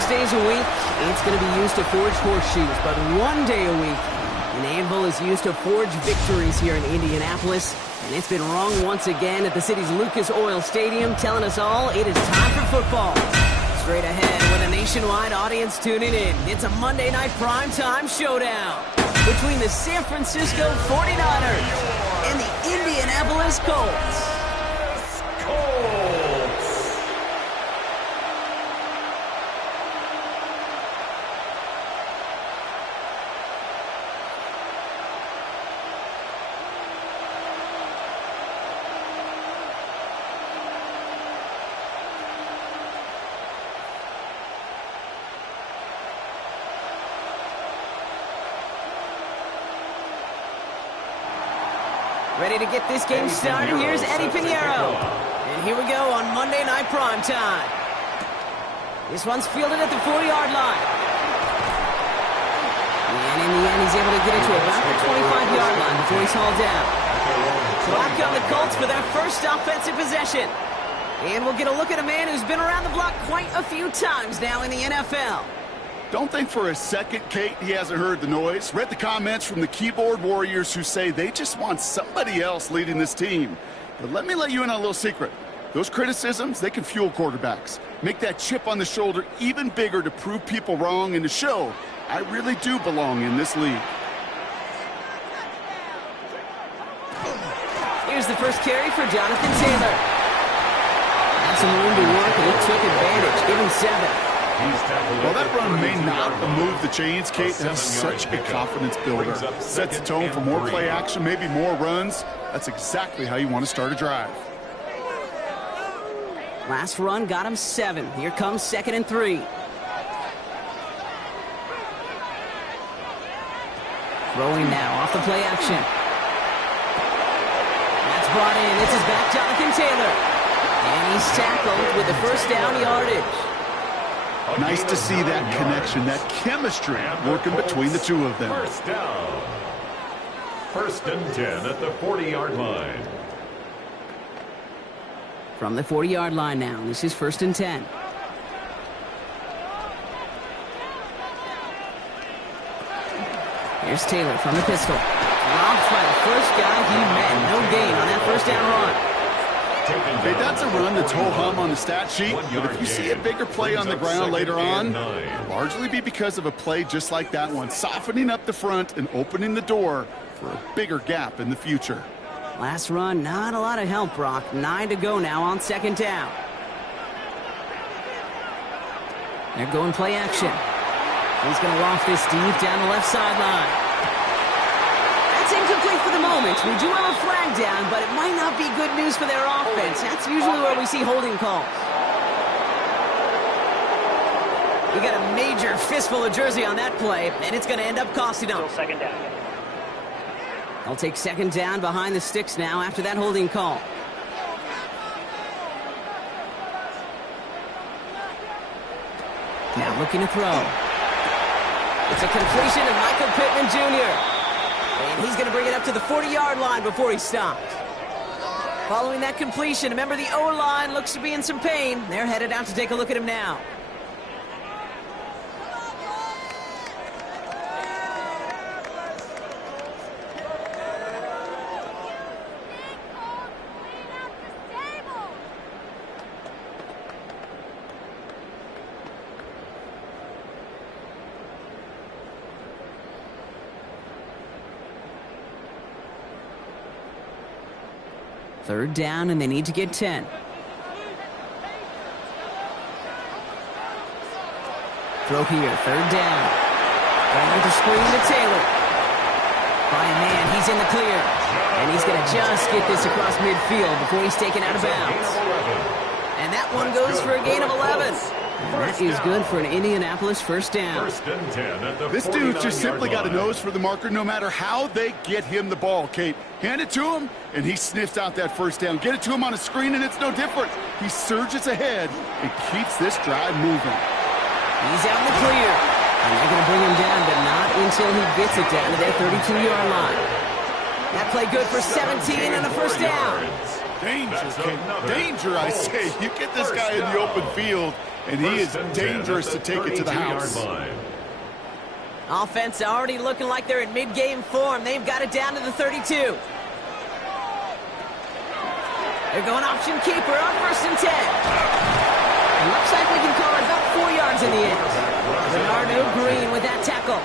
6 days a week, it's going to be used to forge horseshoes, but 1 day a week, an anvil is used to forge victories here in Indianapolis. And it's been wrong once again at the city's Lucas Oil Stadium, telling us all it is time for football. Straight ahead with a nationwide audience tuning in, it's a Monday night primetime showdown between the San Francisco 49ers and the Indianapolis Colts. Ready to get this game started? Here's Eddie Pinheiro. And here we go on Monday Night Primetime. This one's fielded at the 40-yard line. And in the end, he's able to get it to about the 25-yard line before he's hauled down. So out come the Colts for their first offensive possession. And we'll get a look at a man who's been around the block quite a few times now in the NFL. Don't think for a second, Kate, he hasn't heard the noise. Read the comments from the keyboard warriors who say they just want somebody else leading this team. But let me let you in on a little secret. Those criticisms, they can fuel quarterbacks. Make that chip on the shoulder even bigger to prove people wrong and to show I really do belong in this league. Here's the first carry for Jonathan Taylor. Had some room to work, and he took advantage. Give him 7. Well, that run may not move the chains, Kate. That's such a confidence builder. Sets the tone for more play action, maybe more runs. That's exactly how you want to start a drive. Last run got him 7. Here comes 2nd and 3. Throwing now off the play action. That's brought in. It's his back, Jonathan Taylor. And he's tackled with the first down yardage. Nice to see that connection, that chemistry working between the two of them. First down. 1st and 10 at the 40-yard line. From the 40-yard line now, this is 1st and 10. Here's Taylor from the pistol. Robbed by the first guy he met. No gain on that first down run. Hey, that's a run that's ho-hum on the stat sheet, but if you see a bigger play on the ground later on, it'll largely be because of a play just like that one, softening up the front and opening the door for a bigger gap in the future. Last run, not a lot of help, Brock. 9 to go now on 2nd down. They're going play action. He's going to loft this deep down the left sideline. That's incomplete for the moment. We do have a flag down, but it might not be good news for their offense. That's usually where we see holding calls. We got a major fistful of jersey on that play, and it's going to end up costing them. Still 2nd down. They'll take 2nd down behind the sticks now after that holding call. Now looking to throw. It's a completion of Michael Pittman Jr. And he's going to bring it up to the 40-yard line before he stops. Following that completion, remember the O-line looks to be in some pain. They're headed out to take a look at him now. Third down, and they need to get 10. Throw here, 3rd down. Going to screen to Taylor. By a man, he's in the clear. And he's going to just get this across midfield before he's taken out of bounds. And that one goes for a gain of 11. And that is good for an Indianapolis first down. This dude's just simply got a nose for the marker no matter how they get him the ball, Kate. Hand it to him, and he sniffs out that first down. Get it to him on a screen, and it's no different. He surges ahead and keeps this drive moving. He's out in the clear. And they're going to bring him down, but not until he gets it down to their 32-yard line. That play good for 17 and a first down. Danger, danger, I say. You get this guy in the open field, and he is dangerous to take it to the house. Offense already looking like they're in mid-game form. They've got it down to the 32. They're going option keeper on 1st and 10. It looks like we can call it about 4 yards in the end. Bernardo Green with that tackle.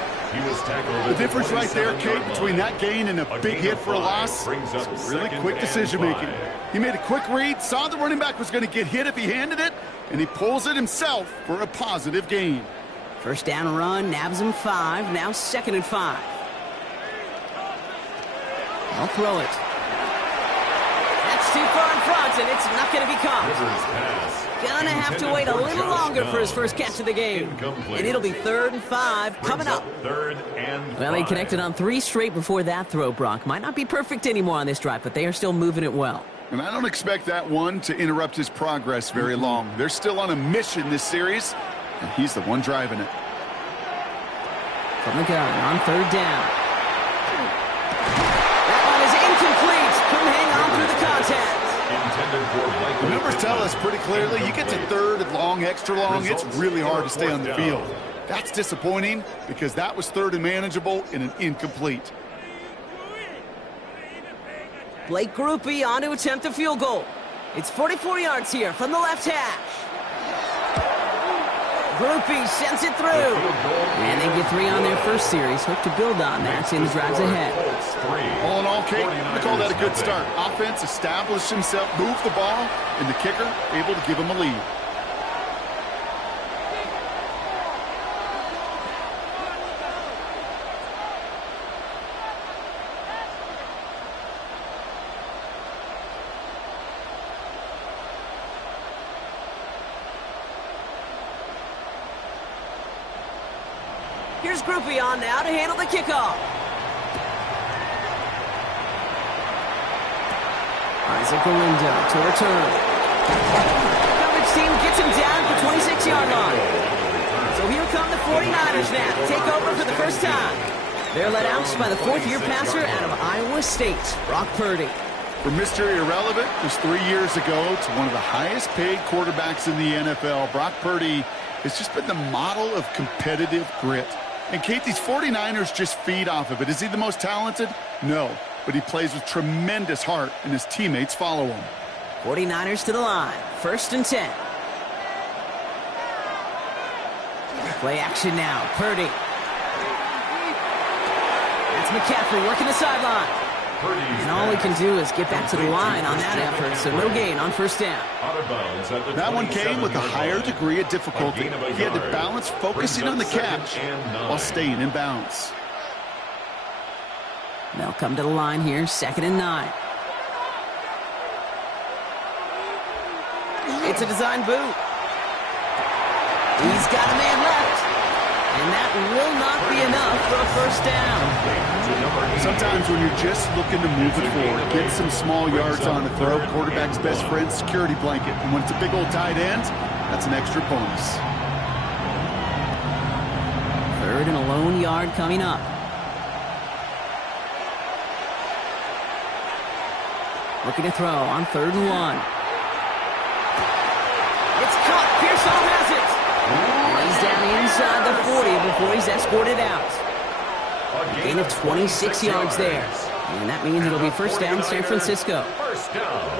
The difference right there, Kate, between that gain and a big hit for a loss, really quick decision-making. He made a quick read, saw the running back was going to get hit if he handed it, and he pulls it himself for a positive gain. First down run, nabs him 5, now 2nd and 5. They'll throw it. That's too far in front, and it's not going to be caught. Gonna have to wait a little longer for his first catch of the game. And it'll be 3rd and 5 coming up. Well, they connected on 3 straight before that throw, Brock. Might not be perfect anymore on this drive, but they are still moving it well. And I don't expect that one to interrupt his progress very long. They're still on a mission this series, and he's the one driving it. From the gun on 3rd down. That one is incomplete. Couldn't hang on through the contact. The numbers tell us pretty clearly, you get to 3rd and long, extra long, it's really hard to stay on the field. That's disappointing because that was 3rd and manageable in an incomplete. Blake Grupe on to attempt a field goal. It's 44 yards here from the left hash. Grupe sends it through. And they get 3 on their first series. Hope to build on that in the drives ahead. All in all, Kate, I call that a good start. Offense established himself, moved the ball, and the kicker able to give him a lead. Here's Grupe on now to handle the kickoff. Isaac Galindo to return. Coverage team gets him down at the 26-yard line. So here come the 49ers now to take over for the first time. They're led out by the 4th-year passer out of Iowa State, Brock Purdy. From Mr. Irrelevant just 3 years ago to one of the highest-paid quarterbacks in the NFL, Brock Purdy has just been the model of competitive grit. And, Kate, these 49ers just feed off of it. Is he the most talented? No. But he plays with tremendous heart, and his teammates follow him. 49ers to the line. 1st and 10. Play action now. Purdy. That's McCaffrey working the sideline. And all he can do is get back to the line on that effort, so no gain on 1st down. That one came with a higher degree of difficulty. He had to balance focusing on the catch while staying in bounds. They'll come to the line here, 2nd and 9. It's a design boot. He's got a man left. And that will not be enough for a 1st down. Sometimes when you're just looking to move it forward, get some small yards on the throw, quarterback's best friend, security blanket. And when it's a big old tight end, that's an extra bonus. 3rd and a lone yard coming up. Looking to throw on 3rd and 1. It's caught. Pearsall has it. He's down inside the 40 before he's escorted out. A gain of 26 yards there. And that means it'll be 1st down San Francisco.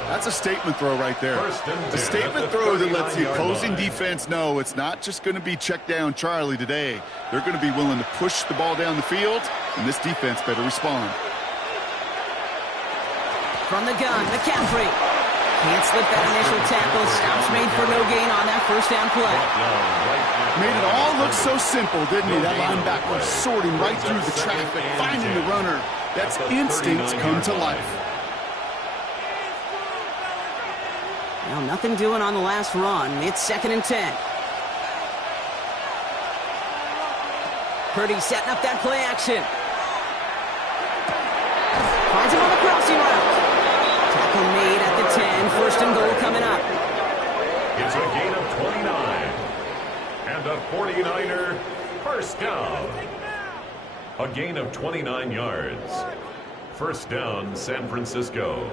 That's a statement throw right there. A statement throw that lets the opposing defense know it's not just going to be check down Charlie today. They're going to be willing to push the ball down the field, and this defense better respond. From the gun, McCaffrey. Can't slip that initial tackle. Stops made for no gain on that 1st down play. Made it all look so simple, didn't he? That linebacker sorting right through the traffic, finding the runner. That's instincts come to life. Well, nothing doing on the last run. It's 2nd and 10. Purdy setting up that play action. Finds him on the crossing route. Tackle made at the 10. 1st and goal coming up. It's a gain of 29. And a 49er 1st down. A gain of 29 yards. 1st down, San Francisco.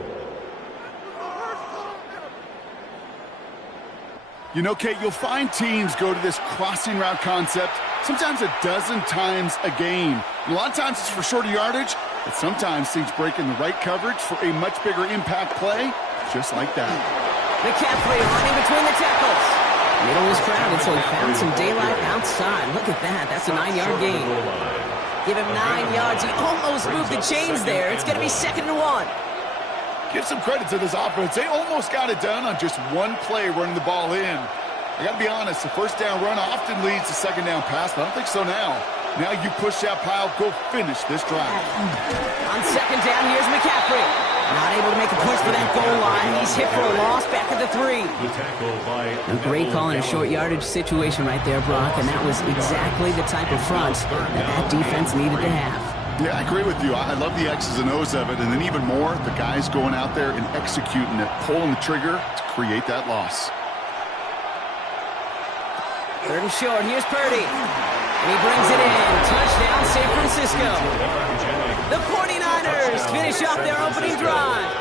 You know, Kate, you'll find teams go to this crossing route concept sometimes a dozen times a game. A lot of times it's for shorter yardage, but sometimes teams break in the right coverage for a much bigger impact play, just like that. McCaffrey running between the tackles. Middle was crowded, so he found some daylight outside. Look at that. That's a 9-yard gain. Give him 9 yards. He almost moved the chains there. It's going to be 2nd and 1. Give some credit to this offense. They almost got it done on just one play running the ball in. I got to be honest, the first down run often leads to second down pass, but I don't think so now. Now you push that pile, go finish this drive. On 2nd down, here's McCaffrey. Not able to make a push for that goal line. He's hit for a loss back at the 3. A great call in a short yardage situation right there, Brock, and that was exactly the type of front that defense needed to have. Yeah, I agree with you. I love the X's and O's of it, and then even more, the guys going out there and executing it, pulling the trigger to create that loss. 3rd and short, here's Purdy. And he brings it in. Touchdown, San Francisco. The 49ers finish off their opening drive.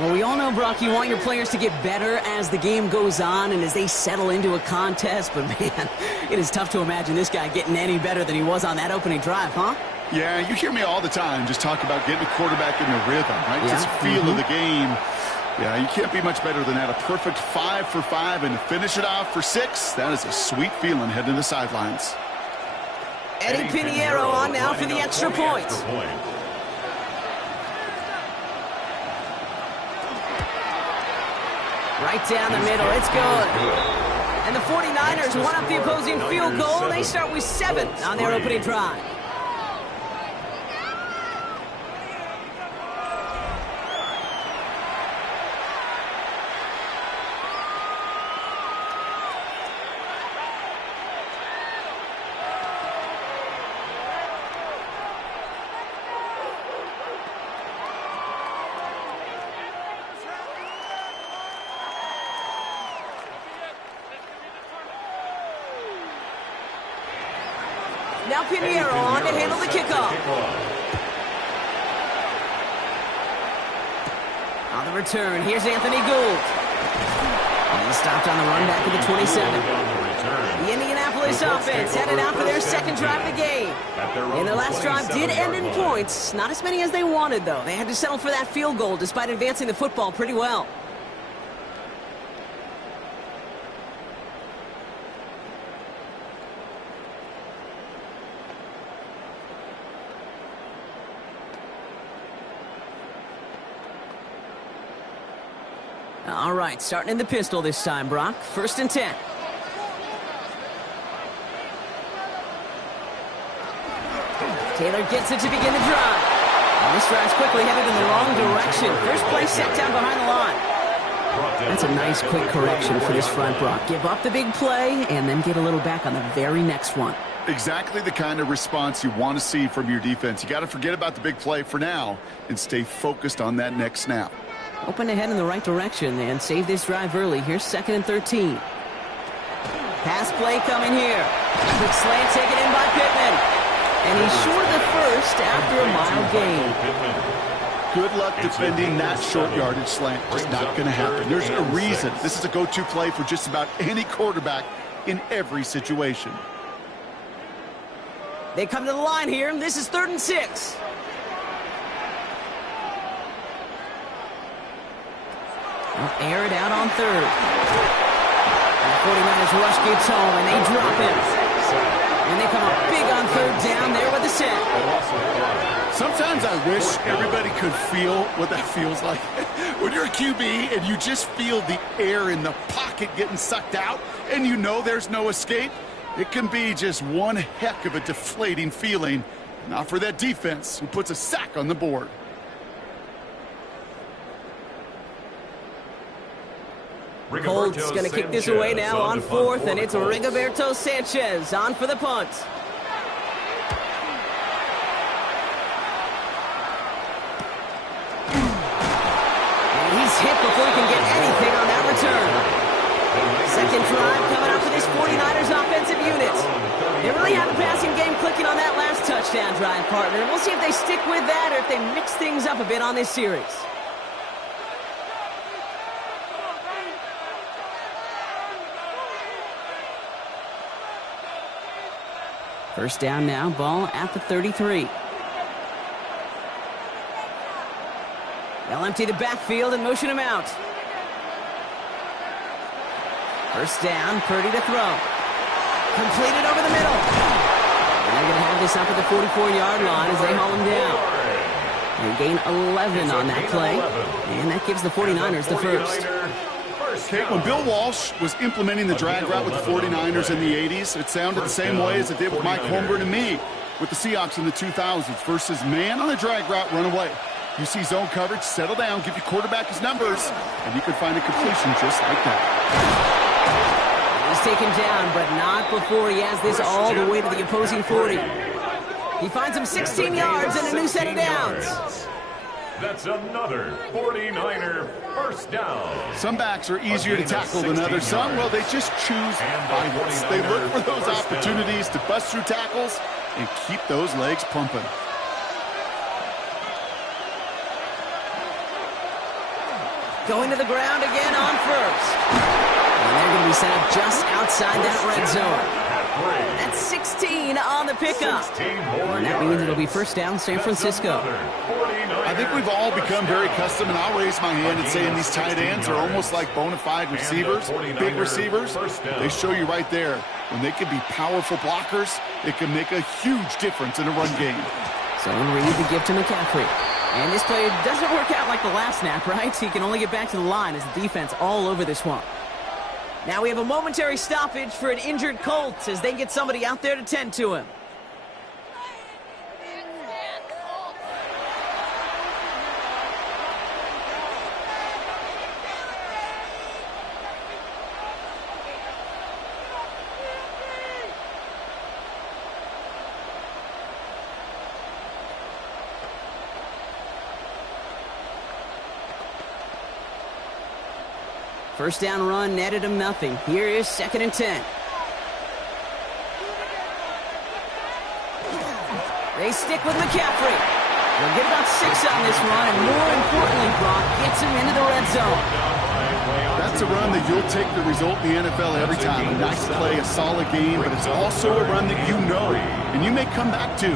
Well, we all know, Brock, you want your players to get better as the game goes on and as they settle into a contest. But, man, it is tough to imagine this guy getting any better than he was on that opening drive, huh? Yeah, you hear me all the time just talk about getting a quarterback in the rhythm, right? Yeah. Just feel of the game. Yeah, you can't be much better than that. A perfect 5 for 5, and to finish it off for 6, that is a sweet feeling heading to the sidelines. Eddie Pinheiro on now for the extra point. Right down the middle, it's good. And the 49ers won up the opposing field goal. They start with 7 on their opening drive. Now Pinheiro on to handle the kickoff. On the return, here's Anthony Gould. And he's stopped on the run back at the 27. The Indianapolis offense headed out for their 2nd drive of the game. And their last drive did end in points. Not as many as they wanted, though. They had to settle for that field goal despite advancing the football pretty well. All right, starting in the pistol this time, Brock. 1st and 10. Taylor gets it to begin the drive. And this drive's quickly headed in the wrong direction. First play set down behind the line. That's a nice quick correction for this front, Brock. Give up the big play and then get a little back on the very next one. Exactly the kind of response you want to see from your defense. You got to forget about the big play for now and stay focused on that next snap. Open ahead in the right direction and save this drive early. Here's 2nd and 13. Pass play coming here. Quick slant taken in by Pittman. And he's short of the first after a mild gain. Good luck defending that short yardage slant. It's not going to happen. There's a reason. This is a go-to play for just about any quarterback in every situation. They come to the line here. This is 3rd and 6. They'll air it out on 3rd. And the 49ers rush gets home, and they drop him. And they come up big on 3rd down there with the sack. Sometimes I wish everybody could feel what that feels like. When you're a QB and you just feel the air in the pocket getting sucked out, and you know there's no escape, it can be just one heck of a deflating feeling. Not for that defense who puts a sack on the board. Colts going to kick this away now on 4th, and it's Rigoberto Sanchez on for the punt. And he's hit before he can get anything on that return. 2nd drive coming up for this 49ers offensive unit. They really have the passing game clicking on that last touchdown drive, partner. We'll see if they stick with that or if they mix things up a bit on this series. First down now, ball at the 33. They'll empty the backfield and motion him out. First down, Purdy to throw. Completed over the middle. And they're going to have this up at the 44-yard line as they haul him down. They gain 11 on that play, and that gives the 49ers the first. Okay, when Bill Walsh was implementing the drag route with the 49ers in the 80s, it sounded the same way as it did with Mike Holmgren and me with the Seahawks in the 2000s versus man on a drag route, run away. You see zone coverage, settle down, give your quarterback his numbers, and you can find a completion just like that. He's taken down, but not before he has this all the way to the opposing 40. He finds him 16 yards and a new set of downs. That's another 49er first down. Some backs are easier to tackle than others. Some, well, they just choose violence. They look for those opportunities to bust through tackles and keep those legs pumping. Going to the ground again on first. And they're going to be set up just outside that red zone. That's 16 on the pickup. And that means it'll be first down San Francisco. I think we've all become very accustomed, and I'll raise my hand and say these tight ends are almost like bona fide receivers, big receivers. They show you right there. When they can be powerful blockers, it can make a huge difference in a run game. So Reed the gift to McCaffrey. And this play doesn't work out like the last snap, right? He can only get back to the line as the defense all over this one. Now we have a momentary stoppage for an injured Colts as they get somebody out there to tend to him. First down run netted him nothing. Here is 2nd and 10. They stick with McCaffrey. They'll get about 6 on this run, and more importantly, Brock gets him into the red zone. That's a run that you'll take the result in the NFL every time. A nice play, a solid game, but it's also a run that you know, and you may come back to,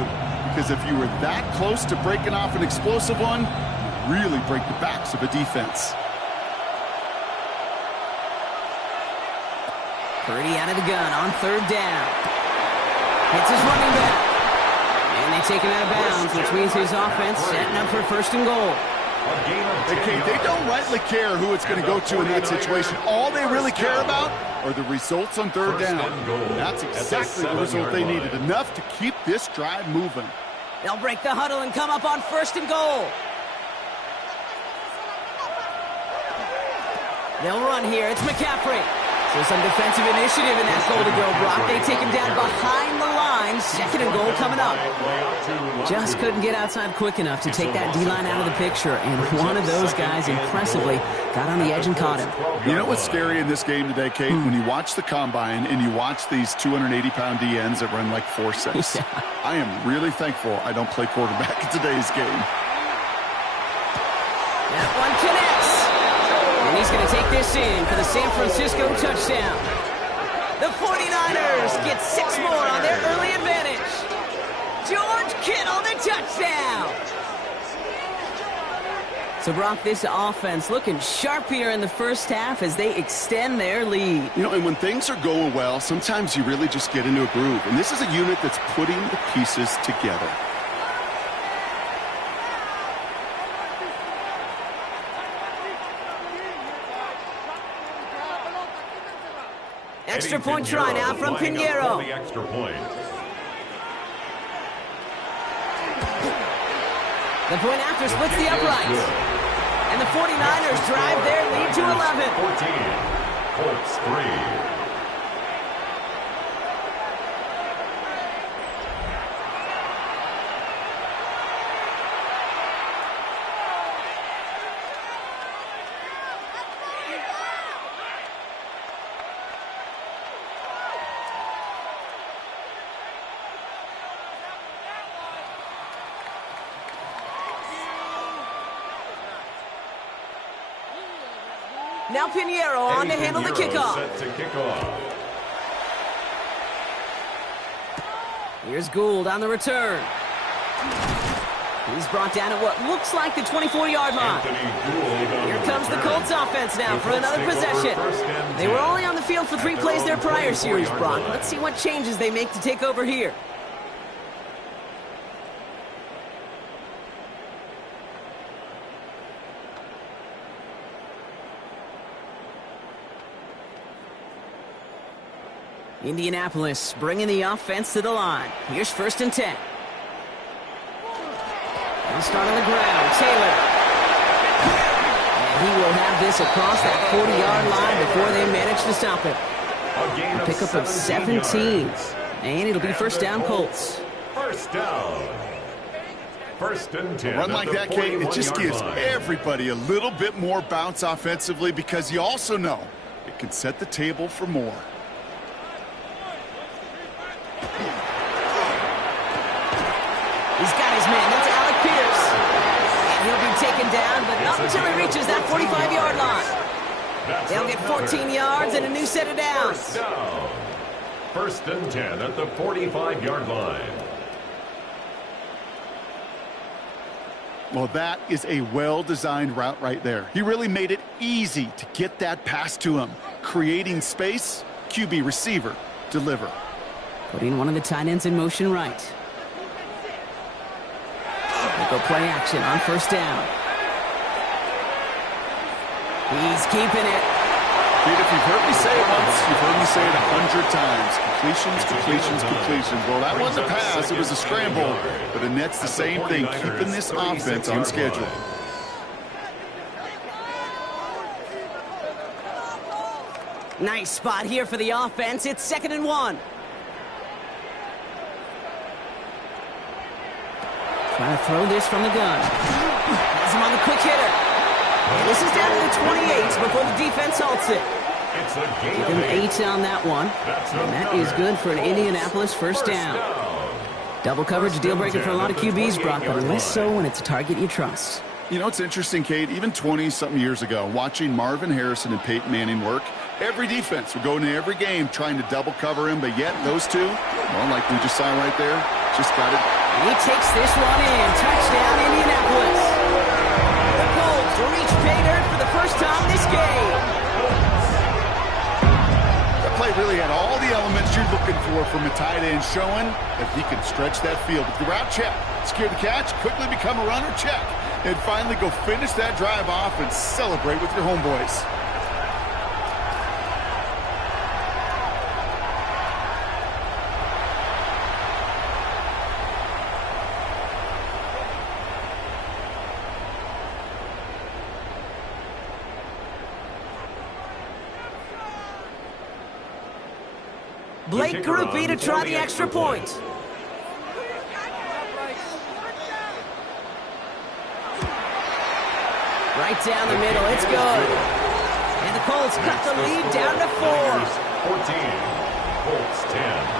because if you were that close to breaking off an explosive one, you really break the backs of a defense. Purdy out of the gun on 3rd down. Hits his running back. And they take him out of bounds, which means his offense setting up for 1st and goal. Okay, they don't rightly care who it's going to go to in that situation. All they really care about are the results on 3rd down. And that's exactly the result they needed. Enough to keep this drive moving. They'll break the huddle and come up on 1st and goal. They'll run here. It's McCaffrey. So some defensive initiative in that goal to go, Brock. They take him down behind the line. 2nd and goal coming up. Just couldn't get outside quick enough to take that D-line out of the picture. And one of those guys impressively got on the edge and caught him. You know what's scary in this game today, Kate? When you watch the combine and you watch these 280-pound DNs that run like 4.6. Yeah. I am really thankful I don't play quarterback in today's game. That one connects. And he's going to take this in for the San Francisco touchdown. The 49ers get 6 more on their early advantage. George Kittle, the touchdown. So, Brock, this offense looking sharp here in the first half as they extend their lead. You know, and when things are going well, sometimes you really just get into a groove. And this is a unit that's putting the pieces together. Extra point try now from Pinheiro. The extra point. The point after splits the uprights. And the 49ers drive their lead to 11. 14. Colts 3. Now Pinheiro on to handle the kickoff. Set to kick off. Here's Gould on the return. He's brought down at what looks like the 24-yard line. Here comes the Colts offense now for another possession. They were only on the field for 3 plays their prior series, Brock. Let's see what changes they make to take over here. Indianapolis bringing the offense to the line. Here's 1st and 10. He'll start on the ground. Taylor. And he will have this across that 40-yard line before they manage to stop it. A pickup of 17. And it'll be 1st down, Colts. 1st down. 1st and 10. A run like that, Kate, it just gives everybody a little bit more bounce offensively because you also know it can set the table for more. He's got his man. That's Alec Pierce. And he'll be taken down, but not until he reaches that 45-yard line. They'll get 14 yards and a new set of downs. 1st and 10 at the 45-yard line. Well, that is a well-designed route right there. He really made it easy to get that pass to him. Creating space, QB receiver, deliver. Putting one of the tight ends in motion right. They'll go play action on 1st down. He's keeping it. Dude, if you've heard me say it once, you've heard me say it 100 times. Completions, completions, completions. Well, that wasn't a pass. It was a scramble. But it nets the same thing, keeping this offense on schedule. Nice spot here for the offense. It's 2nd and 1. Trying to throw this from the gun. Has him on the quick hitter. And this is down to the 28 before the defense halts it. Give him 8 on that one. And that is good for an Indianapolis 1st down. Double coverage, a deal breaker for a lot of QBs, Brock, but less so when it's a target you trust. You know, it's interesting, Kate, even 20-something years ago, watching Marvin Harrison and Peyton Manning work, every defense would go into every game trying to double cover him, but yet those two, well, like we just saw right there, just got it. And he takes this one in. Touchdown, Indianapolis. The Colts reach pay dirt for the first time this game. That play really had all the elements you're looking for from a tight end, showing that he can stretch that field. With the route, check. Secure the catch, quickly become a runner, check. And finally go finish that drive off and celebrate with your homeboys. Blake Groupie to try the extra point. Right down the middle, it's good. And the Colts cut the lead down to 4. 14, Colts 10.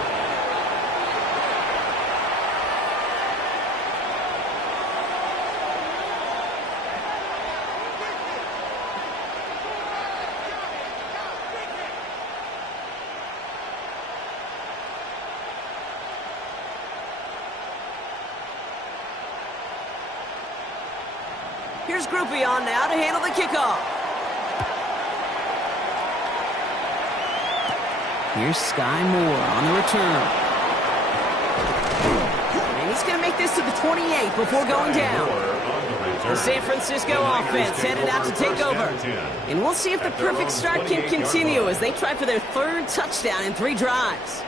Here's Groupie on now to handle the kickoff. Here's Sky Moore on the return. And he's going to make this to the 28 before going down. The San Francisco offense headed out to take over. And we'll see if the perfect start can continue as they try for their 3rd touchdown in 3 drives.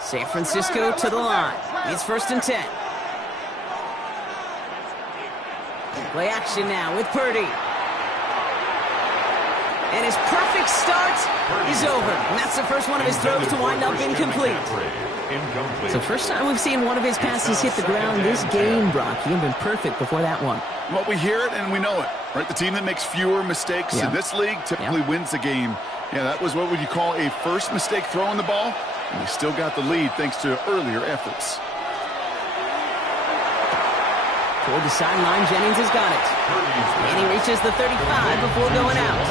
San Francisco to the line. It's 1st and 10. Play action now with Purdy. And his perfect start is over. And that's the first one of his throws to wind up incomplete. It's the first time we've seen one of his passes hit the ground this game, Brock. He had been perfect before that one. Well, we hear it and we know it, right? The team that makes fewer mistakes in this league typically wins the game. Yeah, that was what would you call a first mistake throwing the ball? And they still got the lead thanks to earlier efforts. Toward the sideline, Jennings has got it. And he reaches the 35 before going out.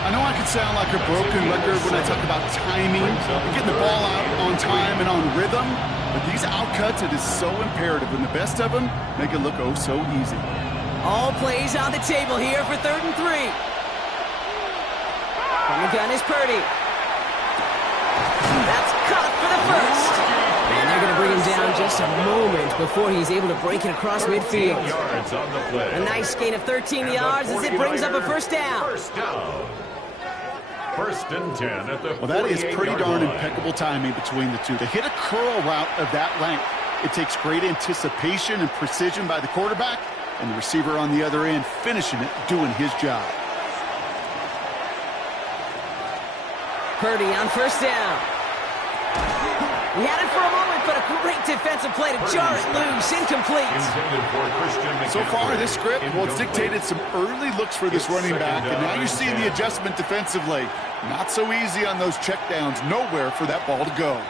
I know I can sound like a broken record when I talk about timing and getting the ball out on time and on rhythm, but these outcuts, it is so imperative, and the best of them make it look oh so easy. All plays on the table here for 3rd and 3. From the gun is Purdy. That's caught for the first. And they're going to bring him down just a moment before he's able to break it across midfield. A nice gain of 13 yards as it brings up a first down. First and 10 at the Well, that is pretty darn line. impeccable timing between the two. To hit a curl route of that length, it takes great anticipation and precision by the quarterback, and the receiver on the other end finishing it, doing his job. Purdy on first down. He had it for a moment, but a great defensive play to jar it loose. Incomplete. So far, this script, well, it's dictated some early looks for this running back, and now you're seeing the adjustment defensively. Not so easy on those checkdowns. Nowhere for that ball to go.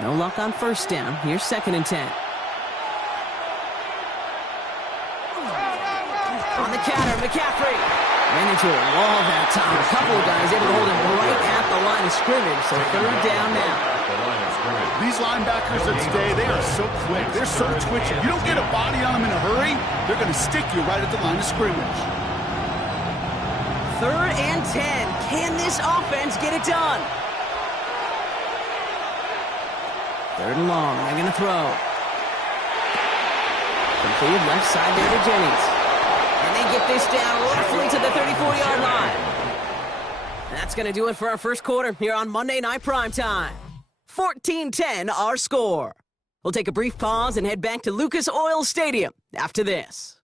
No luck on first down. Here's 2nd and 10. On the counter, McCaffrey. Ran into a wall that time. A couple of guys able to hold him right at the line of scrimmage, so 3rd down now. These linebackers of today, they are so quick. They're so twitchy. You don't get a body on them in a hurry, they're going to stick you right at the line of scrimmage. 3rd and 10. Can this offense get it done? 3rd and long. They're going to throw. Completed left side there to Jennings. And they get this down roughly to the 34-yard line. And that's going to do it for our first quarter here on Monday Night Primetime. 14-10 our score. We'll take a brief pause and head back to Lucas Oil Stadium after this.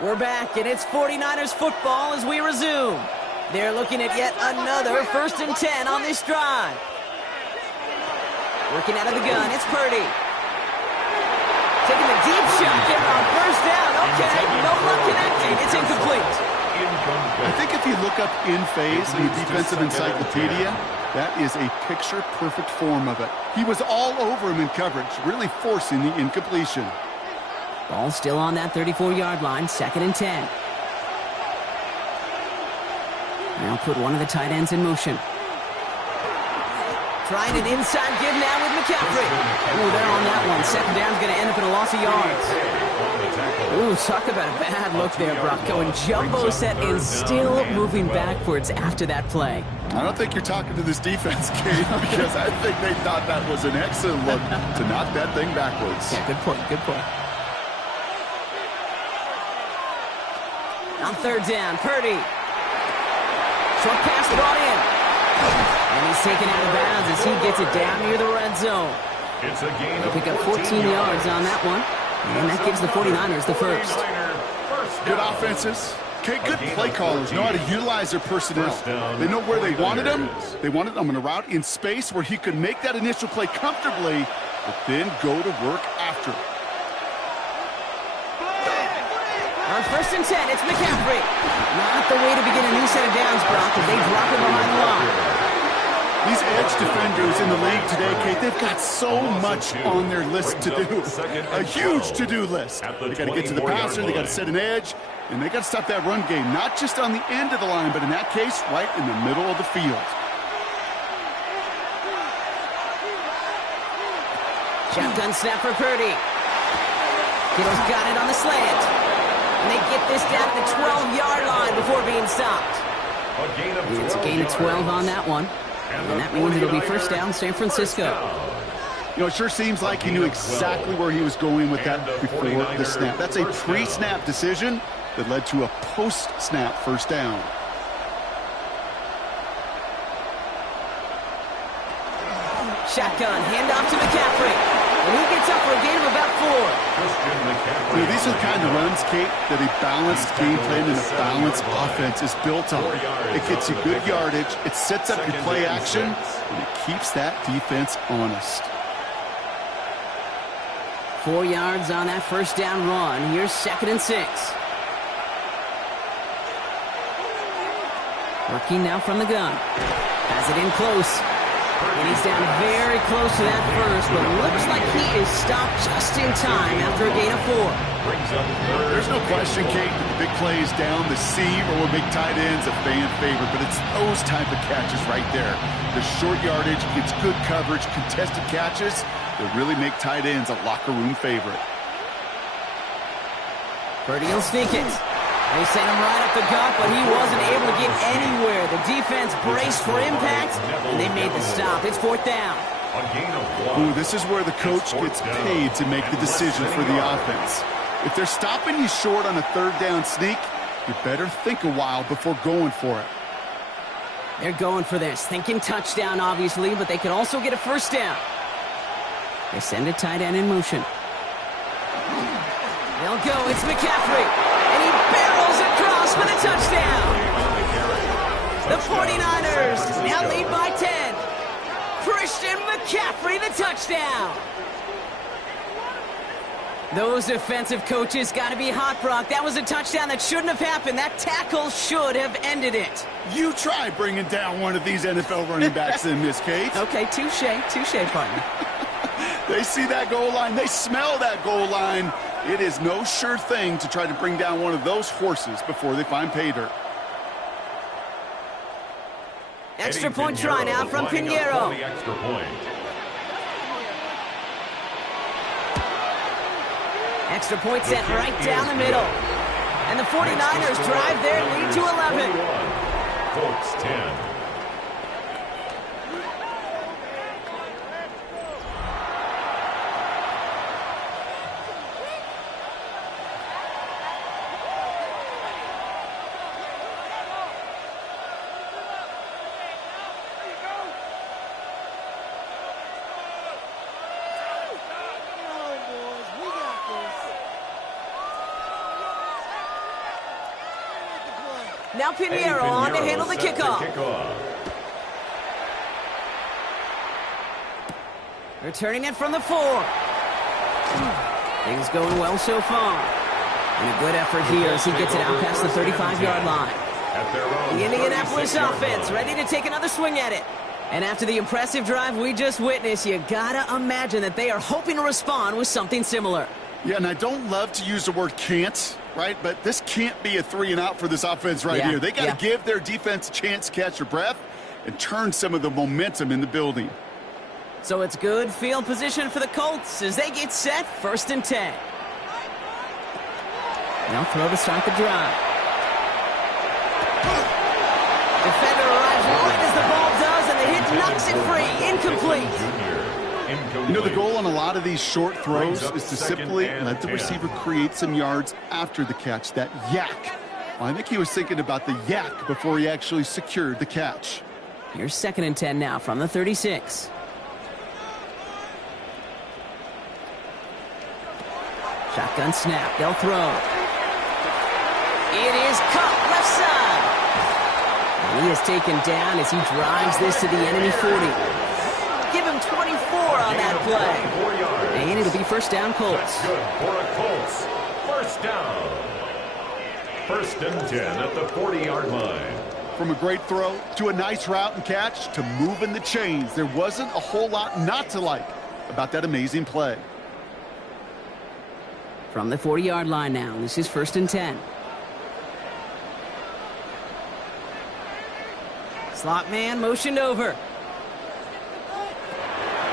We're back, and it's 49ers football as we resume. They're looking at yet another 1st and 10 on this drive. Working out of the gun, it's Purdy. Taking the deep shot there on first down. Okay, no luck connecting. It's incomplete. I think if you look up in phase in the defensive encyclopedia, that is a picture-perfect form of it. He was all over him in coverage, really forcing the incompletion. Ball still on that 34-yard line, 2nd and 10. Now put one of the tight ends in motion. Trying an inside give now with McCaffrey. Ooh, they're on that one. 2nd down's going to end up in a loss of yards. Ooh, talk about a bad look there, Brock. Going jumbo set and still moving backwards after that play. I don't think you're talking to this defense, Kate, because I think they thought that was an excellent look to knock that thing backwards. Yeah, good point, good point. On 3rd down, Purdy. Short pass brought in. And he's taken out of bounds as he gets it down near the red zone. It's a gain They pick up 14 yards on that one. And that gives the 49ers the first. Good offenses. Okay, good play callers know how to utilize their personnel. They know where they wanted him. They wanted him on a route in space where he could make that initial play comfortably, but then go to work after it. On 1st and 10, it's McCaffrey. Not the way to begin a new set of downs, Brock, as they drop him behind the line. These edge defenders in the league today, Kate, they've got so much on their list to do. A huge to-do list. They got to get to the passer, they got to set an edge, and they got to stop that run game, not just on the end of the line, but in that case, right in the middle of the field. Shotgun snap for Purdy. Kittle's got it on the slant. And they get this down to the 12-yard line before being stopped. It's a gain of 12 on that one. And that means it'll be first down, San Francisco. You know, it sure seems like he knew exactly where he was going with that before the snap. That's a pre-snap decision that led to a post-snap first down. Shotgun, handoff to McCaffrey. And he gets up for a gain of about 4. Dude, these are the kind of runs, Kate, that a balanced game plan and a balanced offense is built on. It gets you good yardage, it sets up your play action, and it keeps that defense honest. 4 yards on that first down run. Here's 2nd and 6. Working now from the gun. Has it in close. And he's down very close to that first, but looks like he is stopped just in time after a gain of 4. There's no question, Kate, that the big plays down the seam or with big tight ends a fan favorite, but it's those type of catches right there. The short yardage, gets good coverage, contested catches that really make tight ends a locker room favorite. Purdy will sneak it. They sent him right up the gut, but he wasn't able to get anywhere. The defense braced for impact, and they made the stop. It's 4th down. Ooh, this is where the coach gets paid to make the decision for the offense. If they're stopping you short on a 3rd down sneak, you better think a while before going for it. They're going for this, thinking touchdown, obviously, but they could also get a 1st down. They send a tight end in motion. They'll go. It's McCaffrey. And he barrels across for the touchdown. The 49ers now lead by 10. Christian McCaffrey, the touchdown. Those defensive coaches got to be hot, Brock. That was a touchdown that shouldn't have happened. That tackle should have ended it. You try bringing down one of these NFL running backs in this case. Okay, touche, partner. They see that goal line. They smell that goal line. It is no sure thing to try to bring down one of those horses before they find pay dirt. Extra point try now from Pinheiro. Extra point set right down the middle. And the 49ers drive their lead to 11. Colts 10. Now Pinheiro on to handle the kickoff. Returning it from the 4. Things going well so far. And a good effort here as he gets it out past the 35-yard line. The Indianapolis offense ready to take another swing at it. And after the impressive drive we just witnessed, you gotta imagine that they are hoping to respond with something similar. Yeah, and I don't love to use the word can't, right? But this can't be a 3-and-out for this offense right here. They got to give their defense a chance to catch their breath and turn some of the momentum in the building. So it's good field position for the Colts as they get set, 1st and 10. Now throw to start the drive. Defender arrives right as the ball does, and the hit knocks it free. Incomplete. You know, the goal on a lot of these short throws is to simply let the receiver create some yards after the catch, that yak. Well, I think he was thinking about the yak before he actually secured the catch. Here's 2nd and 10 now from the 36. Shotgun snap. They'll throw. It is caught left side. And he is taken down as he drives this to the enemy 40. Give him 24 on that play. And it'll be 1st down Colts. That's good for a Colts. 1st down. 1st and 10 at the 40-yard line. From a great throw to a nice route and catch to moving the chains, there wasn't a whole lot not to like about that amazing play. From the 40-yard line now, this is 1st and 10. Slot man motioned over.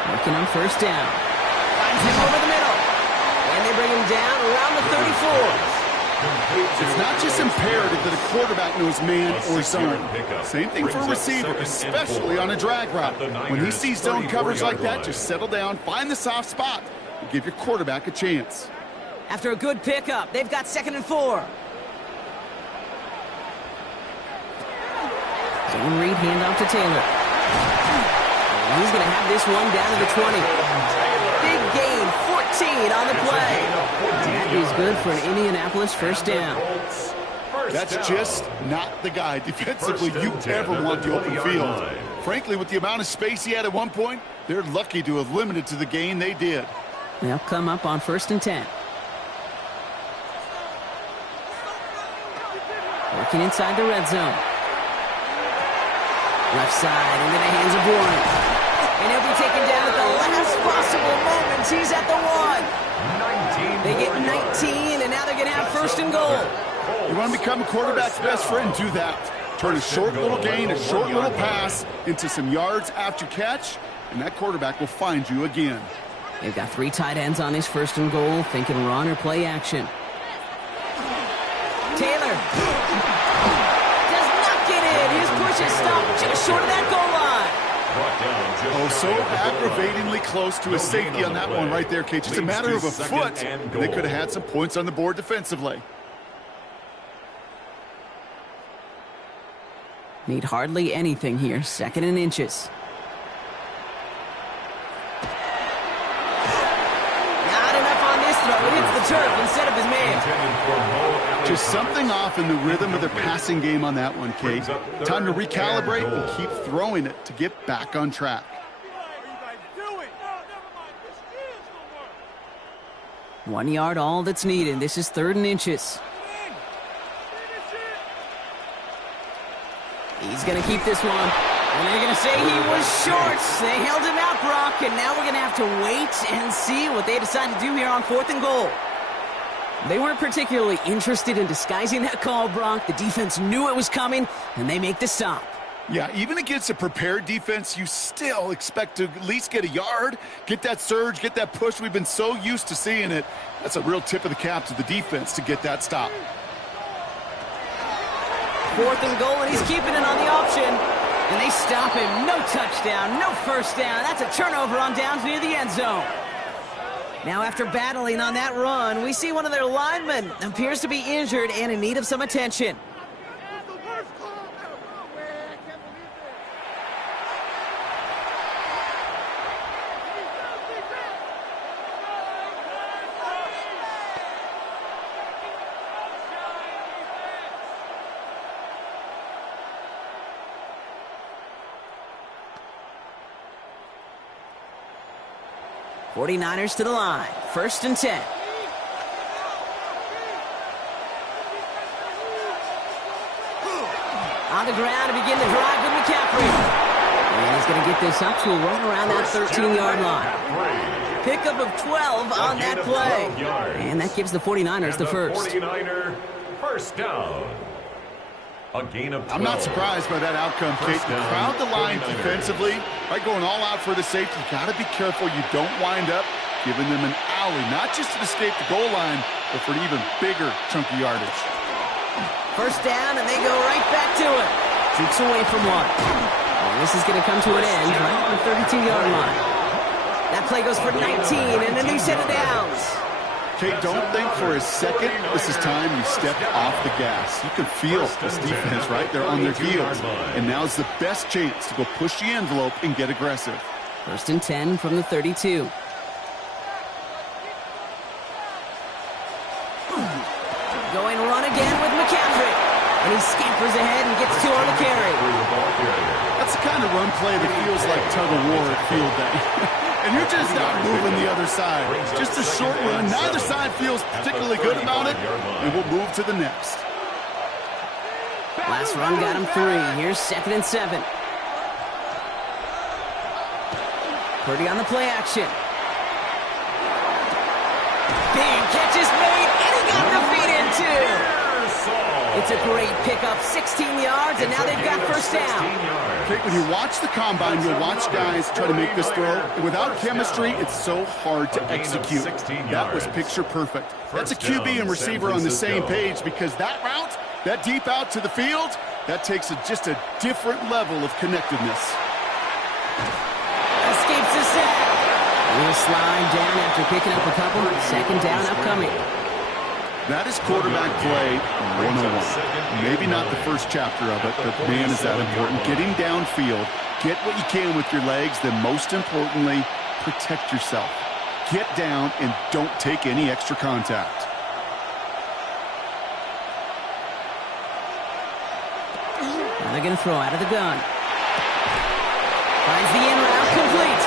Working on 1st down. Finds him over the middle. And they bring him down around the 34. It's not just imperative that a quarterback knows man or zone. Same thing for a receiver, especially on a drag route. When he sees zone coverage like that, just settle down, find the soft spot, and give your quarterback a chance. After a good pickup, they've got 2nd and 4. Zone read handoff to Taylor. And he's going to have this one down to the 20. Big gain, 14 on the play. That is good for an Indianapolis first down. That's just not the guy defensively you ever want the open field. Frankly, with the amount of space he had at one point, they're lucky to have limited to the gain they did. They'll come up on 1st and 10. Working inside the red zone. Left side into the hands of Warren. And he'll be taken down at the last possible moments. He's at the 1. They get 19, and now they're going to have 1st and goal. You want to become a quarterback's best friend, do that. Turn a short little gain, a short little pass into some yards after catch, and that quarterback will find you again. They've got 3 tight ends on his 1st and goal, thinking run or play action. Taylor does not get in. His push is stopped just short of that goal line. Oh, so aggravatingly close to a safety on that one right there, Kate. Just a matter of a foot, and they could have had some points on the board defensively. Need hardly anything here. 2nd and inches. Not enough on this throw. It hits the turf instead of his man. Just something off in the rhythm of their passing game on that one, Kate. Time to recalibrate and keep throwing it to get back on track. 1 yard, all that's needed. This is 3rd and inches. He's going to keep this one. And they're going to say he was short. They held him out, Brock, and now we're going to have to wait and see what they decide to do here on 4th and goal. They weren't particularly interested in disguising that call, Brock. The defense knew it was coming, and they make the stop. Yeah, even against a prepared defense, you still expect to at least get a yard, get that surge, get that push. We've been so used to seeing it. That's a real tip of the cap to the defense to get that stop. 4th and goal, and he's keeping it on the option. And they stop him. No touchdown, no first down. That's a turnover on downs near the end zone. Now, after battling on that run, we see one of their linemen appears to be injured and in need of some attention. '49ers to the line. 1st and 10. On the ground to begin the drive with McCaffrey. And he's going to get this up to a run around that 13-yard line. Pickup of 12 on that play. And that gives the 49ers the first. 49er first down. A gain of 12. I'm not surprised by that outcome, Kate. Crowd the line defensively, right, going all out for the safety. You got to be careful you don't wind up giving them an alley, not just to escape the goal line, but for an even bigger chunk of yardage. First down, and they go right back to it. Jukes away from one. And this is going to come to an end right on the 32-yard line. That play goes for 19, and a new set of downs. Kate, don't think for a second this is time you step off the gas. You can feel this defense, right? They're on their heels. And now's the best chance to go push the envelope and get aggressive. 1st and 10 from the 32. Going run again with McCaffrey. And he scampers ahead and gets 2 on the carry. That's the kind of run play that feels like tug-of-war at field day. And you're just not moving the other side. Just a short run. Neither side feels particularly good about it, and we'll move to the next. Last run got him 3. Here's 2nd and 7. Purdy on the play action. Big catch is made, and he got the feet in too. It's a great pickup, 16 yards, and now they've got first down. Okay, when you watch the combine, you'll watch guys try to make this throw. Without chemistry, it's so hard to execute. That was picture perfect. That's a QB and receiver on the same page, because that route, that deep out to the field, that takes just a different level of connectedness. Escapes the sack. He'll slide down after picking up a couple. 2nd down upcoming. That is quarterback play 101. Maybe not the first chapter of it, but man, is that important. Getting downfield, get what you can with your legs, then most importantly, protect yourself. Get down and don't take any extra contact. Now they're going to throw out of the gun. Finds the in route complete.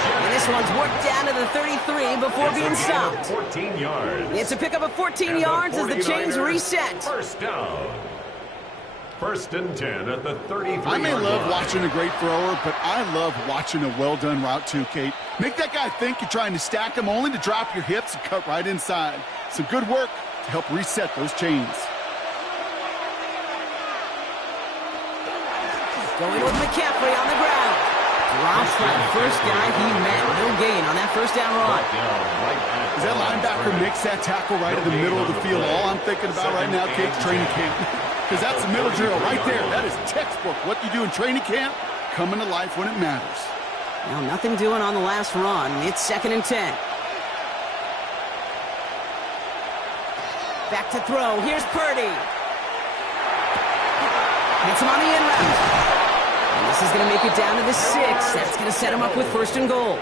And this one's worked down to the 33 before being stopped. 14 yards. It's a pickup of 14 yards as the chains reset. First down. First and 10 at the 33. I may love watching a great thrower, but I love watching a well-done route too, Kate. Make that guy think you're trying to stack him only to drop your hips and cut right inside. Some good work to help reset those chains. Going with McCaffrey on the ground. Drops by the first guy he met. No gain on that first down run. As that linebacker makes that tackle right in the middle of the field, all I'm thinking about right now, Kate, training camp. Because that's the middle drill right there. That is textbook. What you do in training camp, coming to life when it matters. Now, nothing doing on the last run. It's 2nd and 10. Back to throw. Here's Purdy. Hits him on the in route. And this is going to make it down to the 6. That's going to set him up with 1st and goal.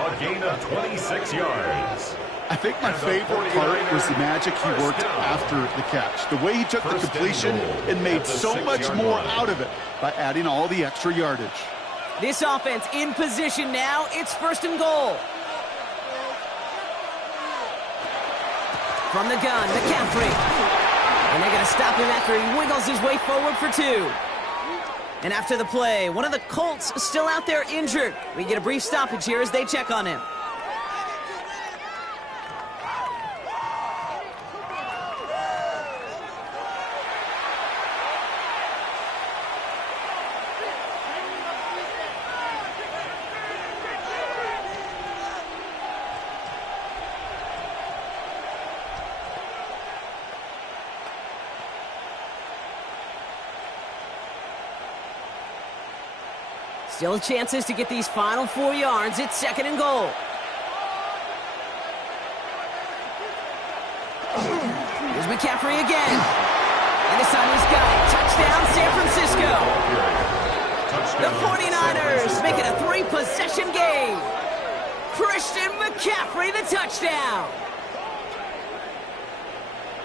A gain of 26 yards. I think my favorite part was the magic he worked after the catch. The way he took the completion and made so much more out of it by adding all the extra yardage. This offense in position now. It's 1st and goal. From the gun, McCaffrey. And they're going to stop him after he wiggles his way forward for 2. And after the play, one of the Colts still out there injured. We get a brief stoppage here as they check on him. Still chances to get these final 4 yards. It's 2nd and goal. Here's McCaffrey again. And this time he's got it. Touchdown, San Francisco. The 49ers make it a 3-possession game. Christian McCaffrey, the touchdown.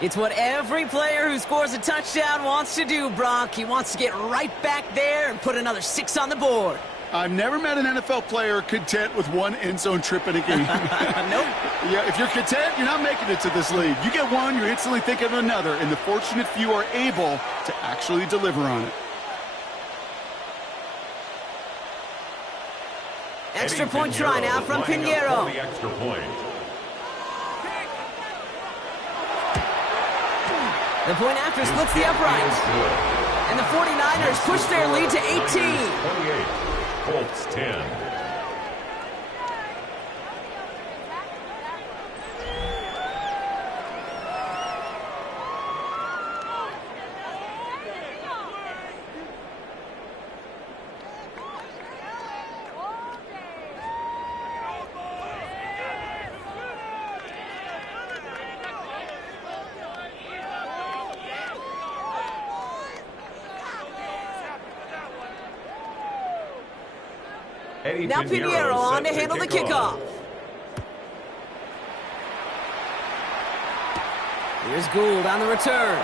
It's what every player who scores a touchdown wants to do, Brock. He wants to get right back there and put another 6 on the board. I've never met an NFL player content with one end zone trip in a game. Nope. Yeah, if you're content, you're not making it to this league. You get one, you're instantly thinking of another, and the fortunate few are able to actually deliver on it. Extra point try now from Pinheiro. The extra point. The point after splits the upright. And the 49ers push their lead to 18. 28, Colts 10. Now Pinheiro on to handle the kickoff. Here's Gould on the return.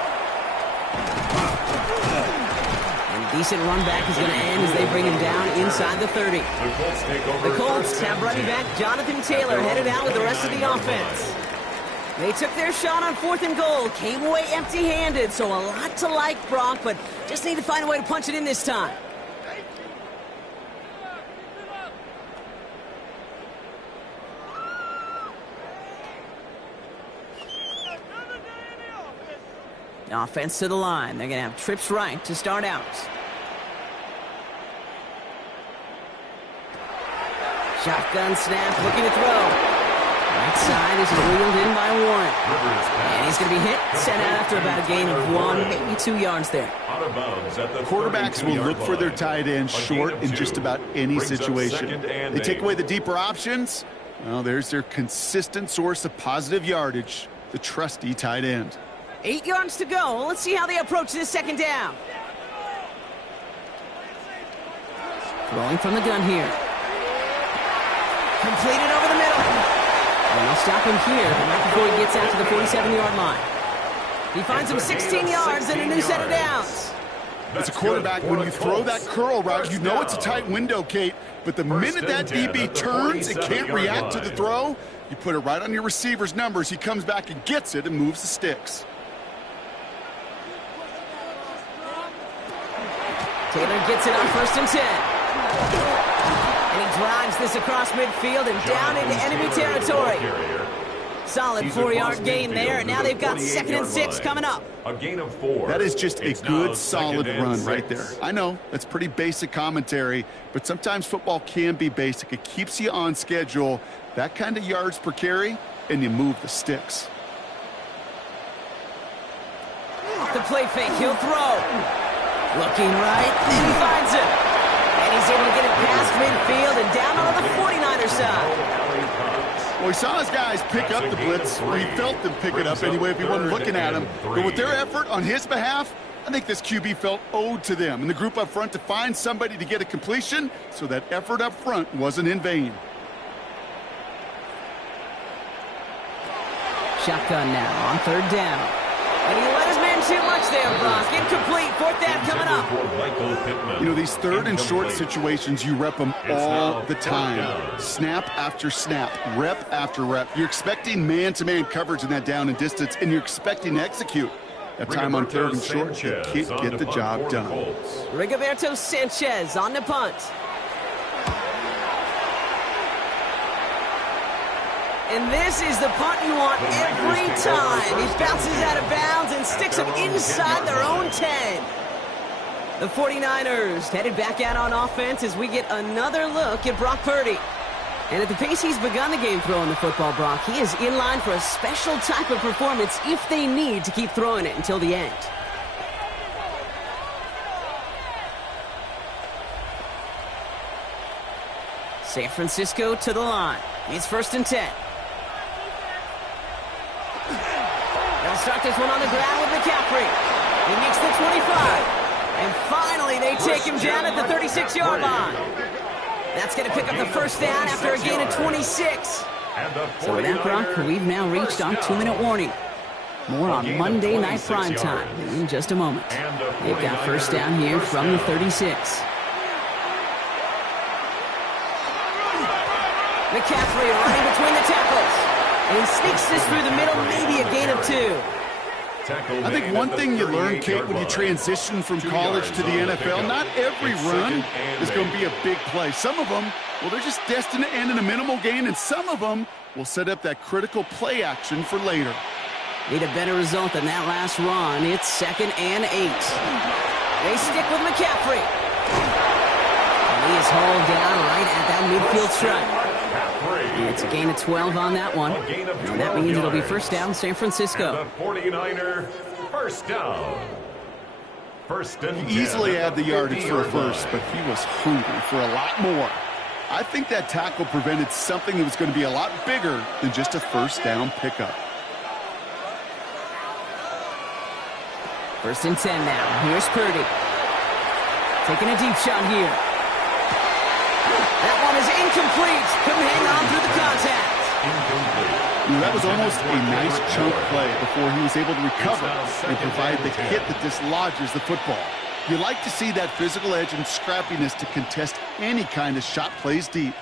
And decent run back is going to end as they bring him down inside the 30. The Colts have running back Jonathan Taylor headed out with the rest of the offense. They took their shot on 4th and goal, came away empty-handed, so a lot to like, Brock, but just need to find a way to punch it in this time. Offense to the line. They're going to have trips right to start out. Shotgun snap, looking to throw. Right side is wheeled in by Warren. And he's going to be hit, sent out after about a gain of 1, maybe 2 yards there. Quarterbacks will look for their tight end short in just about any situation. They take away the deeper options. Well, there's their consistent source of positive yardage. the trusty tight end. 8 yards to go. Let's see how they approach this second down. Throwing from the gun here. Completed over the middle. And they'll stop him here right before he gets out to the 47-yard line. He finds him 16 yards and a new set of downs. As a quarterback, when you throw that curl route, you know it's a tight window, Kate. But the minute that DB turns and can't react to the throw, you put it right on your receiver's numbers. He comes back and gets it and moves the sticks. Taylor gets it on 1st and 10. And he drives this across midfield and down into enemy territory. Solid 4-yard gain there, and now they've got 2nd and 6 coming up. A gain of 4. That is just a good, solid run right there. I know, that's pretty basic commentary, but sometimes football can be basic. It keeps you on schedule, that kind of yards per carry, and you move the sticks. The play fake, he'll throw. Looking right, and he finds it. And he's able to get it past midfield and down on the 49ers side. Well, he saw his guys pick up the blitz, or he felt them pick it up anyway if he wasn't looking at him. But with their effort on his behalf, I think this QB felt owed to them and the group up front to find somebody to get a completion, so that effort up front wasn't in vain. Shotgun now on 3rd down. And he let his man too much there, Brock. Incomplete. 4th down coming up. You know, these 3rd and short situations, you rep them all the time. Snap after snap, rep after rep. You're expecting man-to-man coverage in that down and distance, and you're expecting to execute. That time on 3rd and short, you can't get the job done. Rigoberto Sanchez on the punt. And this is the punt you want every time. He bounces out of bounds and sticks them inside their own 10. The 49ers headed back out on offense as we get another look at Brock Purdy. And at the pace he's begun the game throwing the football, Brock, he is in line for a special type of performance if they need to keep throwing it until the end. San Francisco to the line. It's 1st and 10. They'll start this one on the ground with McCaffrey. He makes the 25. And finally, they take him down at the 36-yard line. That's going to pick up the 1st down after a gain of 26. So with that, Brock, we've now reached our 2-minute warning. More on Monday Night Primetime in just a moment. They've got 1st down here from the 36. McCaffrey running between the tackles. And he sneaks this through the middle, maybe a gain of 2. I think one thing you learn, Kate, when you transition from college to the NFL, not every run is going to be a big play. Some of them, well, they're just destined to end in a minimal gain, and some of them will set up that critical play action for later. Need a better result than that last run. It's 2nd and 8. They stick with McCaffrey. And he is hauled down right at that midfield stripe. It's a gain of 12 on that one. And that means it'll be 1st down San Francisco. And the 49er 1st down. 1st and 10. He easily had the yardage for a first, but he was hungry for a lot more. I think that tackle prevented something that was going to be a lot bigger than just a 1st down pickup. 1st and 10 now. Here's Purdy. Taking a deep shot here. That one is incomplete. Couldn't hang on through the contact. That was almost a nice chunk play before he was able to recover and provide the hit that dislodges the football. You like to see that physical edge and scrappiness to contest any kind of shot plays deep.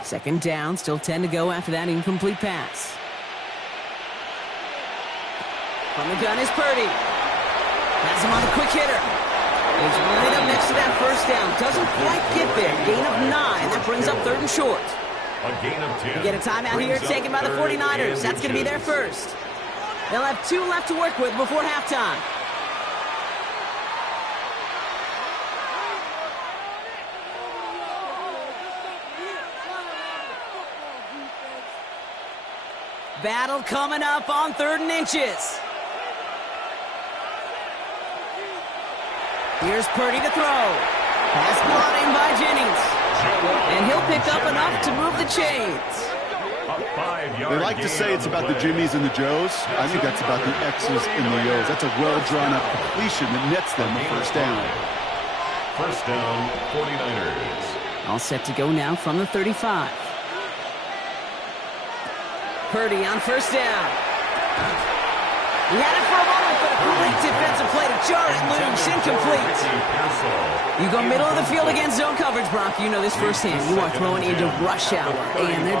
2nd down, still 10 to go after that incomplete pass. From the gun is Purdy. Has him on a quick hitter. He's right up next to that 1st down. Doesn't quite get there. Gain of 9. That brings up 3rd and short. A gain of 10. We get a timeout here taken by the 49ers. That's going to be their first. They'll have 2 left to work with before halftime. Battle coming up on 3rd and inches. Here's Purdy to throw. Pass brought in by Jennings. And he'll pick up enough to move the chains. They like to say it's about the Jimmies and the Joes. I think that's about the X's and the O's. That's a well-drawn-up completion that nets them a first down. First down, 49ers. All set to go now from the 35. Purdy on first down. He had it for a moment, but a great defensive play to jar it loose. Incomplete. You go middle of the field against zone coverage, Brock. You know this firsthand. You are throwing into rush hour. And there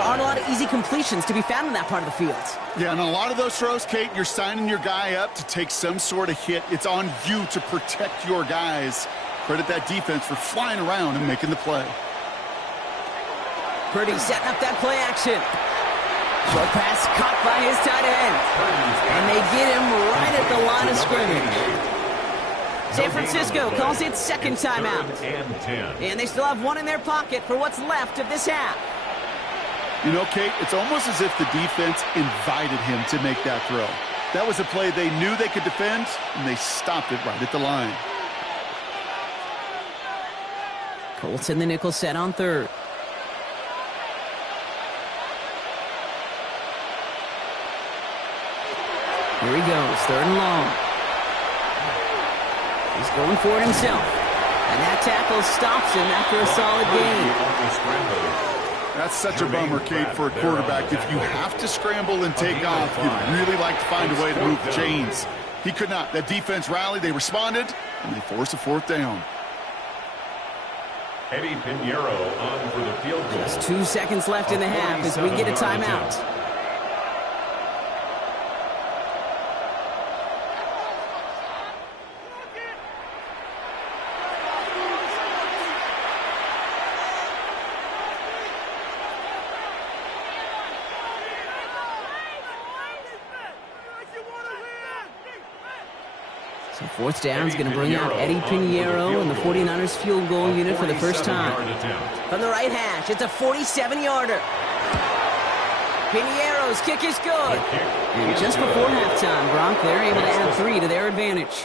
aren't a lot of easy completions to be found in that part of the field. Yeah, and a lot of those throws, Kate, you're signing your guy up to take some sort of hit. It's on you to protect your guys. Credit that defense for flying around and making the play. Purdy setting up that play action. Short pass caught by his tight end. And they get him right at the line of scrimmage. San Francisco calls it second timeout. And they still have one in their pocket for what's left of this half. You know, Kate, it's almost as if the defense invited him to make that throw. That was a play they knew they could defend, and they stopped it right at the line. Colts in the nickel set on third. Here he goes, third and long. He's going for it himself. And that tackle stops him after a solid gain. That's such a bummer, Kate, for a quarterback. If you have to scramble and take off, you'd really like to find a way to move the chains. He could not. That defense rallied, they responded, and they forced a fourth down. Eddie Pinheiro on for the field goal. Just 2 seconds left in the half as we get a timeout. So fourth down is going to bring out Eddie Pinheiro and the 49ers field goal unit for the first time. From the right hash, it's a 47-yarder. Pinheiro's kick is good. And just before halftime, Brock, they're able to add 3 to their advantage.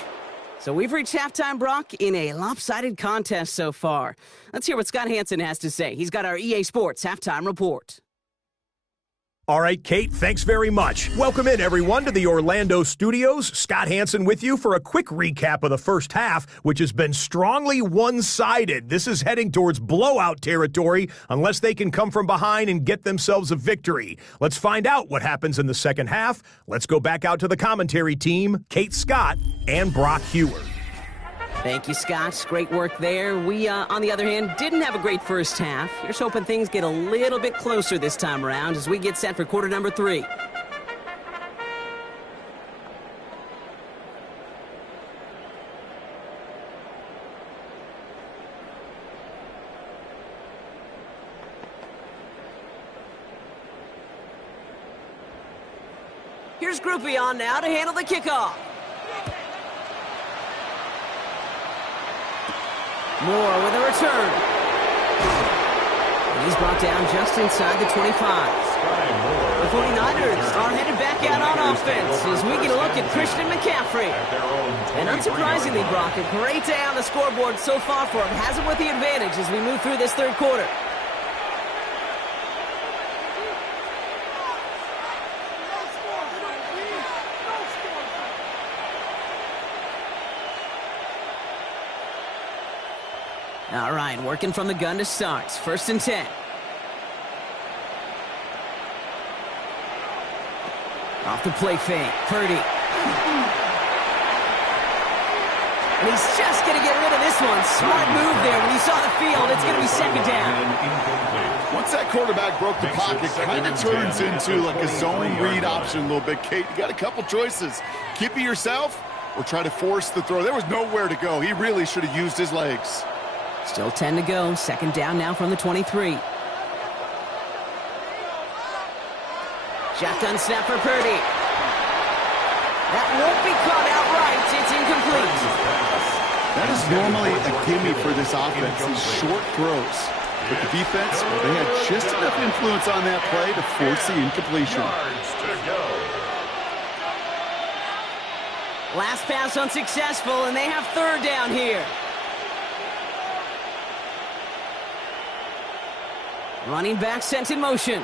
So we've reached halftime, Brock, in a lopsided contest so far. Let's hear what Scott Hansen has to say. He's got our EA Sports halftime report. All right, Kate, thanks very much. Welcome in, everyone, to the Orlando studios. Scott Hansen with you for a quick recap of the first half, which has been strongly one-sided. This is heading towards blowout territory unless they can come from behind and get themselves a victory. Let's find out what happens in the second half. Let's go back out to the commentary team, Kate Scott and Brock Hewer. Thank you, Scott. Great work there. We, on the other hand, didn't have a great first half. Here's hoping things get a little bit closer this time around as we get set for quarter number 3. Here's Groupie on now to handle the kickoff. Moore with a return. And he's brought down just inside the 25. The 49ers are headed back out on offense as we get a look at Christian McCaffrey. And unsurprisingly, Brock, a great day on the scoreboard so far for him. Has him with the advantage as we move through this third quarter. All right, working from the gun to start. First and 10. Off the play fake, Purdy. And he's just going to get rid of this one. Smart move there. When he saw the field, it's going to be second down. Once that quarterback broke the pocket, kind of turns into like a zone read option a little bit. Kate, you got a couple choices. Keep it yourself or try to force the throw. There was nowhere to go. He really should have used his legs. Still 10 to go. Second down now from the 23. Shotgun snap for Purdy. That won't be caught outright. It's incomplete. That is normally a gimme for this offense, these short throws. But the defense, well, they had just enough influence on that play to force the incompletion. Last pass unsuccessful, and they have third down here. Running back sent in motion.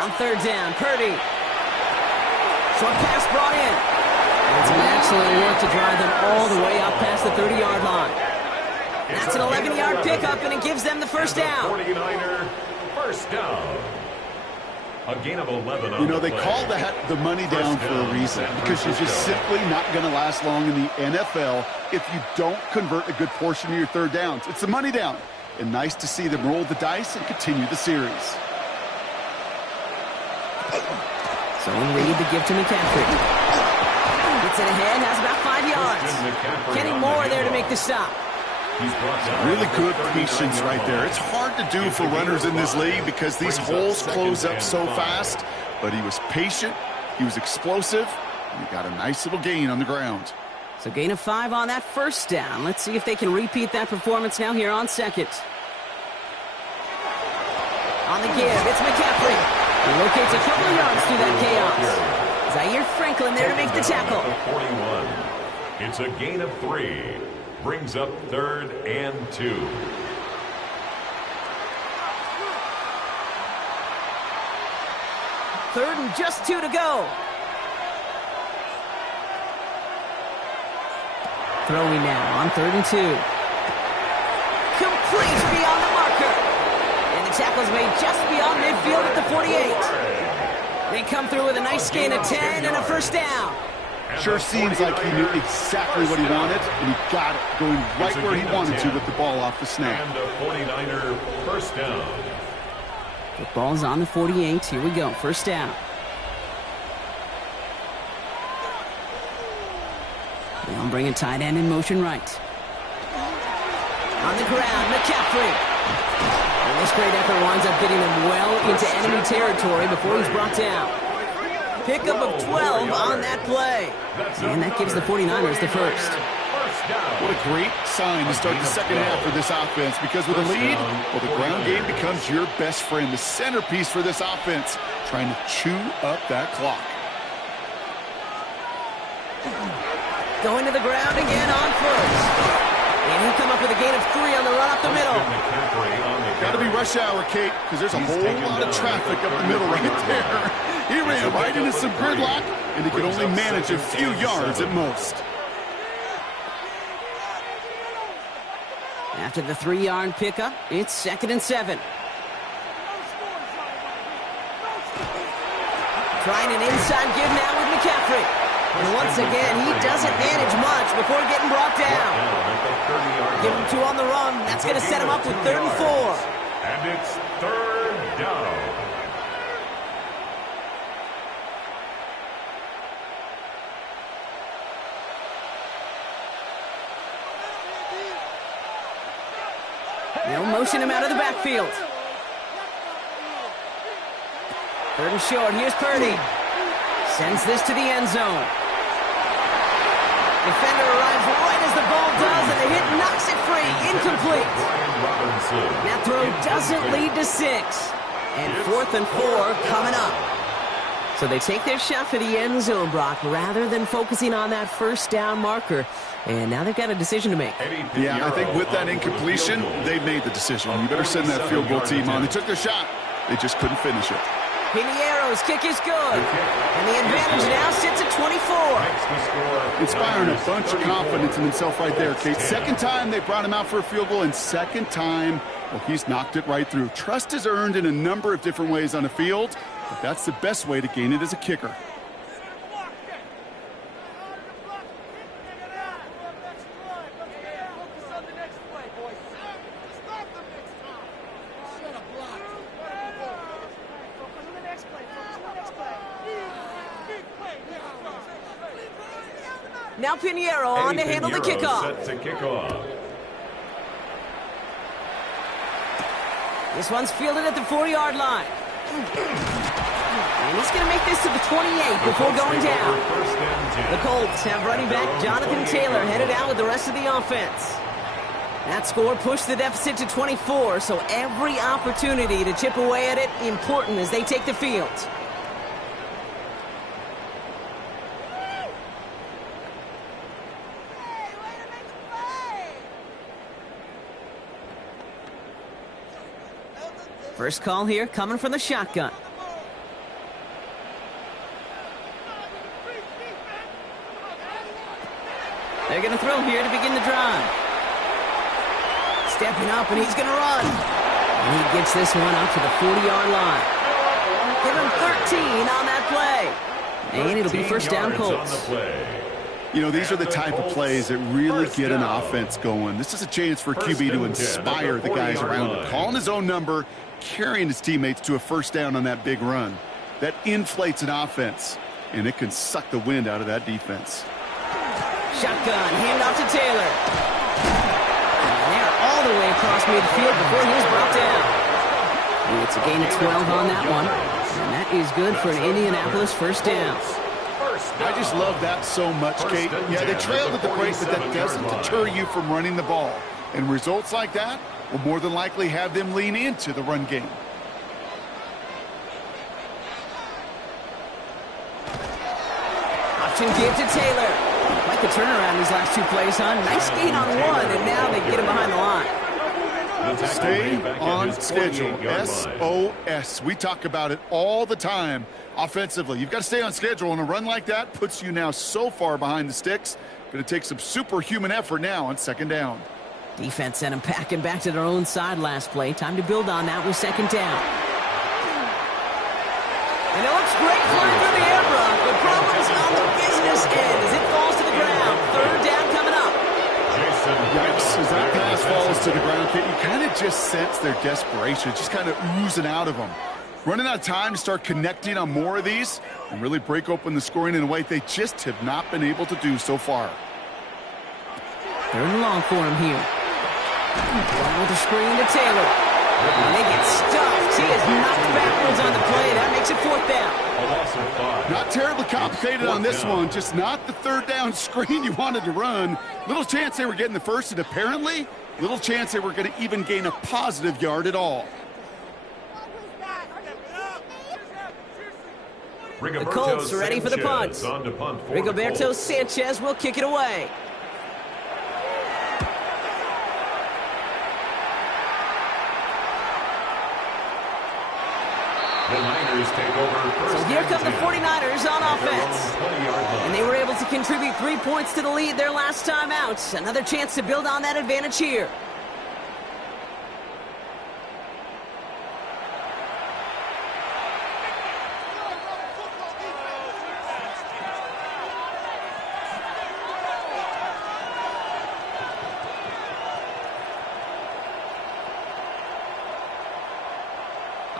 On third down, Purdy. Short pass brought in. And some excellent work to drive them all the way up past the 30-yard line. That's an 11-yard pickup, and it gives them the first down. 49er first down. A gain of 11 on You know, they call that the money down for a reason, because you're just simply not going to last long in the NFL if you don't convert a good portion of your third downs. It's the money down, and nice to see them roll the dice and continue the series. So Reed the give to McCaffrey. Gets it ahead, has about 5 yards. Getting more there to make the stop. Really good patience right there. It's hard to do for runners in this league because these holes close up so fast. But he was patient, he was explosive, and he got a nice little gain on the ground. So gain of 5 on that first down. Let's see if they can repeat that performance now here on second. On the give, it's McCaffrey. He locates a couple of yards through that chaos. Zaire Franklin there to make the tackle. 41. It's a gain of 3. Brings up 3rd and 2. Third and just 2 to go. Throwing now on 3rd and 2. Complete beyond the marker. And the tackle's made just beyond midfield at the 48. They come through with a nice gain of 10 and a first down. Sure seems like he knew exactly what he wanted, and he got it, going right where he wanted to with the ball off the snap. And a 49er first down. The ball's on the 48. Here we go. First down. They'll bring a tight end in motion right. On the ground, McCaffrey. And this great effort winds up getting them well into enemy territory before he's brought down. Pickup of 12 on that play. And that gives the 49ers the first. What a great sign to start the second half for this offense, because with a lead, well, the ground game becomes your best friend, the centerpiece for this offense, trying to chew up that clock. Going to the ground again on first. And he'll come up with a gain of 3 on the run up the middle. Got to be rush hour, Kate, because there's a whole lot of traffic up the middle right there. He ran right into some gridlock, and he could only manage a few yards at most. After the 3-yard pickup, it's 2nd and 7. Trying an inside give now with McCaffrey. And once again, he doesn't manage much before getting brought down. Give him 2 on the run. That's going to set him up with 3rd and 4. And it's 3rd down. They'll motion him out of the backfield. 3rd and short. Here's Purdy. Sends this to the end zone. Defender arrives right as the ball does, and the hit knocks it free. Incomplete. That throw doesn't lead to 6. And 4th and 4 coming up. So they take their shot for the end zone, Brock, rather than focusing on that first down marker. And now they've got a decision to make. Yeah, I think with that incompletion, they made the decision. You better send that field goal team on. They took their shot. They just couldn't finish it. Piniero's kick is good. And the advantage now sits at 24. Inspiring a bunch of confidence in himself right there, Kate. Second time they brought him out for a field goal, and second time, well, he's knocked it right through. Trust is earned in a number of different ways on the field, but that's the best way to gain it as a kicker. Now Piniero on to handle the kickoff. Set to kick off. This one's fielded at the 4-yard line. And he's going to make this to the 28 before going down. The Colts have running back Jonathan Taylor headed out with the rest of the offense. That score pushed the deficit to 24, so every opportunity to chip away at it important as they take the field. First call here coming from the shotgun. They're going to throw here to begin the drive. Stepping up, and he's going to run. And he gets this one out to the 40-yard line. Give him 13 on that play. And it'll be first down Colts. You know, these are the type of plays that really get an offense going. This is a chance for QB to inspire the guys around him. Calling his own number, carrying his teammates to a first down on that big run. That inflates an offense, and it can suck the wind out of that defense. Shotgun, handoff to Taylor. And they're all the way across midfield before he's brought down. And it's a gain of 12 on that one. And that is good for an Indianapolis first down. I just love that so much, Kate. Yeah, they trailed at the break, but that doesn't deter you from running the ball. And results like that will more than likely have them lean into the run game. Option give to Taylor. Like the turnaround these last two plays, huh? Nice gain on one, and now they get him behind the line. Stay on schedule. SOS. We talk about it all the time offensively. You've got to stay on schedule, and a run like that puts you now so far behind the sticks. Going to take some superhuman effort now on second down. Defense sent them packing back to their own side last play. Time to build on that with second down. And it looks great flying through the air, Brock, but problems on the business end as it falls to the ground. Third down coming up. Yikes, as that pass falls to the ground, Kate, you kind of just sense their desperation, just kind of oozing out of them. Running out of time to start connecting on more of these and really break open the scoring in a way they just have not been able to do so far. Third and long for him here. One with the screen to Taylor. And they get stuffed. He is knocked backwards on the play. That makes it fourth down. Not terribly complicated on this one. Just not the third down screen you wanted to run. Little chance they were getting the first, and apparently little chance they were going to even gain a positive yard at all. The Colts are ready for the punt. Rigoberto Sanchez will kick it away. The Niners take over first. So here come the 49ers on offense. And they were able to contribute 3 points to the lead their last time out. Another chance to build on that advantage here.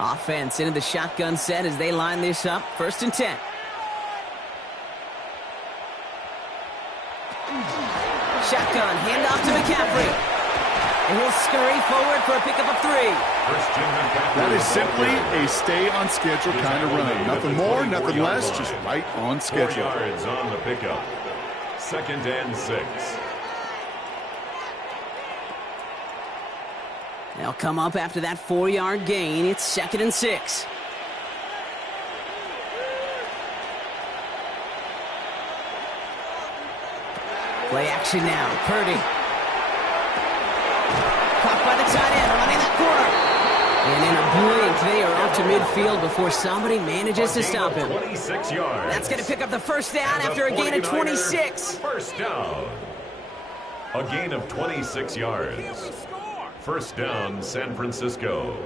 Offense into the shotgun set as they line this up. First and 10. Shotgun, handoff to McCaffrey. And he'll scurry forward for a pickup of 3. That is simply a stay on schedule kind of run. Nothing more, nothing less, just right on schedule. 4 yards on the pickup. Second and 6. They'll come up after that 4-yard gain. It's second and 6. Play action now. Purdy. Caught by the tight end, running that corner. And in a blink, they are off to midfield before somebody manages to stop him. 26 yards. That's going to pick up the first down after a gain of 26. First down. A gain of 26 yards. First down, San Francisco.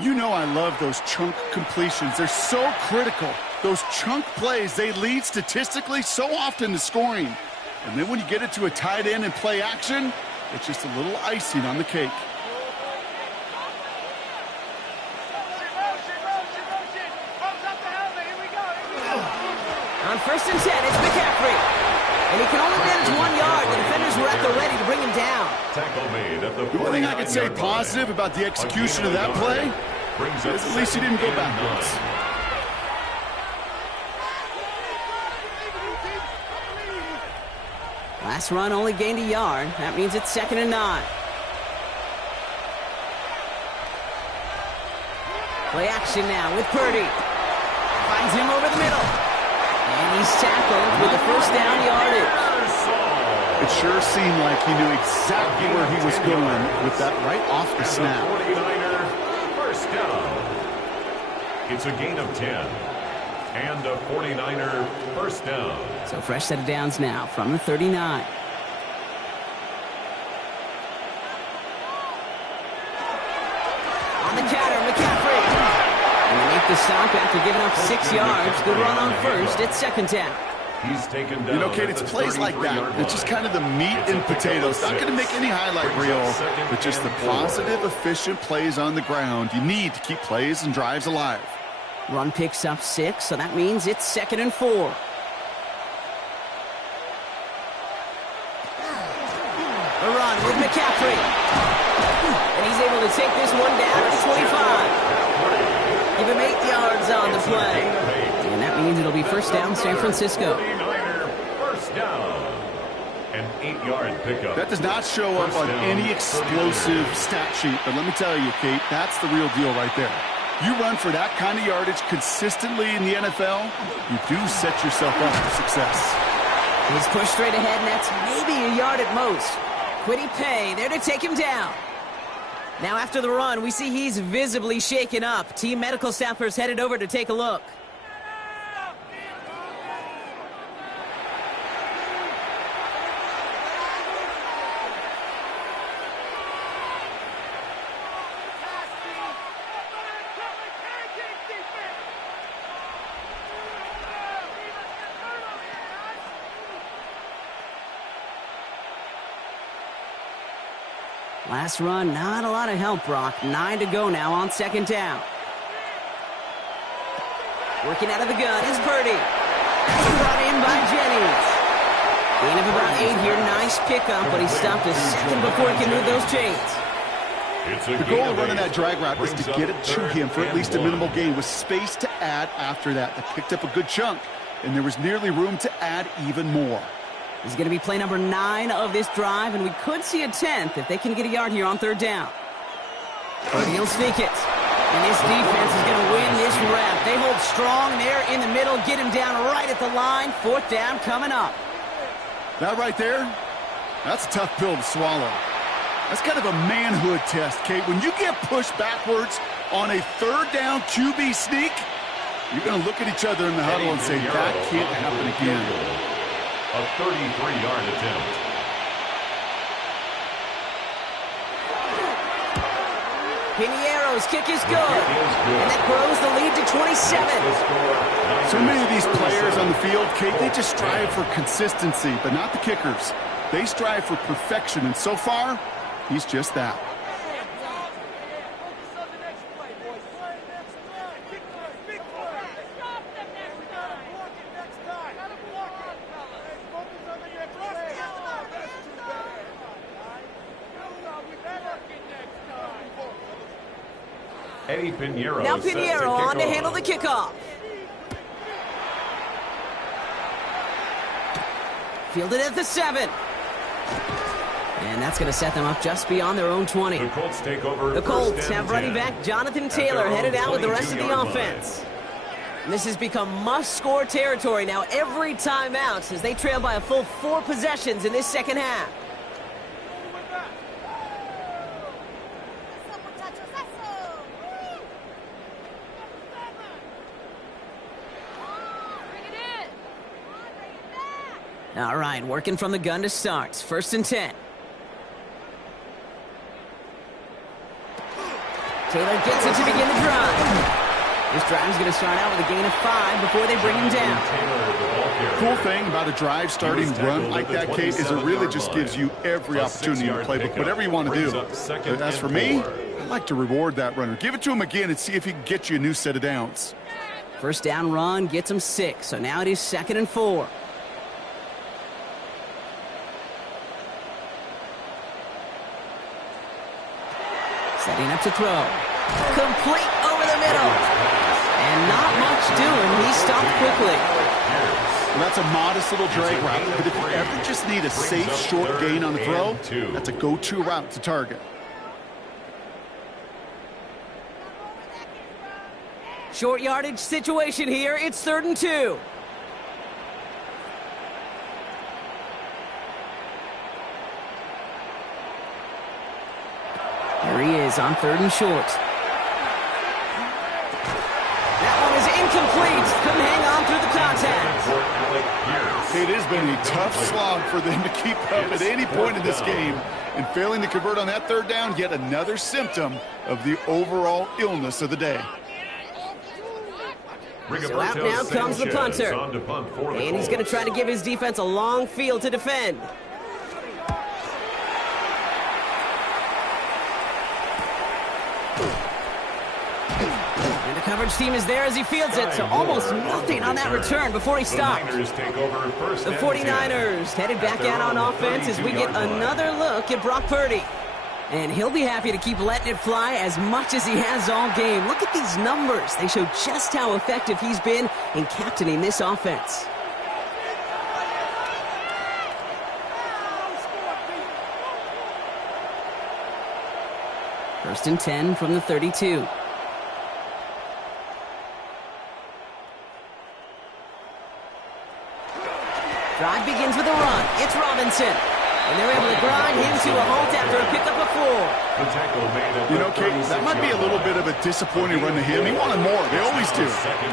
You know I love those chunk completions. They're so critical. Those chunk plays, they lead statistically so often to scoring. And then when you get it to a tight end and play action, it's just a little icing on the cake. On first and 10, it's McCaffrey. And he can only manage 1 yard. The defenders were at the ready to bring him down. Tackle made at the The one thing I can say positive about the execution of that play is at least he didn't go backwards. Last run only gained a yard. That means it's second and 9. Play action now with Purdy. Finds him over the middle. And he's tackled with the first down yardage. It sure seemed like he knew exactly where he was going with that right off the snap. 49er first down. It's a gain of 10. And a 49er first down. So fresh set of downs now from the 39. On the counter, McCaffrey. And they make the stop after giving up 6 yards. Good run on first. It's second down. He's taken down. You know, Kate, it's plays like that. It's just kind of the meat and potatoes. Not going to make any highlight reel, but just the positive, efficient plays on the ground. You need to keep plays and drives alive. Run picks up 6, so that means it's 2nd and 4. A run with McCaffrey. And he's able to take this one down at 25. Give him 8 yards on the play. And that means it'll be first down San Francisco. 49er first down. An 8-yard pickup. That does not show up on any explosive stat sheet, but let me tell you, Kate, that's the real deal right there. You run for that kind of yardage consistently in the NFL, you do set yourself up for success. He's pushed straight ahead, and that's maybe a yard at most. Quiddy Pay there to take him down. Now after the run, we see he's visibly shaken up. Team medical staffers headed over to take a look. Last run, not a lot of help, Brock. 9 to go now on second down. Working out of the gun is Purdy. Brought in by Jennings. Gain of about 8 here. Nice pickup, but he stopped a second before he can move those chains. The goal of running that drag route is to get it to him for at least a minimal gain with space to add after that. They picked up a good chunk, and there was nearly room to add even more. This is going to be play number 9 of this drive, and we could see a 10th if they can get a yard here on third down. But he'll sneak it. And this defense is going to win this rep. They hold strong there in the middle, get him down right at the line. Fourth down coming up. That right there, that's a tough pill to swallow. That's kind of a manhood test, Kate. When you get pushed backwards on a third down QB sneak, you're going to look at each other in the huddle and say, that can't happen again. A 33-yard attempt. Piniero's kick is good. And that grows the lead to 27. So many of these players on the field, Kate, they just strive for consistency, but not the kickers. They strive for perfection, and so far, he's just that. Now Pinheiro on to handle the kickoff. Fielded at the 7. And that's going to set them up just beyond their own 20. The Colts take over. The Colts have running back Jonathan Taylor headed out with the rest of the offense. And this has become must-score territory now every time out as they trail by a full 4 possessions in this second half. All right, working from the gun to start. First and 10. Taylor gets it to begin the drive. This drive's going to start out with a gain of 5 before they bring him down. Cool thing about a drive starting run like that, Kate, is it really just gives you every opportunity in the playbook, whatever you want to do. As for me, I'd like to reward that runner. Give it to him again and see if he can get you a new set of downs. First down run gets him 6, so now it is 2nd and 4. Setting up to throw. Complete over the middle. And not much doing. He stopped quickly. Well, that's a modest little drag route, but if you ever just need a safe, short gain on the throw, that's a go-to route to target. Short yardage situation here. It's 3rd and 2. Here he is on 3rd and short. That one is incomplete. incomplete. Couldn't hang on through the contact. It has been a tough slog for them to keep up at any point in this game. And failing to convert on that third down, yet another symptom of the overall illness of the day. So out now comes the punter. And he's going to try to give his defense a long field to defend. And the coverage team is there as he fields it, so almost nothing on that return before he stopped. The 49ers headed back out on offense as we get another look at Brock Purdy. And he'll be happy to keep letting it fly as much as he has all game. Look at these numbers. They show just how effective he's been in captaining this offense. First and 10 from the 32. Drive begins with a run. It's Robinson. And they're able to grind him to a halt after a pickup of 4. You know, Kate, that might be a little bit of a disappointing run to him. He wanted more. They always do.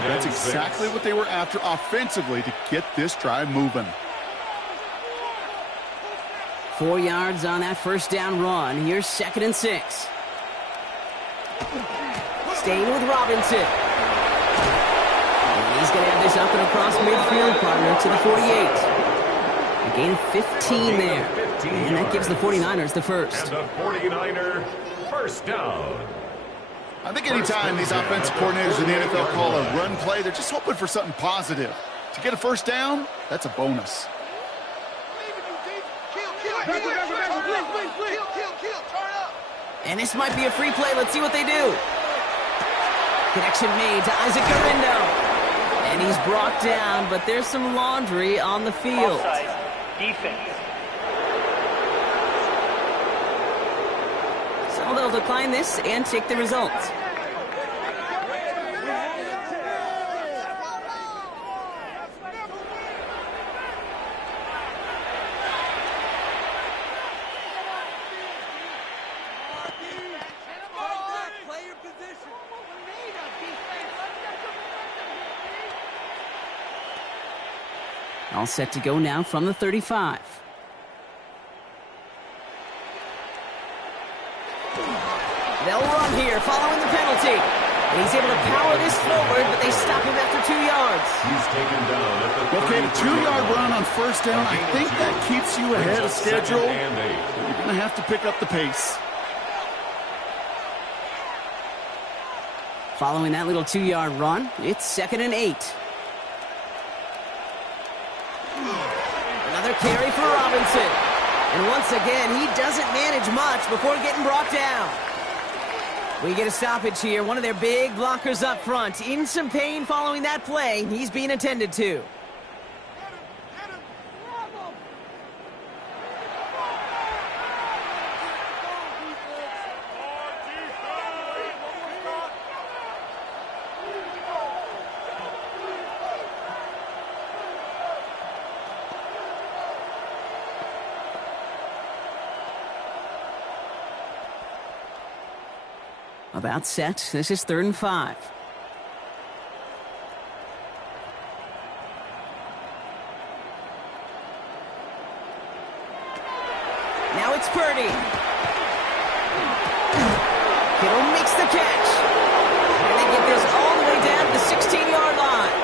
That's exactly what they were after offensively to get this drive moving. 4 yards on that first down run. Here's 2nd and 6. Staying with Robinson. And he's going to have this up and across midfield, partner, to the 48. A gain of 15 there. And that gives the 49ers the first. And the 49er first down. I think anytime these offensive coordinators in the NFL call a run play, they're just hoping for something positive. To get a first down, that's a bonus. And this might be a free play. Let's see what they do. Connection made to Isaac Garindo. And he's brought down, but there's some laundry on the field. Offside. Defense. So they'll decline this and take the results. All set to go now from the 35. They'll run here following the penalty. And he's able to power this forward, but they stop him after 2 yards. He's taken down at the Okay, a 2-yard run on first down. I think that keeps you ahead of schedule. You're going to have to pick up the pace. Following that little 2-yard run, it's 2nd and 8. Another carry for Robinson. And once again, he doesn't manage much before getting brought down. We get a stoppage here. One of their big blockers up front. In some pain following that play. He's being attended to. About set. This is 3rd and 5. Now it's Purdy. Kittle makes the catch. And they get this all the way down to the 16-yard line.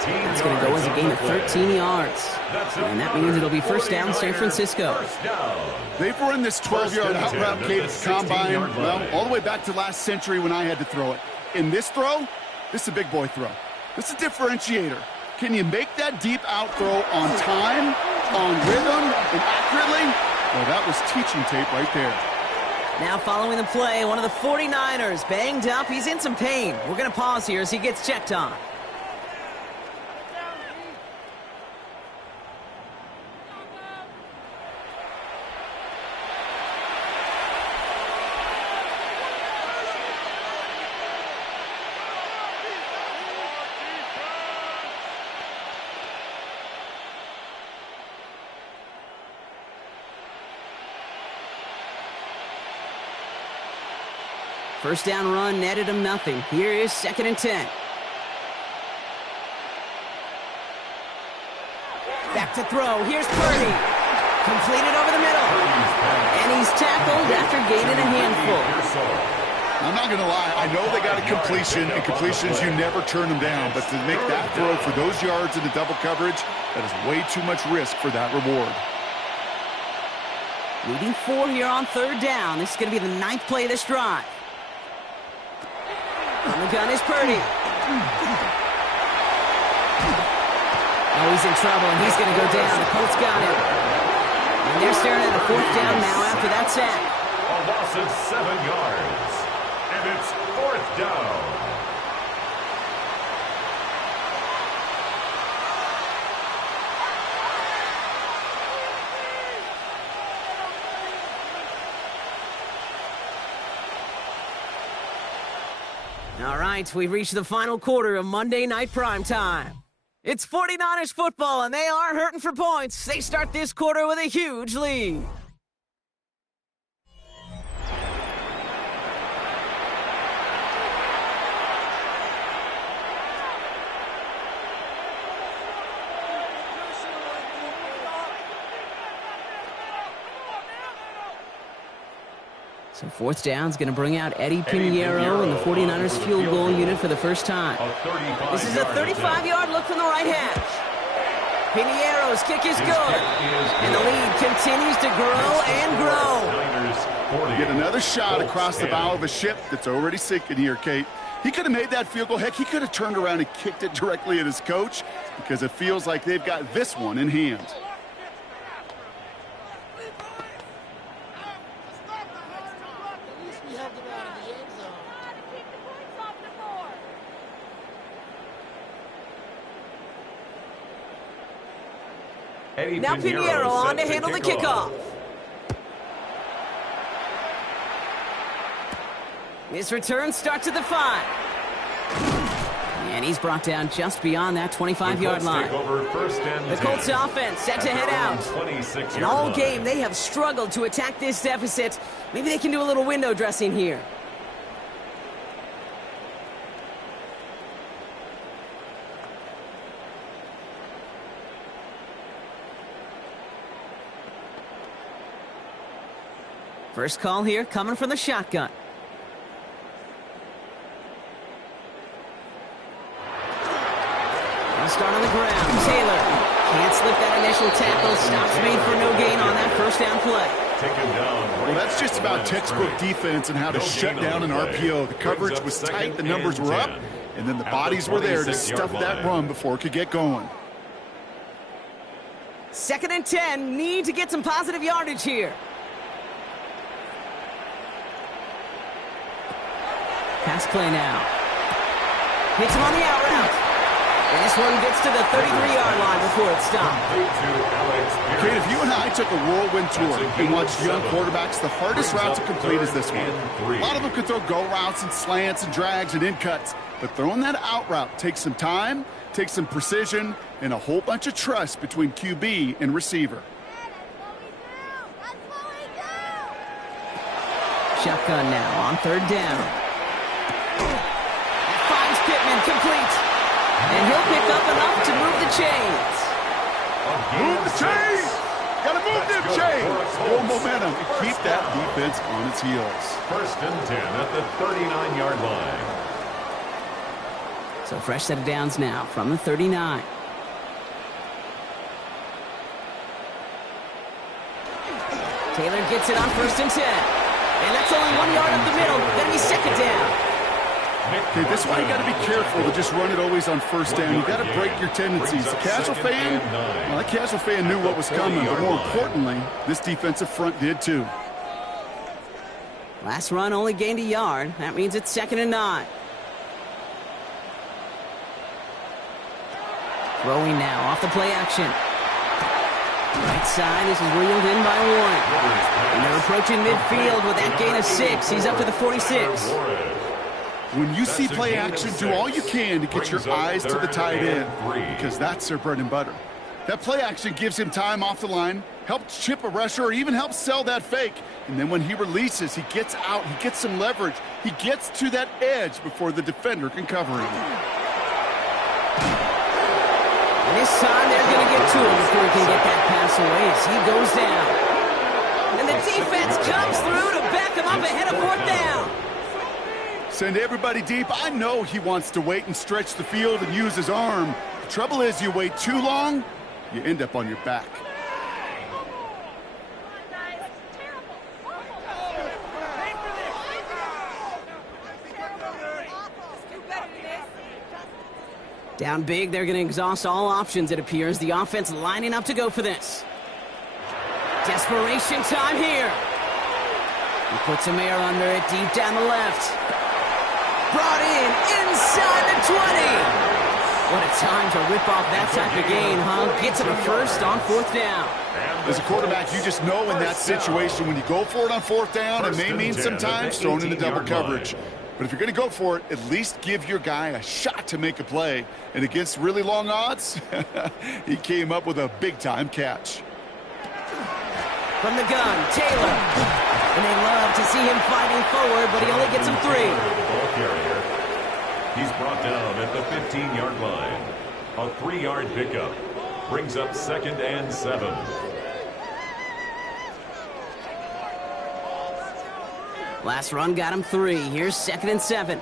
That's going to go as a gain of 13 yards. And that means it'll be first down San Francisco. They've run this 12-yard out route cadence combine, well, all the way back to last century when I had to throw it. In this throw, this is a big boy throw. This is a differentiator. Can you make that deep out throw on time, on rhythm, and accurately? Well, that was teaching tape right there. Now following the play, one of the 49ers banged up. He's in some pain. We're going to pause here as he gets checked on. First down run netted him nothing. Here is 2nd and 10. Back to throw. Here's Purdy. Completed over the middle. And he's tackled after gaining a handful. I'm not going to lie. I know they got a completion, and completions, you never turn them down. But to make that throw for those yards into double coverage, that is way too much risk for that reward. Leading 4 here on third down. This is going to be the 9th play of this drive. On the gun is Purdy. Oh, he's in trouble, and he's going to go down. The Colts got him. And they're staring at a 4th down now after that sack. A loss of 7 yards. And it's 4th down. All right, we've reached the final quarter of Monday Night Primetime. It's 49ers football, and they are hurting for points. They start this quarter with a huge lead. So 4th down is going to bring out Eddie Pinheiro in the 49ers field goal unit for the first time. This is a 35-yard look from the right hash. Pinheiro's kick is good. And the lead continues to grow and grow. Get another shot across the bow of a ship that's already sinking here, Kate. He could have made that field goal. Heck, he could have turned around and kicked it directly at his coach because it feels like they've got this one in hand. Now Pinheiro on to handle the kickoff. This return starts at the 5. And he's brought down just beyond that 25-yard line. The Colts offense set to head out. And all game, they have struggled to attack this deficit. Maybe they can do a little window dressing here. First call here coming from the shotgun. They'll start on the ground. Taylor can't slip that initial tackle. Stops made for no gain on that first down play. Well, that's just about textbook defense and how to shut down an RPO. The coverage was tight, the numbers were up, and then the bodies were there to stuff that run before it could get going. 2nd and 10. Need to get some positive yardage here. Pass play now. Hits him on the out route. And this one gets to the 33-yard line before it's stopped. Kate, if you and I took a whirlwind tour and watched young quarterbacks, the hardest route to complete is this one. A lot of them could throw go routes and slants and drags and in cuts, but throwing that out route takes some time, takes some precision, and a whole bunch of trust between QB and receiver. Shotgun now on 3rd down. Finds Pittman complete. And he'll pick up enough to move the chains. Move the chains! Gotta move them chains! Build momentum and keep that defense on its heels. 1st and 10 at the 39-yard line. So fresh set of downs now from the 39. Taylor gets it on 1st and 10. And that's only 1 yard up the middle. Gonna be 2nd down. Okay, this is why you got to be careful to just run it always on 1st down. You got to break your tendencies. The casual fan, well, that casual fan knew what was coming, but more importantly, this defensive front did too. Last run only gained a yard. That means it's 2nd and 9. Throwing now off the play action. Right side, this is reeled in by Warren. And they're approaching midfield with that gain of 6. He's up to the 46. When you see play action, do all you can to get your eyes to the tight end because that's their bread and butter. That play action gives him time off the line, helps chip a rusher, or even helps sell that fake. And then when he releases, he gets out, he gets some leverage. He gets to that edge before the defender can cover him. And this time they're going to get to him before he can get that pass away as he goes down. And the defense comes through to back him up ahead of 4th down. Send everybody deep. I know he wants to wait and stretch the field and use his arm. The trouble is, you wait too long, you end up on your back. Down big, they're going to exhaust all options, it appears. The offense lining up to go for this. Desperation time here. He puts some air under it, deep down the left. Brought in, inside the 20. What a time to rip off that type of gain, huh? Gets him a first on 4th down. As a quarterback, you just know in that situation when you go for it on 4th down, it may mean sometimes thrown into double coverage. But if you're going to go for it, at least give your guy a shot to make a play. And against really long odds, he came up with a big-time catch. From the gun, Taylor. And they love to see him fighting forward, but he only gets him 3. He's brought down at the 15-yard line. A 3-yard pickup brings up 2nd and 7. Last run got him 3. Here's 2nd and 7.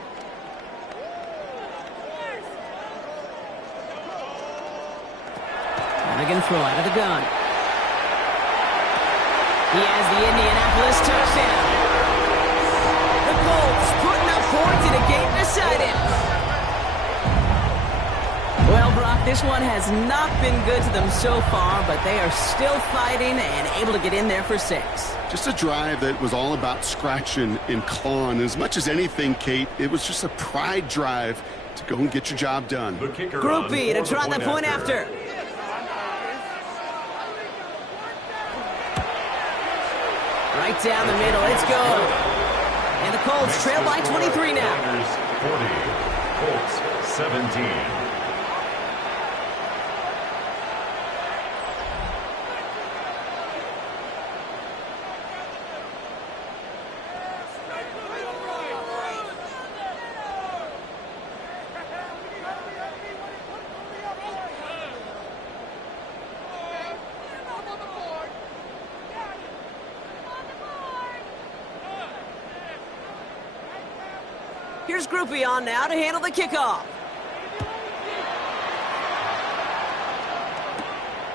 Now they're going to throw out of the gun. He has the Indianapolis touchdown. The Colts putting up points in a game decided. Well, Brock, this one has not been good to them so far, but they are still fighting and able to get in there for 6. Just a drive that was all about scratching and clawing. As much as anything, Kate, it was just a pride drive to go and get your job done. Group B to try the point after. Right down the middle, let's go. And the Colts trail by 23 now. 40, Colts 17. Here's Groupie on now to handle the kickoff.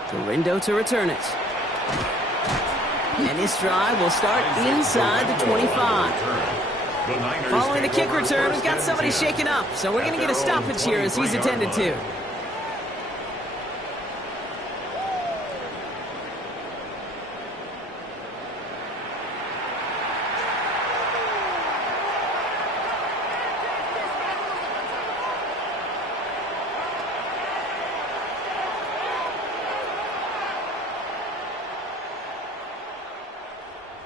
Dorindo to return it. And this drive will start inside the 25. Following the kick return, we've got somebody shaken up, so we're going to get a stoppage here as he's attended to.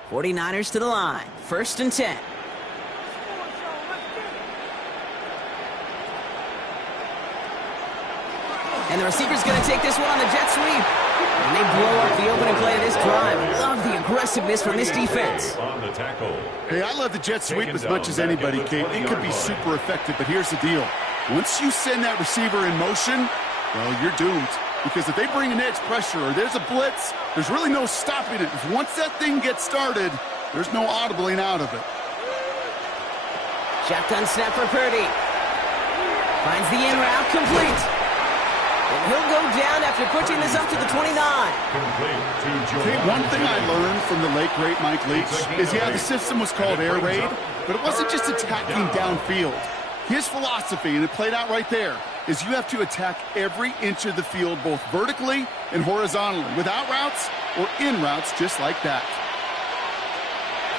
'49ers to the line. 1st and 10. And the receiver's going to take this one on the jet sweep. And they blow up the opening play of this drive. Love the aggressiveness from this defense. Hey, I love the jet sweep as much as anybody, Kate. It could be super effective, but here's the deal. Once you send that receiver in motion, well, you're doomed. Because if they bring an edge pressure or there's a blitz, there's really no stopping it. Once that thing gets started, there's no audibling out of it. Shotgun snap for Purdy. Finds the in route complete. And he'll go down after pushing this up to the 29. Okay, one thing I learned from the late, great Mike Leach is, yeah, the system was called air raid, but it wasn't just attacking downfield. His philosophy, and it played out right there, is you have to attack every inch of the field, both vertically and horizontally, without routes or in routes just like that.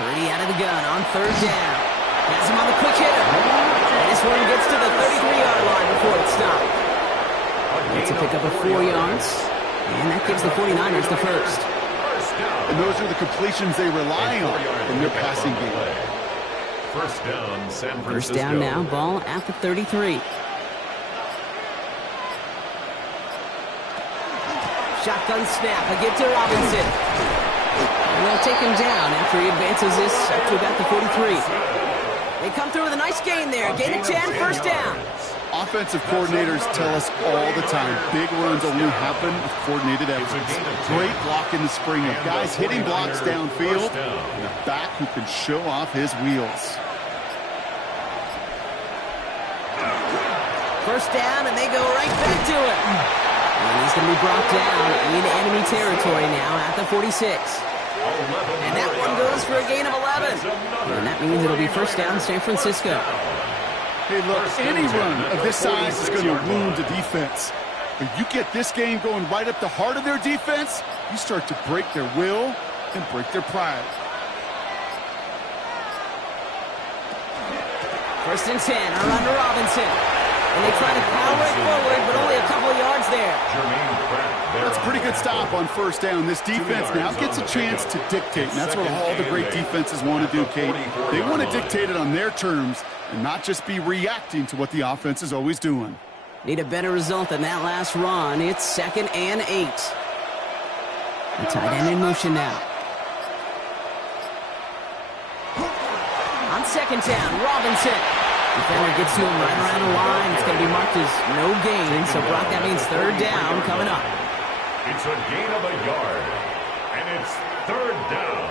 Purdy out of the gun on 3rd down. Has him on the quick hitter. And this one gets to the 33-yard line before it's stopped. It's a pickup of 4 yards, and that gives the 49ers the first. And those are the completions they rely on in their passing game. First down, San Francisco. First down now, ball at the 33. Shotgun snap, a give to Robinson. And they'll take him down after he advances this up to about the 43. They come through with a nice gain there. Gain of 10, first down. Offensive coordinators tell us all the time, big runs only happen with coordinated efforts. Great block in the spring of guys hitting blocks downfield and a back who can show off his wheels. First down, and they go right back to it. And he's going to be brought down in enemy territory now at the 46. And that one goes for a gain of 11. And that means it'll be first down San Francisco. Hey, look, any run of this size is going to wound a defense. But you get this game going right up the heart of their defense, you start to break their will and break their pride. First and 10, around to Robinson. And they try to power it forward, but only a couple of yards there. That's a pretty good stop on first down. This defense now gets a chance to dictate, and that's what all the great defenses want to do, Kate. They want to dictate it on their terms and not just be reacting to what the offense is always doing. Need a better result than that last run. It's 2nd and 8. The tight end in motion now. On second down, Robinson. Defender gets to him right around the line. It's going to be marked as no gain. So, Brock, that means third down coming up. It's a gain of a yard, and it's third down.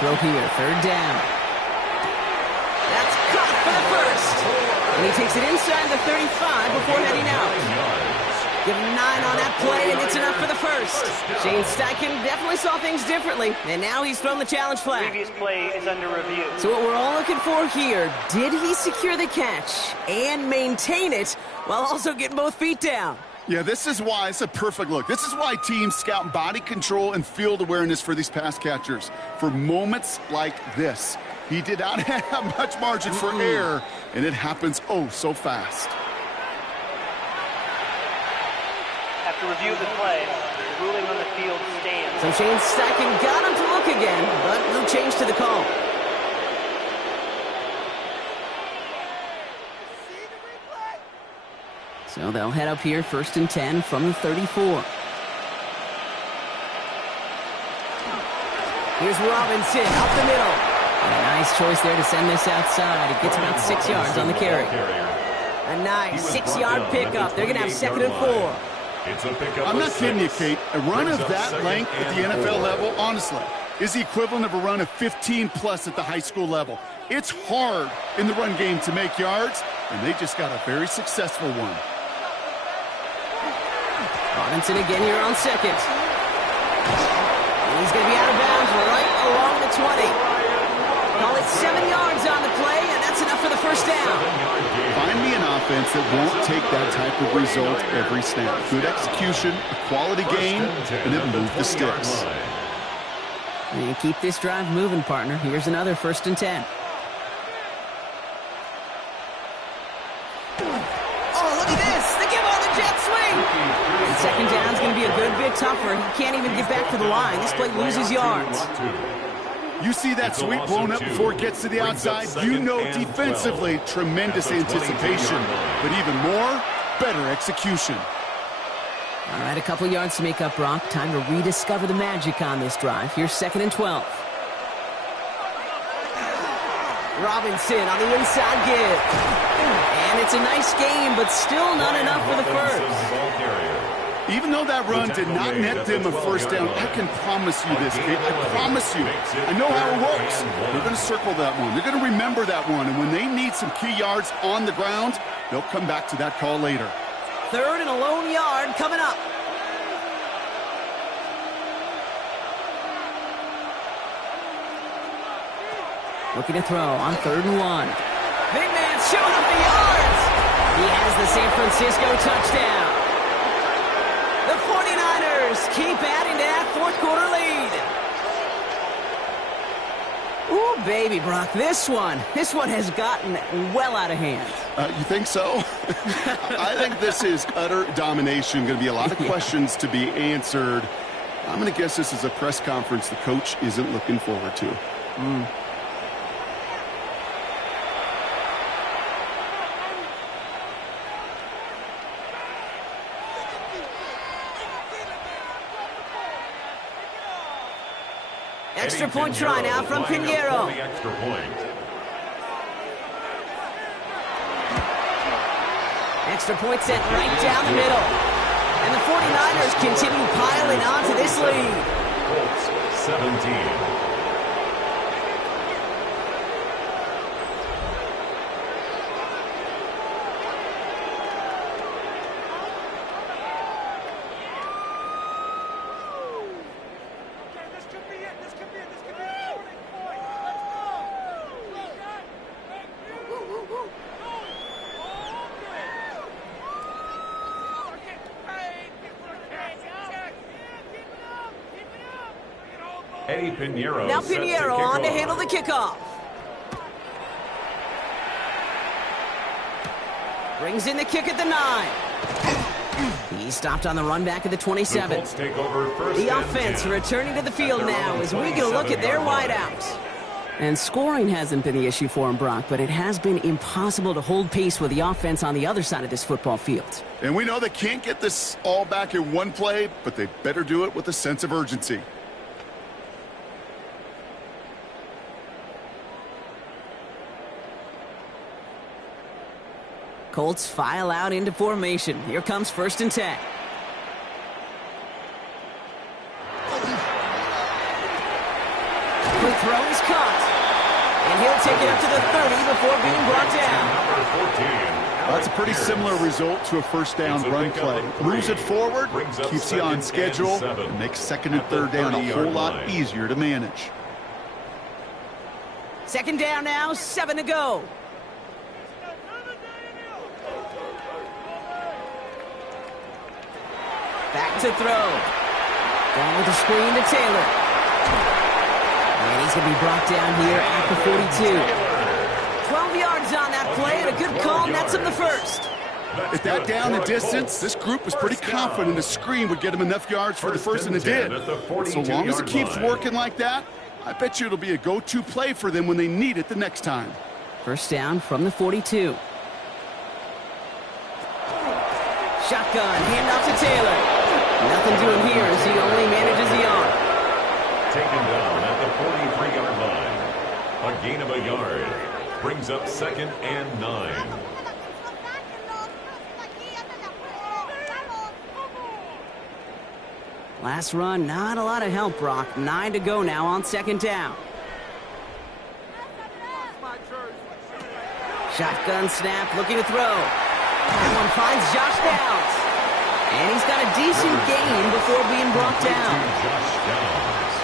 Throw here, third down. That's caught for the first. And he takes it inside the 35 before heading out. Give him 9 on that play, and it's enough for the first. Shane Steichen definitely saw things differently, and now he's thrown the challenge flag. Previous play is under review. So what we're all looking for here, did he secure the catch and maintain it while also getting both feet down? Yeah, this is why it's a perfect look. This is why teams scout body control and field awareness for these pass catchers. For moments like this, he did not have much margin for error, and it happens oh so fast. After review of the play, the ruling on the field stands. So Shane Steichen got him to look again, but no change to the call. So they'll head up here, 1st and 10 from the 34. Here's Robinson up the middle. And a nice choice there to send this outside. It gets about 6 yards on the carry. A nice 6-yard pickup. They're going to have 2nd and 4. I'm not kidding you, Kate. A run of that length at the NFL level, honestly, is the equivalent of a run of 15-plus at the high school level. It's hard in the run game to make yards, and they just got a very successful one. Robinson again here on 2nd. He's going to be out of bounds right along the 20. Call it 7 yards on the play, and that's enough for the first down. Find me an offense that won't take that type of result every snap. Good execution, a quality game, and then move the sticks. And keep this drive moving, partner. Here's another 1st and 10. Oh, look at this. They give on the jet swing. And 2nd down's going to be a good bit tougher. He can't even get back to the line. This play loses yards. You see that sweep blown up before it gets to the outside, you know defensively, tremendous anticipation. But even more, better execution. All right, a couple yards to make up, Brock. Time to rediscover the magic on this drive. Here's 2nd and 12. Robinson on the inside give. And it's a nice game, but still not enough for the first. Even though that run did not net them a first down, I can promise you this, Kate. I promise you. I know how it works. They're going to circle that one. They're going to remember that one. And when they need some key yards on the ground, they'll come back to that call later. 3rd and a lone yard coming up. Looking to throw on 3rd and 1. Big man showing up the yards. He has the San Francisco touchdown. The 49ers keep adding to that 4th quarter lead. Ooh, baby, Brock, this one has gotten well out of hand. You think so? I think this is utter domination. Going to be a lot of questions to be answered. I'm going to guess this is a press conference the coach isn't looking forward to. Extra point try now from Pinheiro. Extra point. Extra point sent right down the middle. And the 49ers continue piling onto this lead. Colts 17. Pinheiro now Pinheiro on to handle the kickoff. Brings in the kick at the 9. He stopped on the run back at the 27. The Colts take over first the offense returning to the field now as we get a look at their wideouts. And scoring hasn't been the issue for him, Brock, but it has been impossible to hold pace with the offense on the other side of this football field. And we know they can't get this all back in one play, but they better do it with a sense of urgency. Colts file out into formation. Here comes 1st and 10. Quick throw is caught. And he'll take it up to the 30 before being brought down. That's a pretty similar result to a first down run play. Moves it forward, keeps you on schedule, and makes 2nd and 3rd down a whole lot easier to manage. 2nd down now, 7 to go. Back to throw. Down with the screen to Taylor. And he's going to be brought down here at the 42. 12 yards on that play, and a good call nets him the first. At that down and distance, this group was pretty confident the screen would get him enough yards for the first, and it did. So long as it keeps working like that, I bet you it'll be a go-to play for them when they need it the next time. 1st down from the 42. Shotgun, handoff to Taylor. Nothing doing here as he only manages the arm. Taken down at the 43-yard line. A gain of a yard. Brings up 2nd and 9. Last run, not a lot of help, Brock. 9 to go now on 2nd down. Shotgun snap, looking to throw. That one finds Josh Downs. And he's got a decent gain before being brought down. Josh Downs.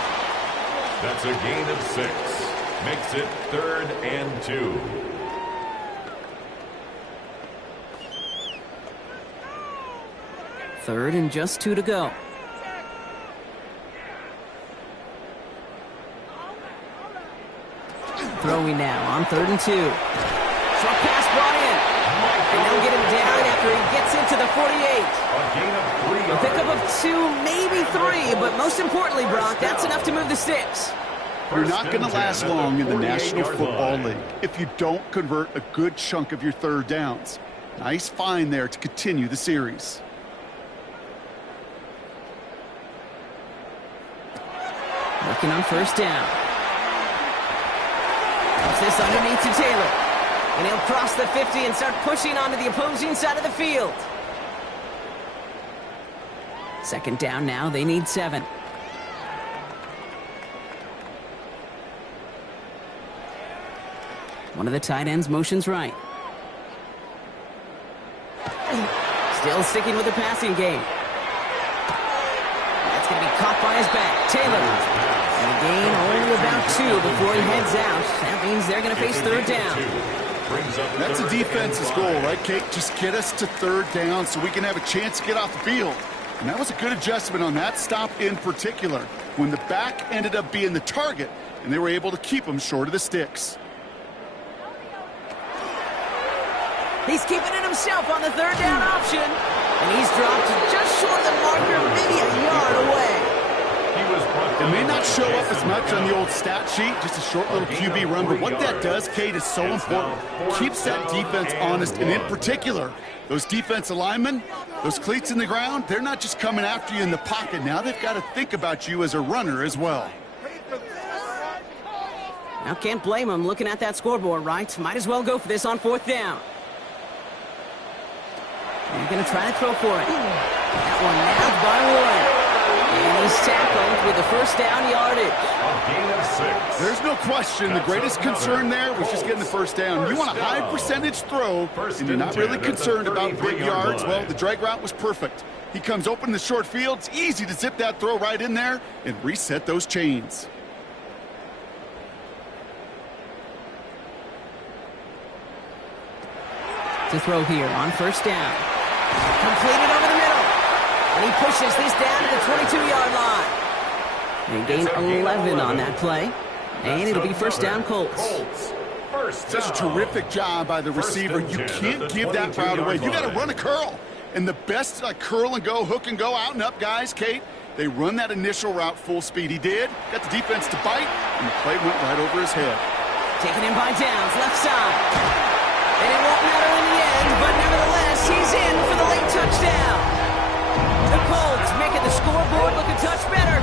That's a gain of 6. Makes it 3rd and 2. Third and just 2 to go. Throwing now on 3rd and 2. Short pass brought in. And they'll get him down after he gets into the 48. A gain of 3 A yards. pickup of 2, maybe 3, but most importantly, Brock, that's enough to move the sticks. You're not going to last long in the National Football League if you don't convert a good chunk of your 3rd downs. Nice find there to continue the series. Working on 1st down. Puts this underneath to Taylor. And he'll cross the 50 and start pushing onto the opposing side of the field. 2nd down now, they need 7. One of the tight ends motions right. Still sticking with the passing game. That's going to be caught by his back. Taylor. And a gain only about 2 before he heads out. That means they're going to face 3rd down. That's a defense's goal, right, Kate? Just get us to 3rd down so we can have a chance to get off the field. And that was a good adjustment on that stop in particular, when the back ended up being the target, and they were able to keep him short of the sticks. He's keeping it himself on the 3rd down option. And he's dropped just short of the marker, maybe a yard away. It may not show up as much on the old stat sheet, just a short little QB run, but what that does, Kate, is so important. Keeps that defense honest, and in particular, those defensive linemen, those cleats in the ground, they're not just coming after you in the pocket now. They've got to think about you as a runner as well. Now, can't blame him looking at that scoreboard, right? Might as well go for this on 4th down. They're going to try to throw for it. That one nabbed by Warren. And he's tackled with the first down yardage. A gain of 6. There's no question the greatest concern there was just getting the first down. You want a high percentage throw, and you're not really concerned about big yards. Well, the drag route was perfect. He comes open in the short field. It's easy to zip that throw right in there and reset those chains. To throw here on 1st down. Completed over the middle. And he pushes this down to the 22-yard line. They gain 11 on that play. And it'll be 1st down Colts. Such a terrific job by the receiver. You can't give that route away. You got to run a curl. And the best curl and go, hook and go, out and up guys, Kate, they run that initial route full speed. He did. Got the defense to bite, and the play went right over his head. Taken in by Downs, left side. And it won't matter in the end, but nevertheless, he's in for the late touchdown. The Colts making the scoreboard look a touch better.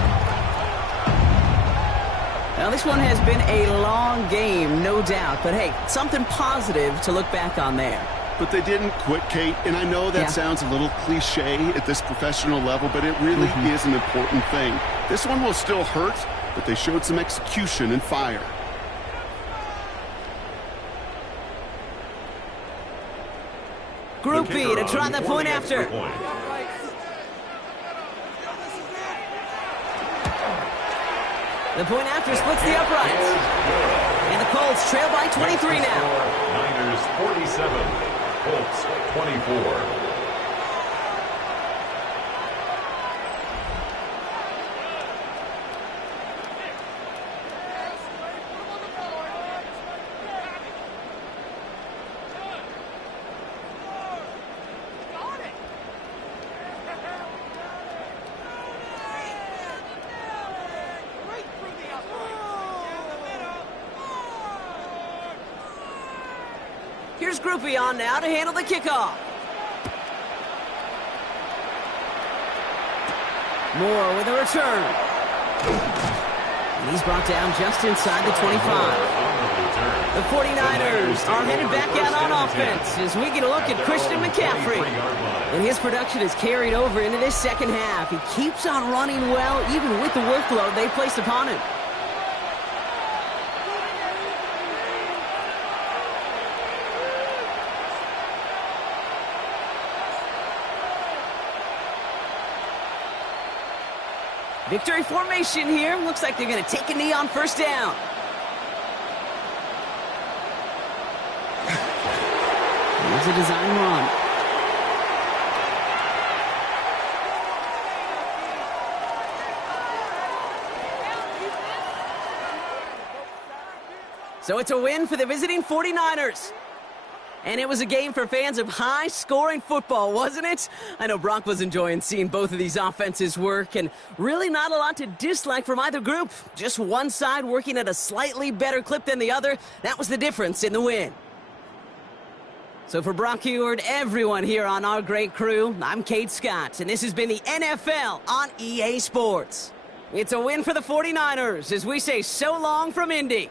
Now, this one has been a long game, no doubt. But, hey, something positive to look back on there. But they didn't quit, Kate, and I know that sounds a little cliche at this professional level, but it really is an important thing. This one will still hurt, but they showed some execution and fire. Group B to try the point after. The point after splits the uprights. And the Colts trail by 23 now. Niners 47, Colts 24. Here's Groupie on now to handle the kickoff. Moore with a return. And he's brought down just inside the 25. The 49ers are headed back out on offense as we get a look at Christian McCaffrey. And his production is carried over into this second half. He keeps on running well, even with the workload they placed upon him. Victory formation here. Looks like they're going to take a knee on 1st down. Here's a design run. So it's a win for the visiting 49ers. And it was a game for fans of high-scoring football, wasn't it? I know Brock was enjoying seeing both of these offenses work, and really not a lot to dislike from either group. Just one side working at a slightly better clip than the other. That was the difference in the win. So for Brock Heward, everyone here on our great crew, I'm Kate Scott, and this has been the NFL on EA Sports. It's a win for the 49ers as we say so long from Indy.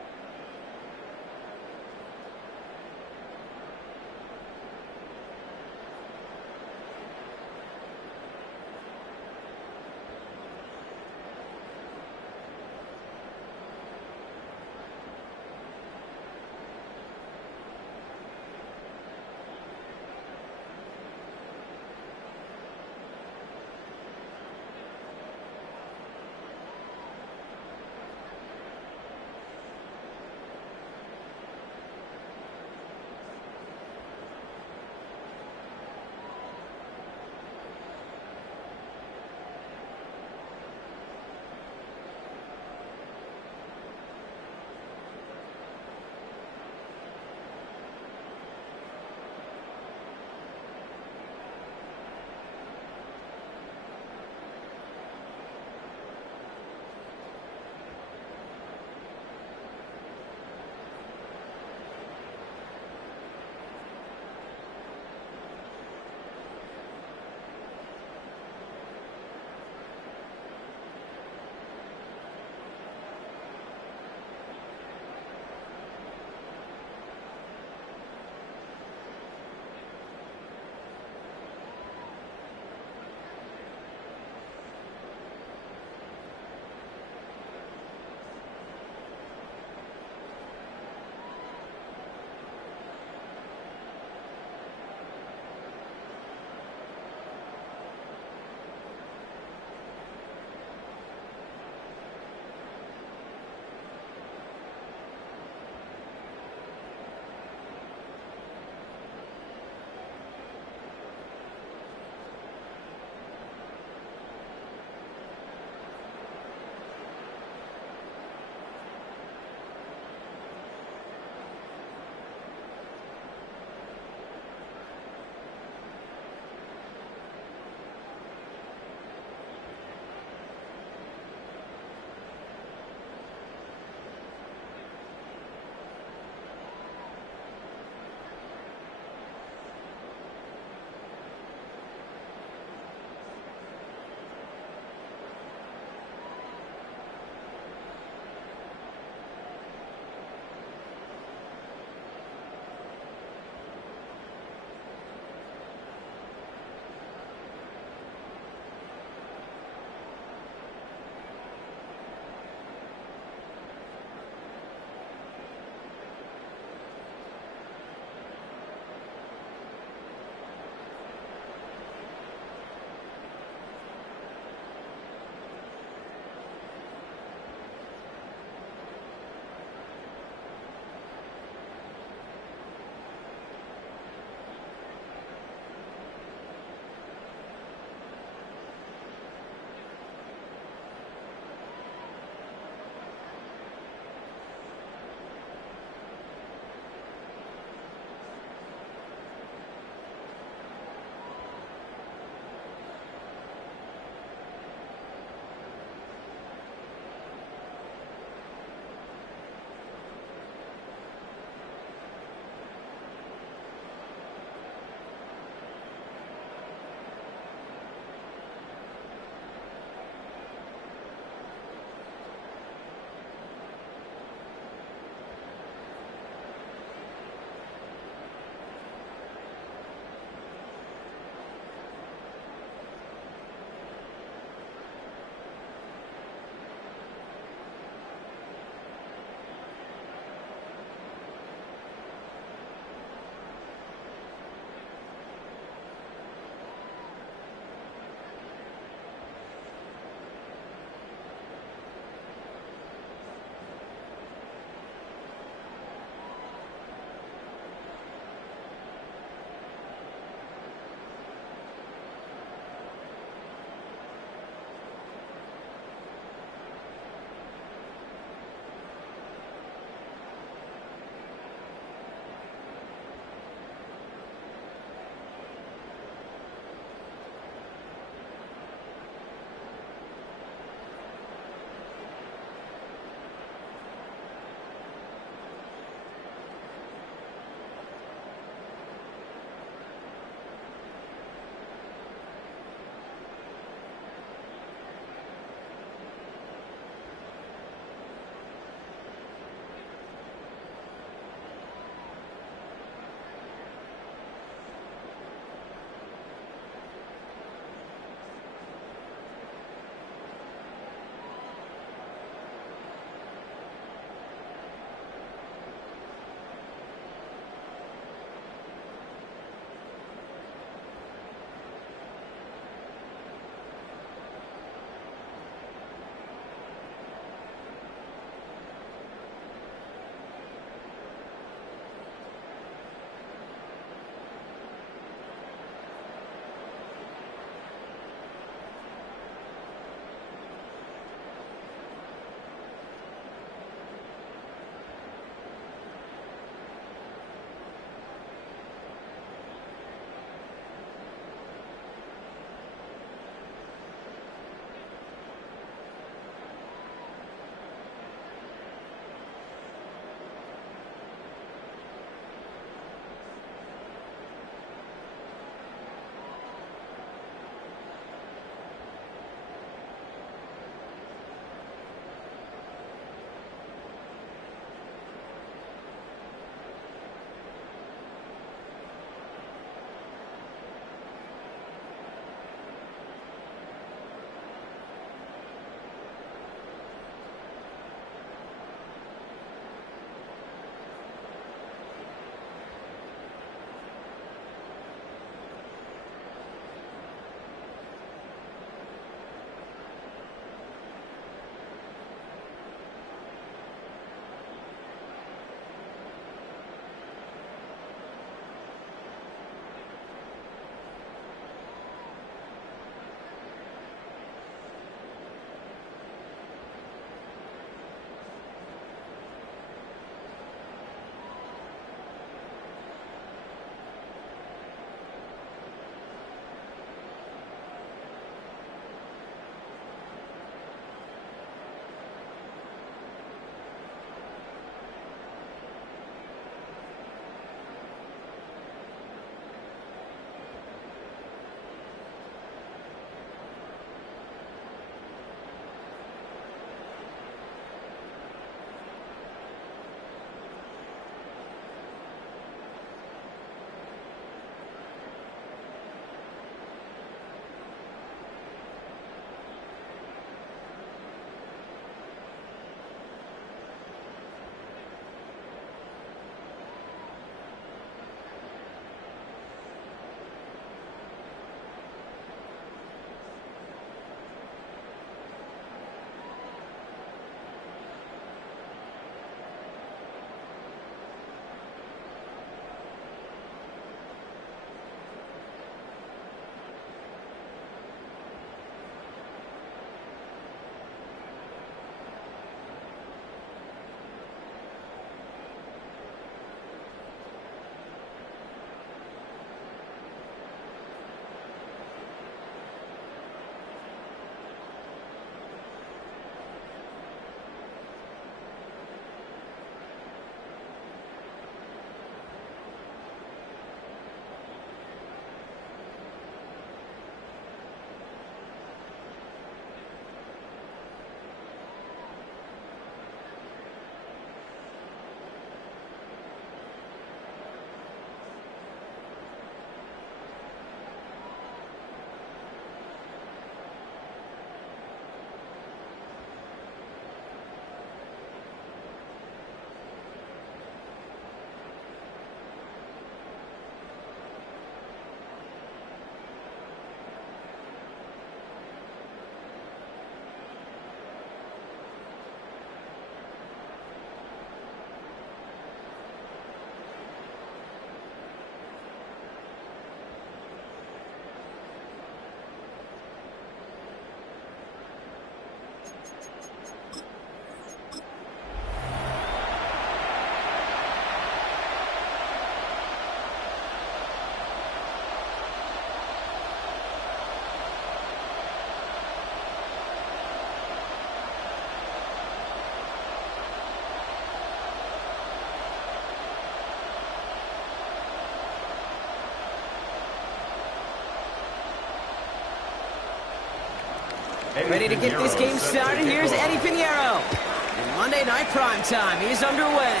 Ready to get this game started. Here's Eddie Pinheiro. And Monday Night Prime Time is underway.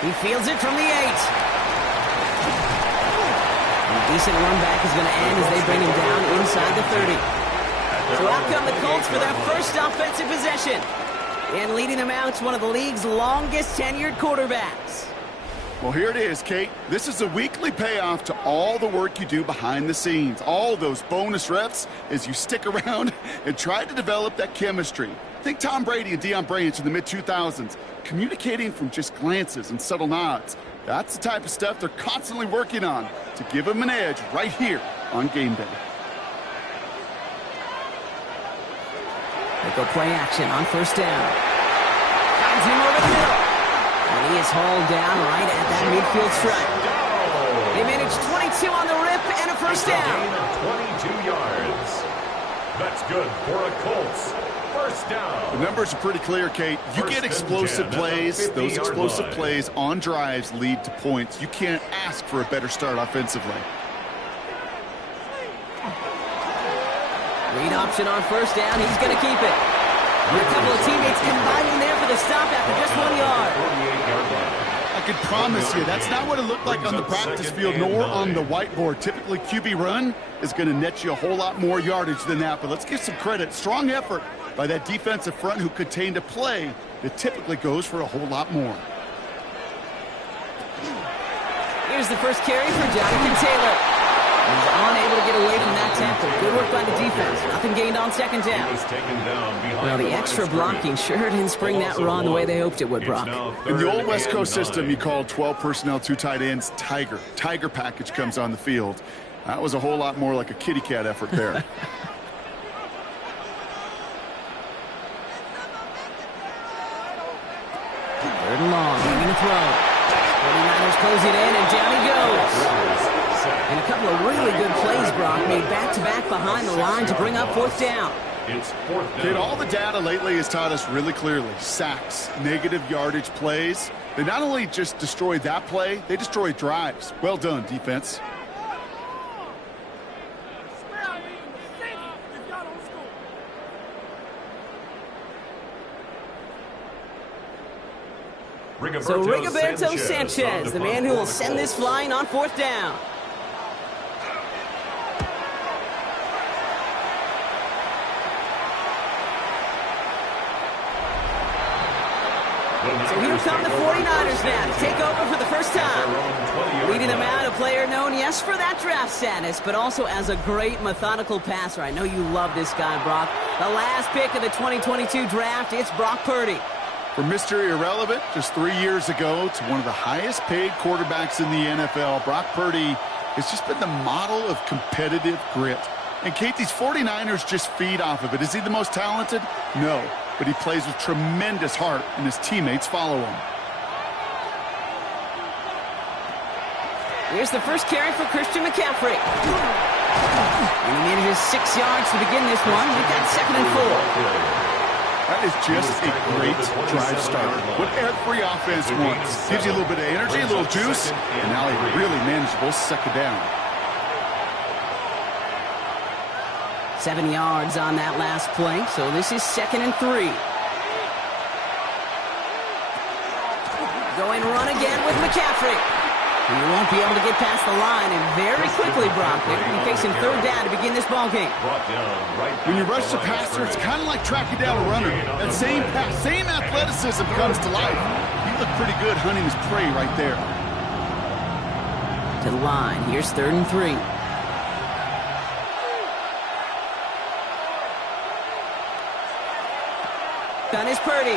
He fields it from the 8. A decent run back is going to end as they bring him down inside the 30. So out come the Colts for their first offensive possession. And leading them out is one of the league's longest tenured quarterbacks. Well, here it is, Kate. This is a weekly payoff to all the work you do behind the scenes. All those bonus reps as you stick around and try to develop that chemistry. Think Tom Brady and Deion Branch in the mid-2000s, communicating from just glances and subtle nods. That's the type of stuff they're constantly working on to give them an edge right here on game day. They go play action on first down. Finds him over the middle. And he is hauled down right at that midfield stripe. They manage 22 on the rip and a first down. Gain of 22 yards. That's good for a Colts. First down. The numbers are pretty clear, Kate. You get explosive plays. Those explosive plays on drives lead to points. You can't ask for a better start offensively. Read option on first down. He's going to keep it. A couple of teammates combining there for the stop after just 1 yard. I can promise you that's not what it looked like on the practice field nor on the whiteboard. Typically, QB run is going to net you a whole lot more yardage than that. But let's give some credit. Strong effort by that defensive front who contained a play that typically goes for a whole lot more. Here's the first carry for Jonathan Taylor. He's unable to get away from that tackle. Good work by the defense. Nothing gained on second down. Well, the extra blocking sure didn't spring that run the way they hoped it would, Brock. In the old West Coast system, you called 12 personnel, 2 tight ends, Tiger. Tiger package comes on the field. That was a whole lot more like a kitty cat effort there. Third and long, going to throw. 49ers closing in, and down he goes. And a couple of really good plays, Brock, made back-to-back behind the line to bring up fourth down. It's fourth down. Kid, all the data lately has taught us really clearly. Sacks, negative yardage plays. They not only just destroyed that play, they destroyed drives. Well done, defense. So Rigoberto Sanchez, the man who will send this flying on fourth down. So here come the 49ers now to take over for the first time. Leading them out, a player known, yes, for that draft status, but also as a great methodical passer. I know you love this guy, Brock. The last pick of the 2022 draft, it's Brock Purdy. From Mr. Irrelevant just 3 years ago to one of the highest paid quarterbacks in the NFL, Brock Purdy has just been the model of competitive grit. And Kate, these 49ers just feed off of it. Is he the most talented? No, but he plays with tremendous heart, and his teammates follow him. Here's the first carry for Christian McCaffrey. And he manages 6 yards to begin this one. We've got 2nd and 4. That is just a great drive starter. What every offense wants. Gives you a little bit of energy, a little juice, and now a really manageable second down. 7 yards on that last play, so this is 2nd and 3. Going run again with McCaffrey. He won't be able to get past the line, and very quickly, Brock, they're going to be facing third down to begin this ballgame. When you rush the passer, it's kind of like tracking down a runner. That same pass, same athleticism comes to life. He looked pretty good hunting his prey right there. To the line, here's 3rd and 3. Done is Purdy.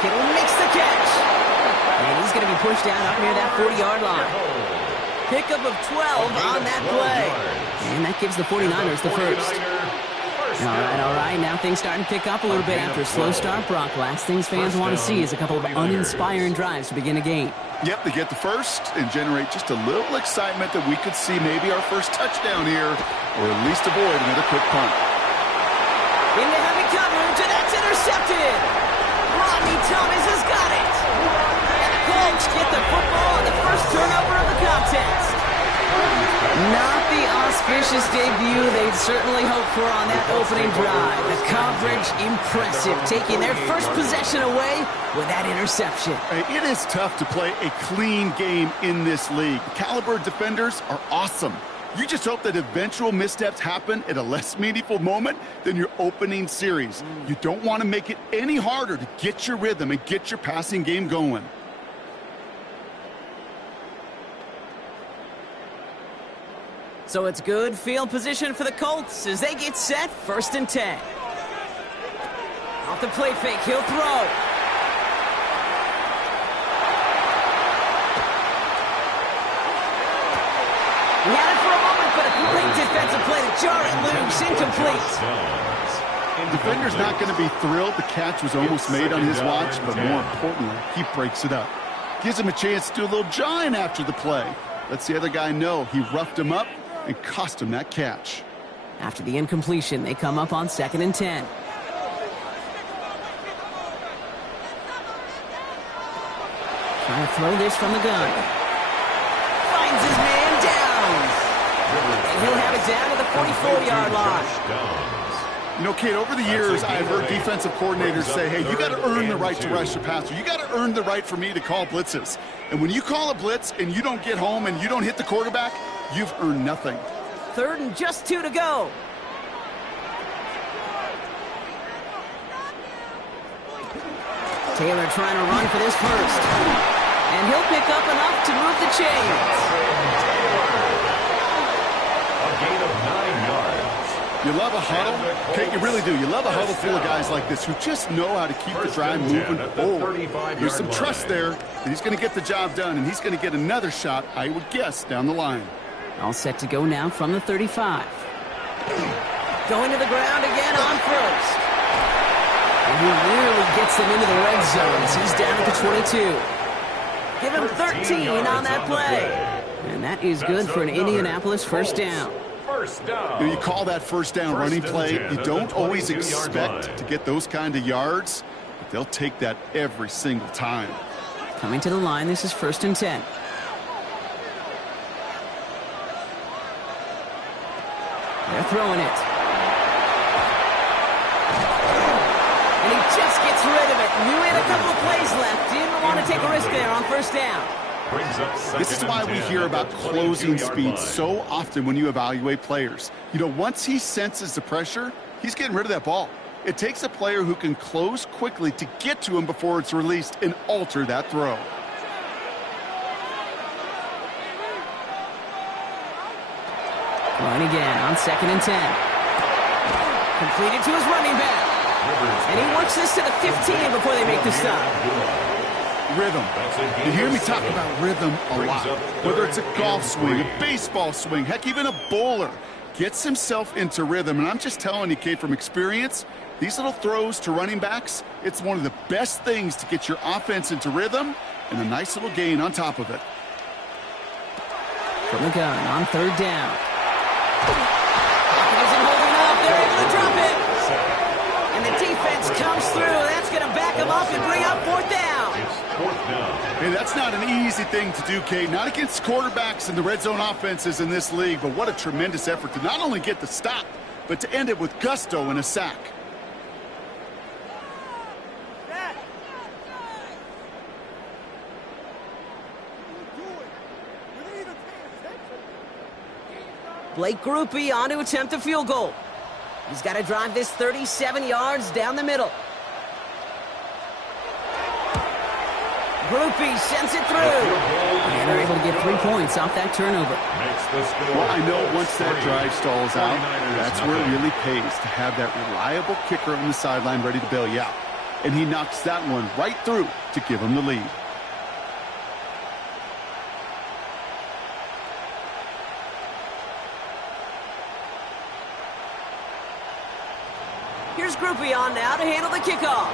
Kittle makes the catch. And he's going to be pushed down up near that 40-yard line. Pickup of 12 on that play. And that gives the 49ers the first. All right. Now things starting to pick up a little bit after a slow start, Brock. Last things fans want to see is a couple of uninspiring drives to begin a game. Yep, they get the first and generate just a little excitement that we could see maybe our first touchdown here, or at least avoid another quick punt. In the heavy coverage, and that's intercepted. Rodney Thomas has got it. And the Colts get the football on the first turnover of the contest. Not the auspicious debut they'd certainly hoped for on that opening drive. The coverage, impressive, taking their first possession away with that interception. It is tough to play a clean game in this league. Caliber defenders are awesome. You just hope that eventual missteps happen at a less meaningful moment than your opening series. You don't want to make it any harder to get your rhythm and get your passing game going. So it's good field position for the Colts as they get set, 1st and 10. Off the play fake, he'll throw. He had it for a moment, but a great defensive play to jar it loose, incomplete. Defender's not going to be thrilled the catch was almost made on his watch, but more importantly, he breaks it up. Gives him a chance to do a little jawing after the play. Lets the other guy know he roughed him up and cost him that catch. After the incompletion, they come up on 2nd and 10. Trying to throw this from the gun. Finds his man down. And he'll have it down to the 44-yard line. You know, Kate, over the years, I've heard defensive coordinators say, hey, you got to earn the right to rush the passer. You got to earn the right for me to call blitzes. And when you call a blitz and you don't get home and you don't hit the quarterback, you've earned nothing. 3rd and just 2 to go. Taylor trying to run for this first. And he'll pick up enough to move the chains. A gain of 9 yards. You love a huddle? Kate, you really do. You love a huddle full of guys like this who just know how to keep the drive moving forward. There's some trust there that he's going to get the job done, and he's going to get another shot, I would guess, down the line. All set to go now from the 35. Going to the ground again on first. And he really gets them into the red zone as he's down at the 22. Give him 13 on that play. And that is good for an Indianapolis first down. First down. You call that first down running play. You don't always expect to get those kind of yards, but they'll take that every single time. Coming to the line, this is 1st and 10. They're throwing it. And he just gets rid of it. You had a couple of plays left. Didn't want to take a risk there on first down. This is why we hear about closing speed so often when you evaluate players. You know, once he senses the pressure, he's getting rid of that ball. It takes a player who can close quickly to get to him before it's released and alter that throw. Throwing again on 2nd and 10. Completed to his running back. And he works this to the 15 before they make the stop. Rhythm. You hear me talk about rhythm a lot. Whether it's a golf swing, a baseball swing, heck, even a bowler gets himself into rhythm. And I'm just telling you, Kate, from experience, these little throws to running backs, it's one of the best things to get your offense into rhythm and a nice little gain on top of it. From the gun on 3rd down. Pocket isn't holding up. They're able to drop it. And the defense comes through. That's going to back them up and bring up 4th down. Hey, that's not an easy thing to do, Kate. Not against quarterbacks and the red zone offenses in this league, but what a tremendous effort to not only get the stop, but to end it with gusto and a sack. Blake Groupie on to attempt a field goal. He's got to drive this 37 yards down the middle. Groupie sends it through. And they're able to get 3 points off that turnover. Well, I know once that drive stalls out, that's where it really pays to have that reliable kicker on the sideline ready to bail you out. And he knocks that one right through to give him the lead. Here's Groupie on now to handle the kickoff.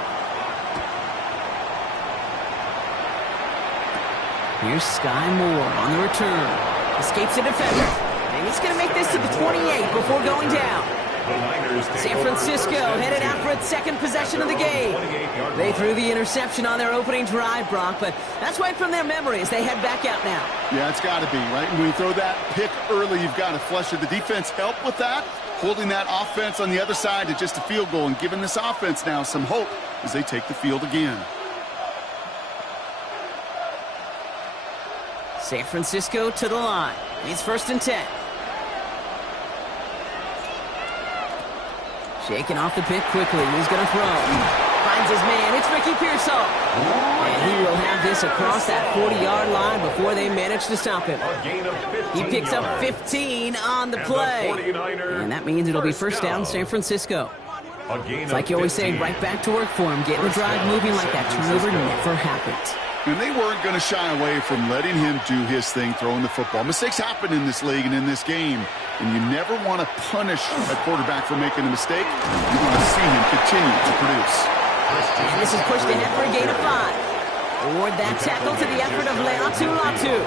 Here's Sky Moore on the return. Escapes a defender. And he's going to make this to the 28 before going down. San Francisco headed out for its second possession of the game. They threw the interception on their opening drive, Brock, but that's right from their memory as they head back out now. Yeah, it's got to be, right? And when you throw that pick early, you've got to flush it. The defense helped with that, holding that offense on the other side to just a field goal and giving this offense now some hope as they take the field again. San Francisco to the line. It's 1st and 10. Shaking off the pick quickly. He's going to throw. Finds his man. It's Ricky Pearsall. And he will have this across that 40-yard line before they manage to stop him. He picks up 15 on the play. And that means it'll be first down San Francisco. It's like you always say, right back to work for him. Getting the drive moving like that turnover never happened. And they weren't going to shy away from letting him do his thing, throwing the football. Mistakes happen in this league and in this game. And you never want to punish a quarterback for making a mistake. You want to see him continue to produce. And this is pushed ahead for a gain of 5. Award that tackle to the effort of Leatu Latu.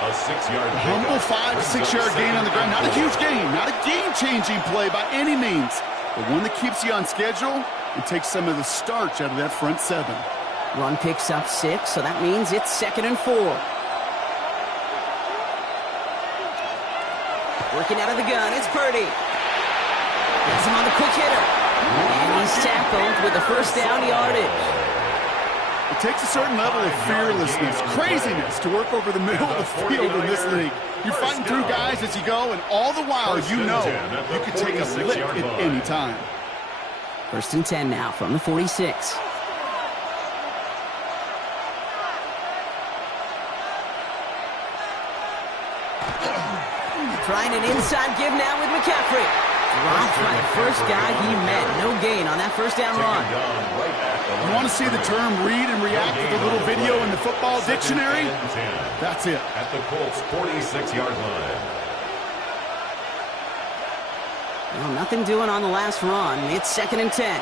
A 6-yard Humble 5 to 6-yard gain on the ground. Not a huge gain. Not a game-changing play by any means. But one that keeps you on schedule and takes some of the starch out of that front 7. Run picks up 6, so that means it's 2nd and 4. Working out of the gun, it's Purdy. Gets him on the quick hitter. And he's tackled with the first down yardage. It takes a certain level of fearlessness, craziness to work over the middle of the field in this league. You're fighting through guys as you go, and all the while you know you can take a lick at any time. 1st and 10 now from the 46. Trying an inside give now with McCaffrey. Dropped by the first guy he met. No gain on that first down run. You want to see the term read and react with a little video in the football dictionary? That's it. At the Colts' 46-yard line. Well, nothing doing on the last run. It's 2nd and 10.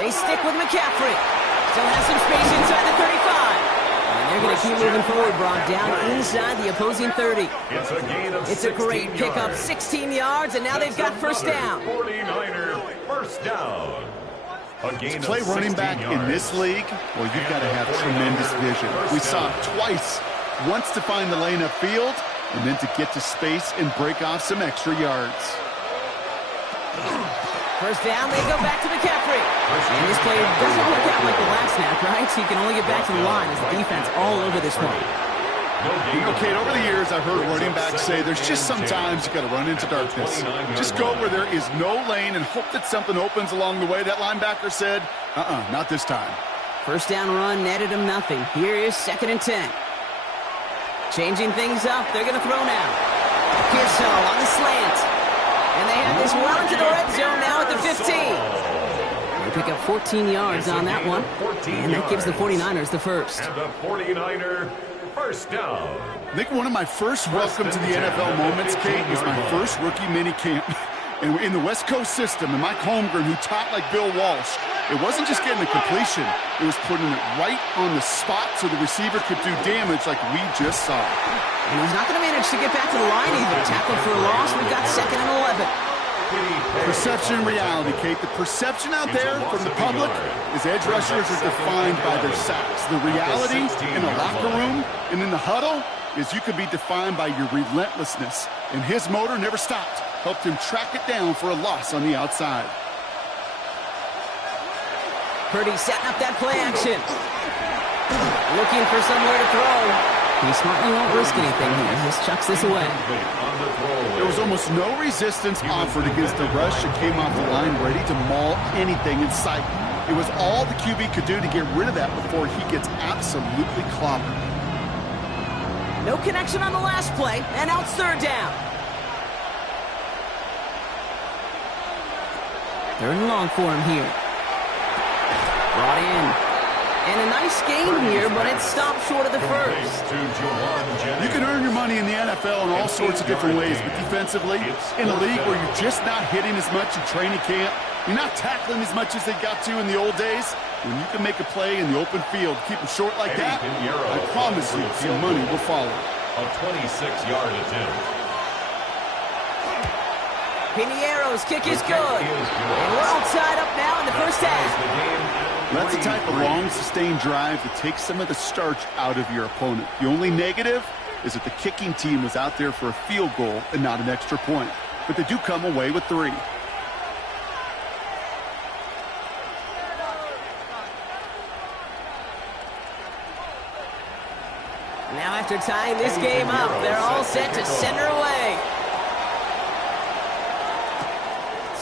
They stick with McCaffrey. Still has some space inside the 35. And they're going to keep moving forward, Brock, down inside the opposing 30. It's a great pickup, 16 yards, and now they've got first down. 49er first down. To play running back in this league, well, you've got to have tremendous vision. We saw it twice. Once to find the lane upfield, and then to get to space and break off some extra yards. First down, they go back to McCaffrey. And this play doesn't work out like the last snap, right? So you can only get back to the line as the defense all over this one. Okay, over the years, I've heard running backs say there's just sometimes you got to run into darkness. Just go where there is no lane and hope that something opens along the way. That linebacker said, not this time. First down run netted him nothing. Here is 2nd and 10. Changing things up. They're going to throw now. Pearsall on the slant. And they have this well into the red zone now at the 15. They pick up 14 yards on that one. And that gives the 49ers the first. And the 49er first down. I think one of my first welcome to the NFL moments, Kate, was my first rookie mini camp. And in the West Coast system, and Mike Holmgren, who taught like Bill Walsh, it wasn't just getting the completion. It was putting it right on the spot so the receiver could do damage like we just saw. And he's not going to manage to get back to the line either. Tackled for a loss. We've got 2nd and 11. Perception and reality, Kate. The perception out there from the public is edge rushers are defined by their sacks. The reality in the locker room and in the huddle is you could be defined by your relentlessness. And his motor never stopped. Helped him track it down for a loss on the outside. Purdy setting up that play action. Looking for somewhere to throw. He smartly won't risk anything here. Just chucks this away. There was almost no resistance offered against the rush that came off the line ready to maul anything in sight. It was all the QB could do to get rid of that before he gets absolutely clobbered. No connection on the last play, and now it's 3rd down. 3rd and long for him here. Brought in. And a nice game here, but it stopped short of the first. You can earn your money in the NFL in all sorts of different ways, but defensively, in a league where you're just not hitting as much in training camp, you're not tackling as much as they got to in the old days, when you can make a play in the open field, keep them short like that, I promise you some money will follow. A 26-yard attempt. Piniero's kick is good. And we're all tied up now in the first half. That's the type of long, sustained drive that takes some of the starch out of your opponent. The only negative is that the kicking team was out there for a field goal and not an extra point. But they do come away with 3. Now after tying this game up, they're all set to send her away.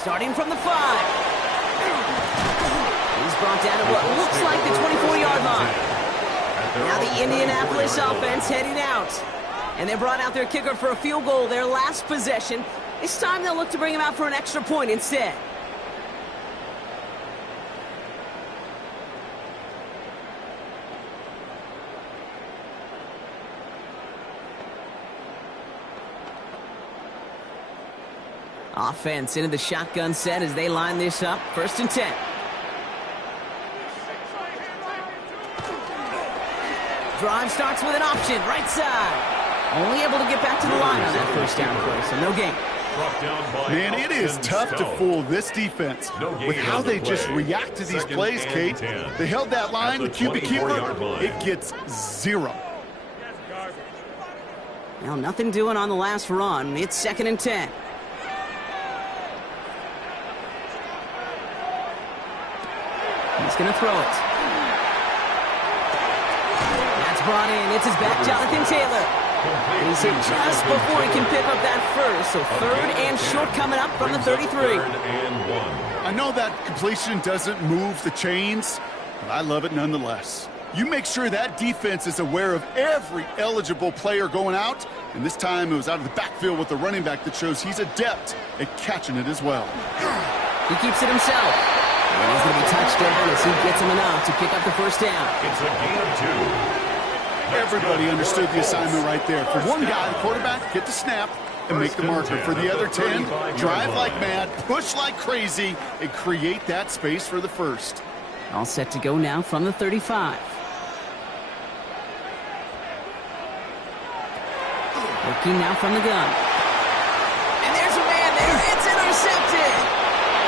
Starting from the 5. He's brought down to what looks like the 24-yard line. Now the Indianapolis offense heading out. And they brought out their kicker for a field goal their last possession. This time they'll look to bring him out for an extra point instead. Offense into the shotgun set as they line this up. 1st and 10. Drive starts with an option, right side. Only able to get back to the line on that first down play, so no gain. Man, it is tough to fool this defense with how they just react to these plays, Kate. They held that line, the QB keeper, it gets 0. Well, nothing doing on the last run. It's 2nd and 10. He's going to throw it. That's brought in. It's his back, Jonathan Taylor. And he's hit just before he can pick up that first. So 3rd and short coming up from the 33. I know that completion doesn't move the chains, but I love it nonetheless. You make sure that defense is aware of every eligible player going out. And this time it was out of the backfield with the running back that shows he's adept at catching it as well. He keeps it himself. And he's going to be touchdown as he gets him enough to pick up the first down. It's a gain of 2. Everybody understood the assignment right there. For one guy, the quarterback, get the snap and make the marker. For the other 10, drive like mad, push like crazy, and create that space for the first. All set to go now from the 35. Working now from the gun. And there's a man there. It's intercepted.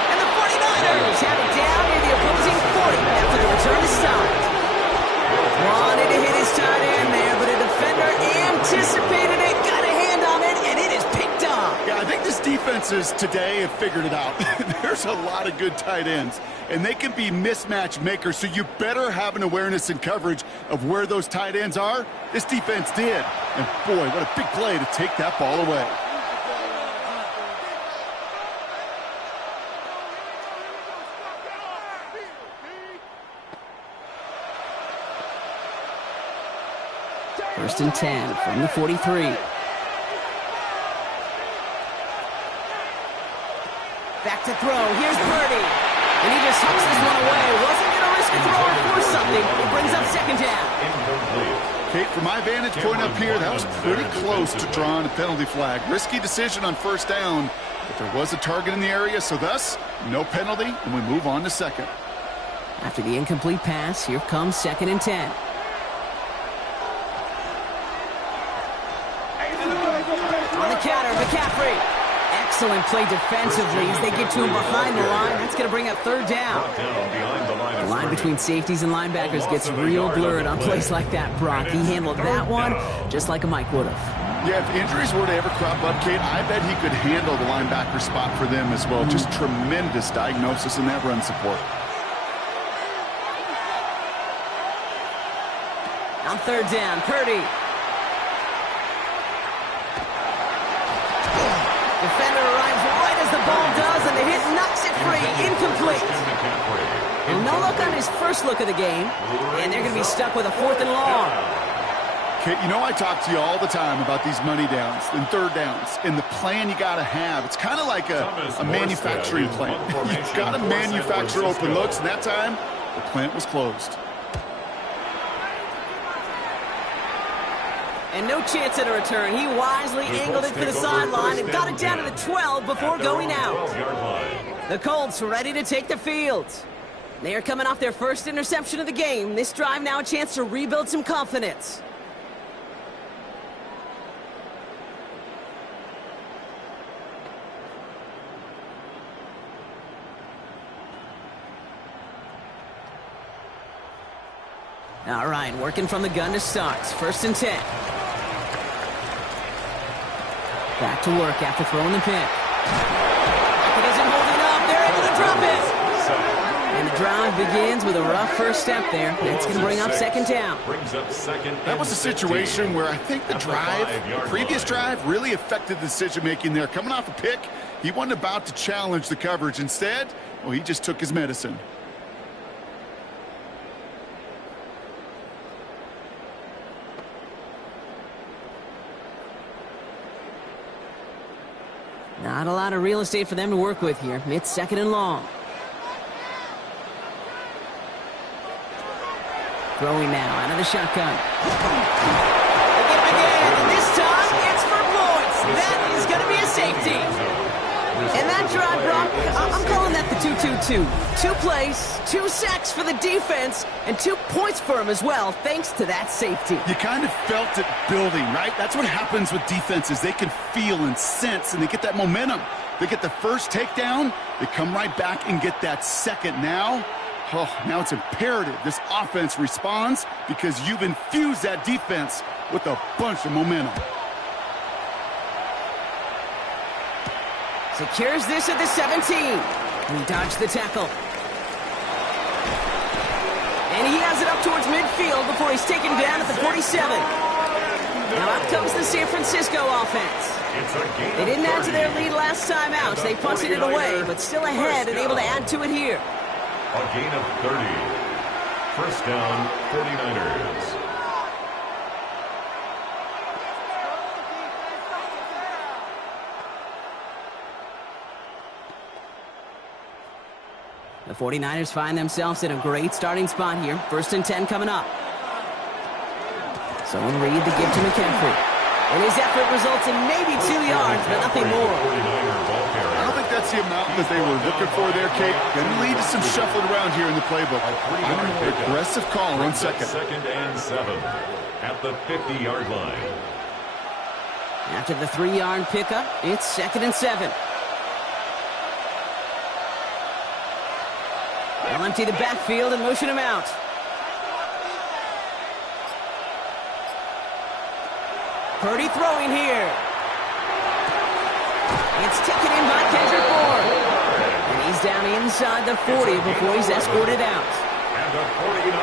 And the 49ers have it down near the opposing 40 after the return to start. Wanted to hit his tight end there, but a defender anticipated it, got a hand on it, and it is picked up. Yeah, I think this defenses today have figured it out. There's a lot of good tight ends, and they can be mismatch makers, so you better have an awareness and coverage of where those tight ends are. This defense did. And boy, what a big play to take that ball away. First and 10 from the 43. Back to throw. Here's Purdy. And he just hucks this one away. Wasn't going to risk a throw or force something. It brings up 2nd down. Kate, from my vantage point up here, that was pretty close to drawing a penalty flag. Risky decision on 1st down, but there was a target in the area, so thus, no penalty, and we move on to 2nd. After the incomplete pass, here comes 2nd and 10. On the counter, McCaffrey. Excellent play defensively as they get to him behind the line. That's going to bring up 3rd down. The line between safeties and linebackers gets real blurred on plays like that, Brock. He handled that one just like a Mike would have. Yeah, if injuries were to ever crop up, Kate, I bet he could handle the linebacker spot for them as well. Just tremendous diagnosis in that run support. On 3rd down, Purdy. Defender arrives right as the ball does, and the hit knocks it free. Incomplete. And no look on his first look of the game, and they're going to be stuck with a 4th and long. Kate, you know I talk to you all the time about these money downs and 3rd downs and the plan you got to have. It's kind of like a manufacturing plant. You've got to manufacture open looks, and that time, the plant was closed. And no chance at a return. He wisely angled it for the sideline and got it down to the 12 before going out. The Colts ready to take the field. They are coming off their first interception of the game. This drive now a chance to rebuild some confidence. All right, working from the gun to start. 1st and 10. Back to work after throwing the pick. He doesn't hold it up. They're able to drop it. And the drive begins with a rough first step there. That's going to bring up 2nd down. That was a situation where I think the previous drive, really affected the decision-making there. Coming off a pick, he wasn't about to challenge the coverage. Instead, well, he just took his medicine. Not a lot of real estate for them to work with here. It's 2nd and long. Throwing now out of the shotgun. Again, and this time it's for points. That is going to be a safety. And that drive, Brock, I'm calling that the 2-2-2. 2 plays, 2 sacks for the defense, and 2 points for him as well, thanks to that safety. You kind of felt it building, right? That's what happens with defenses. They can feel and sense, and they get that momentum. They get the first takedown, they come right back and get that second. Now it's imperative this offense responds because you've infused that defense with a bunch of momentum. Secures this at the 17. He dodged the tackle. And he has it up towards midfield before he's taken down at the 47. Now out comes the San Francisco offense. They didn't add to their lead last time out. They punted it away, but still ahead and able to add to it here. A gain of 30. 1st down, 49ers. The 49ers find themselves in a great starting spot here. 1st and 10 coming up. So Reed the give to McCaffrey. And his effort results in maybe 2 yards, but nothing more. I don't think that's the amount that they were looking for there, Kate. Going to lead to some shuffling around here in the playbook. A more aggressive call on 2nd. 2nd and 7 at the 50-yard line. After the 3-yard pickup, it's 2nd and 7. They'll empty the backfield and motion him out. Purdy throwing here. It's taken in by Kendrick Bourne. And he's down inside the 40 before he's escorted out.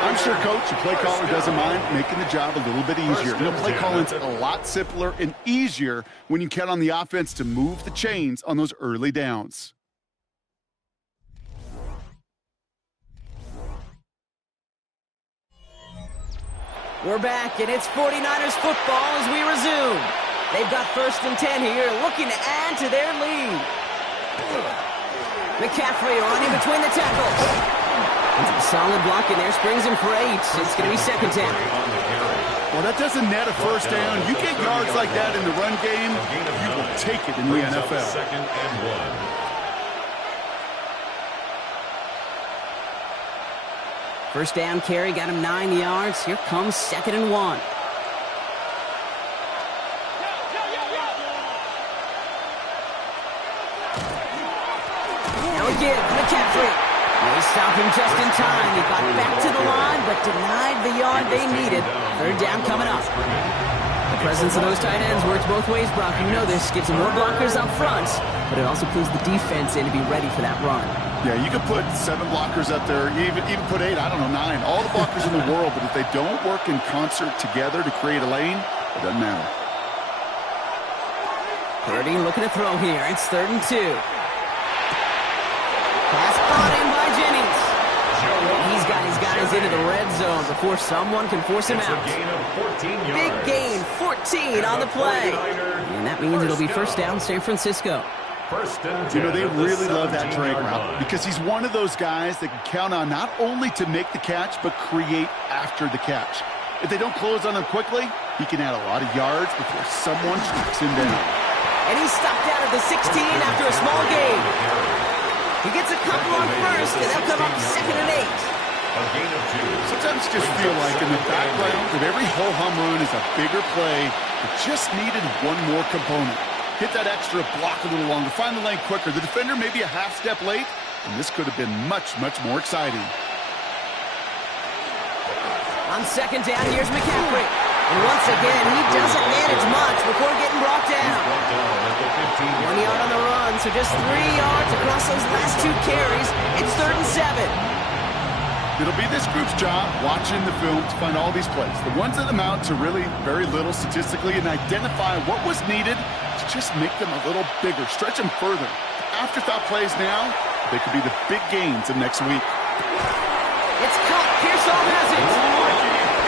I'm sure, Coach, the play caller doesn't mind making the job a little bit easier. You know, play calling's a lot simpler and easier when you count on the offense to move the chains on those early downs. We're back, and it's 49ers football as we resume. They've got 1st and 10 here, looking to add to their lead. McCaffrey running between the tackles. Solid block in there, springs him for 8. It's going to be 2nd down. Well, that doesn't net a 1st down. You get yards like that in the run game, you will take it in the NFL. 2nd and 1. First down carry got him 9 yards. Here comes 2nd and 1. Now again, McCaffrey. They stop him just in time. He got back to the line, but denied the yard they needed. 3rd down coming up. The presence of those tight ends works both ways, Brock. You know this. Gives them more blockers up front, but it also pulls the defense in to be ready for that run. Yeah, you could put 7 blockers up there, even put 8, I don't know, 9. All the blockers in the world, but if they don't work in concert together to create a lane, it doesn't matter. Purdy looking to throw here. It's 3rd and 2. Pass brought in by Jennings. He's got his guys into the red zone before someone can force him out. Big gain, 14 on the play. And that means it'll be 1st down, San Francisco. You know, they really love that drag route because he's one of those guys that can count on not only to make the catch, but create after the catch. If they don't close on him quickly, he can add a lot of yards before someone tracks him down. And he's stopped out at the 16 after a small gain. He gets a couple on 1st, and they'll come up 2nd and 8. Sometimes you just feel like in the background of every ho-hum run is a bigger play that just needed one more component. Hit that extra block a little longer, find the lane quicker. The defender may be a half step late, and this could have been much, much more exciting. On second down, here's McCaffrey. And once again, he doesn't manage much before getting brought down. 1 yard on the run, so just 3 yards across those last 2 carries. It's 3rd and 7. It'll be this group's job watching the film to find all these plays. The ones that amount to really very little statistically and identify what was needed to just make them a little bigger, stretch them further. Afterthought plays now, they could be the big gains of next week. It's caught. Pearsall has it.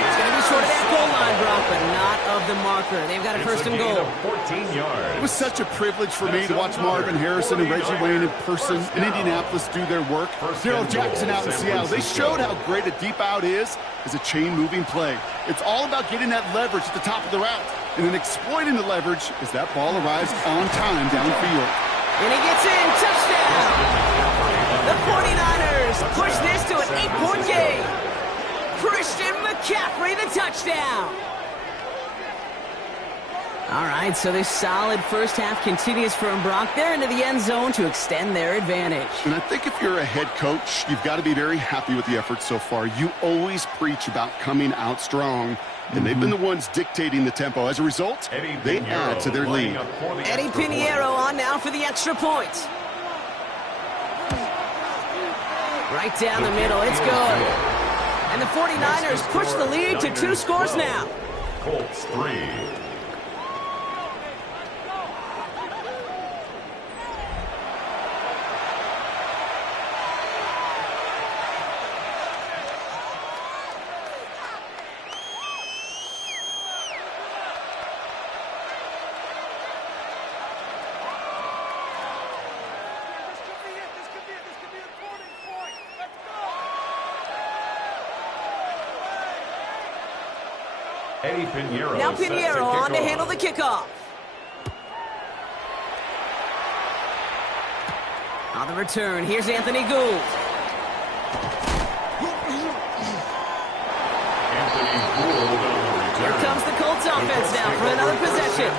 It's going to be short of that goal line, Brock, but not of the marker. They've got a 1st and goal. 14 yards. It was such a privilege for me to watch Marvin Harrison and Reggie Wayne in person in Indianapolis do their work. Daryl Jackson out in Seattle. They showed how great a deep out is as a chain-moving play. It's all about getting that leverage at the top of the route and then exploiting the leverage as that ball arrives on time downfield. And he gets in. Touchdown! The 49ers push this to an 8-point game. Christian McCaffrey, the touchdown. All right, so this solid first half continues from Brock. They're into the end zone to extend their advantage. And I think if you're a head coach, you've got to be very happy with the effort so far. You always preach about coming out strong, and they've been the ones dictating the tempo. As a result, they add to their lead. Eddie Pinheiro on now for the extra point. Right down the middle, it's good. And the 49ers push the lead to 2 scores now. Colts 3. Now Pinheiro on to handle the kickoff. On the return, here's Anthony Gould. Here comes the Colts offense now for another possession.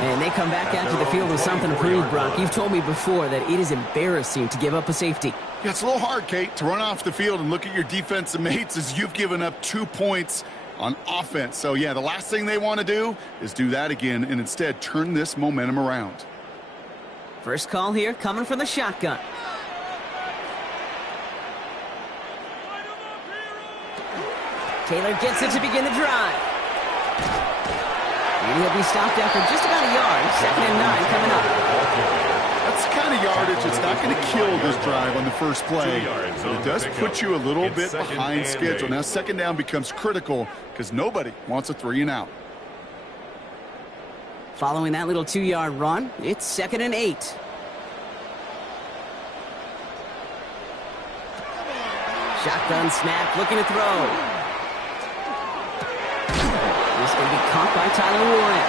And they come back out to the field with something to prove, Brock. You've told me before that it is embarrassing to give up a safety. Yeah, it's a little hard, Kate, to run off the field and look at your defensive mates as you've given up 2 points on offense. So, yeah, the last thing they want to do is do that again and instead turn this momentum around. First call here coming from the shotgun. Taylor gets it to begin the drive. And he'll be stopped after just about a yard. 2nd and 9 coming up. That's the kind of yardage that's not going to kill this drive on the first play. But it does put you a little bit behind schedule. Now, 2nd down becomes critical because nobody wants a 3 and out. Following that little 2-yard run, it's 2nd and 8. Shotgun snap, looking to throw. He's going to be caught by Tyler Warren.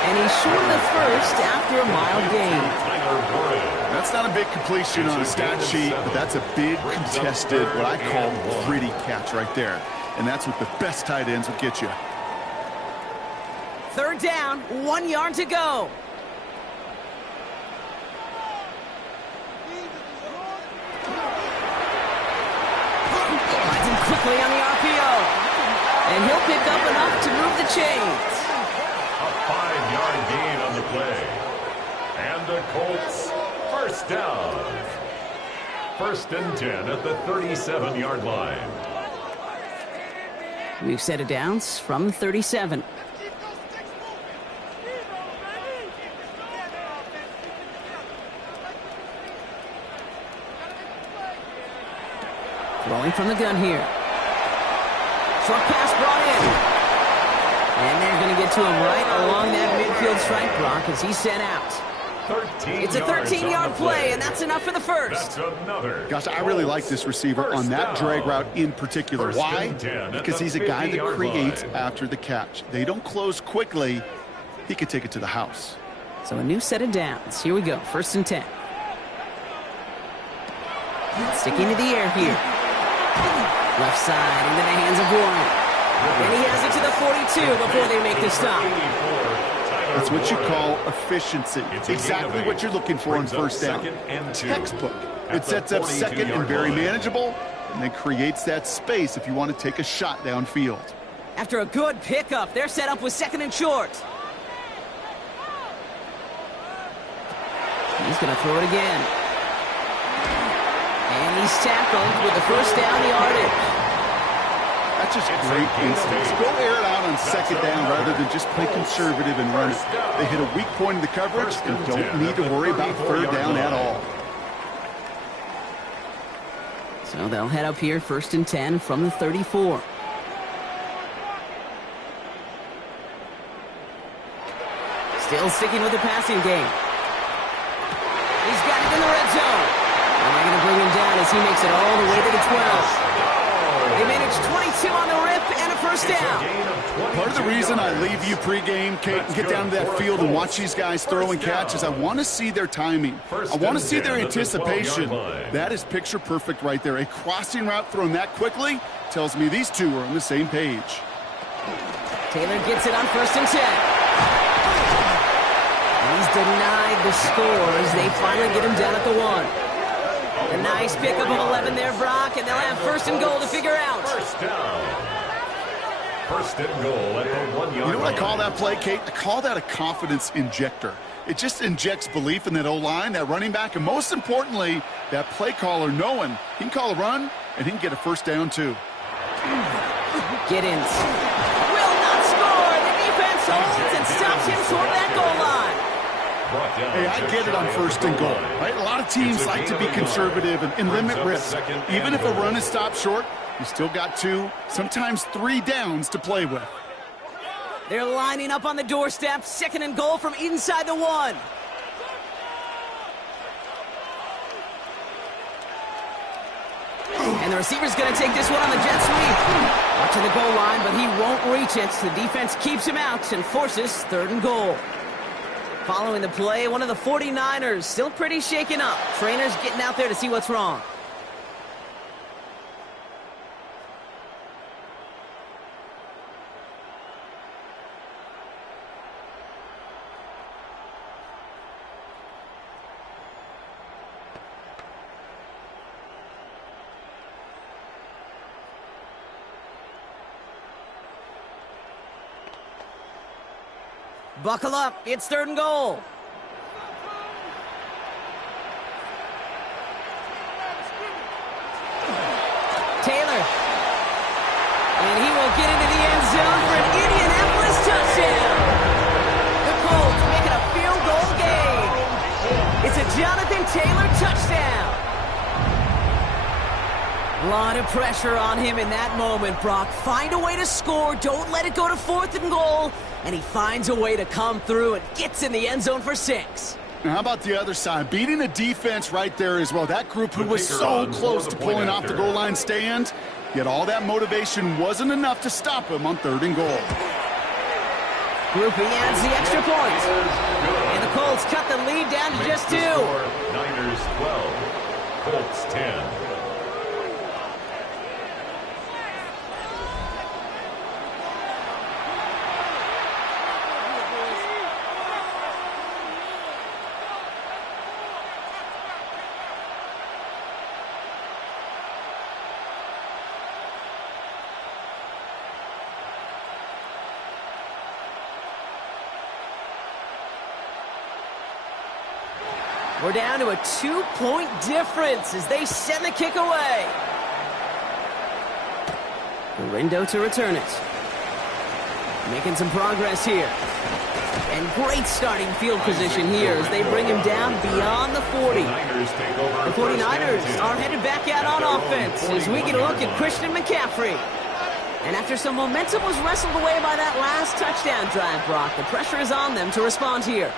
And he's short of the first after a mild gain. That's not a big completion on a stat sheet, but that's a big contested, what I call pretty catch right there. And that's what the best tight ends will get you. 3rd down, 1 yard to go. Finds him quickly on the RPO. And he'll pick up enough to move the chains. A 5-yard gain on the play. And the Colts, 1st down. 1st and 10 at the 37-yard line. We've set it downs from the 37. Throwing from the gun here. Short pass brought in. And they're going to get to him right along that midfield stripe, Brock, as he's sent out. It's a 13-yard play, and that's enough for the first. Gosh, I really like this receiver on that drag route in particular. Why? Because he's a guy that creates after the catch. They don't close quickly. He could take it to the house. So a new set of downs. Here we go, 1st and 10. Sticking to the air here. Left side into the hands of Warren. And he has it to the 42 before they make the stop. That's what you call efficiency. Exactly what you're looking for on 1st down. Textbook. It sets up 2nd and very manageable, and then creates that space if you want to take a shot downfield. After a good pickup, they're set up with second and short. He's going to throw it again. And he's tackled with the first down yardage. That's just great instincts. Go air it out on second down rather than just play conservative and run it. They hit a weak point in the coverage and don't need to worry about third down at all. So they'll head up here, 1st and 10 from the 34. Still sticking with the passing game. He's got it in the red zone. And they're going to bring him down as he makes it all the way to the 12. They manage 22 on the rip and a first down. Part of the reason I leave you pregame, Kate, and get down to that field and watch these guys throw and catch is I want to see their timing. I want to see their anticipation. That is picture perfect right there. A crossing route thrown that quickly tells me these two are on the same page. Taylor gets it on 1st and 10. He's denied the score as they finally get him down at the 1. A nice pickup of 11 there, Brock, and they'll have 1st and goal to figure out. First down. 1st and goal at the 1 yard line. You know what I call that play, Kate? I call that a confidence injector. It just injects belief in that O-line, that running back, and most importantly, that play caller knowing he can call a run and he can get a first down too. Giddens will not score. The defense holds and stops him short that goal line. Hey, I get it on 1st and goal, right? A lot of teams like to be conservative and limit risk. Even if a run is stopped short, you still got 2, sometimes 3 downs to play with. They're lining up on the doorstep, 2nd and goal from inside the 1. And the receiver's going to take this one on the jet sweep. Up to the goal line, but he won't reach it. The defense keeps him out and forces 3rd and goal. Following the play, one of the 49ers still pretty shaken up. Trainers getting out there to see what's wrong. Buckle up, it's 3rd and goal. Taylor. And he will get into the end zone for an Indianapolis touchdown. The Colts making a field goal game. It's a Jonathan Taylor touchdown. A lot of pressure on him in that moment, Brock. Find a way to score. Don't let it go to 4th and goal. And he finds a way to come through and gets in the end zone for 6. Now, how about the other side? Beating the defense right there as well. That group who was so close to pulling off the goal line stand, yet all that motivation wasn't enough to stop him on 3rd and goal. Grouping adds the extra point. And the Colts cut the lead down to just 2. Niners 12, Colts 10. We're down to a 2-point difference as they send the kick away. Rindo to return it. Making some progress here. And great starting field position here as they bring him down beyond the 40. The 49ers are headed back out on offense as we get a look at Christian McCaffrey. And after some momentum was wrestled away by that last touchdown drive, Brock, the pressure is on them to respond here.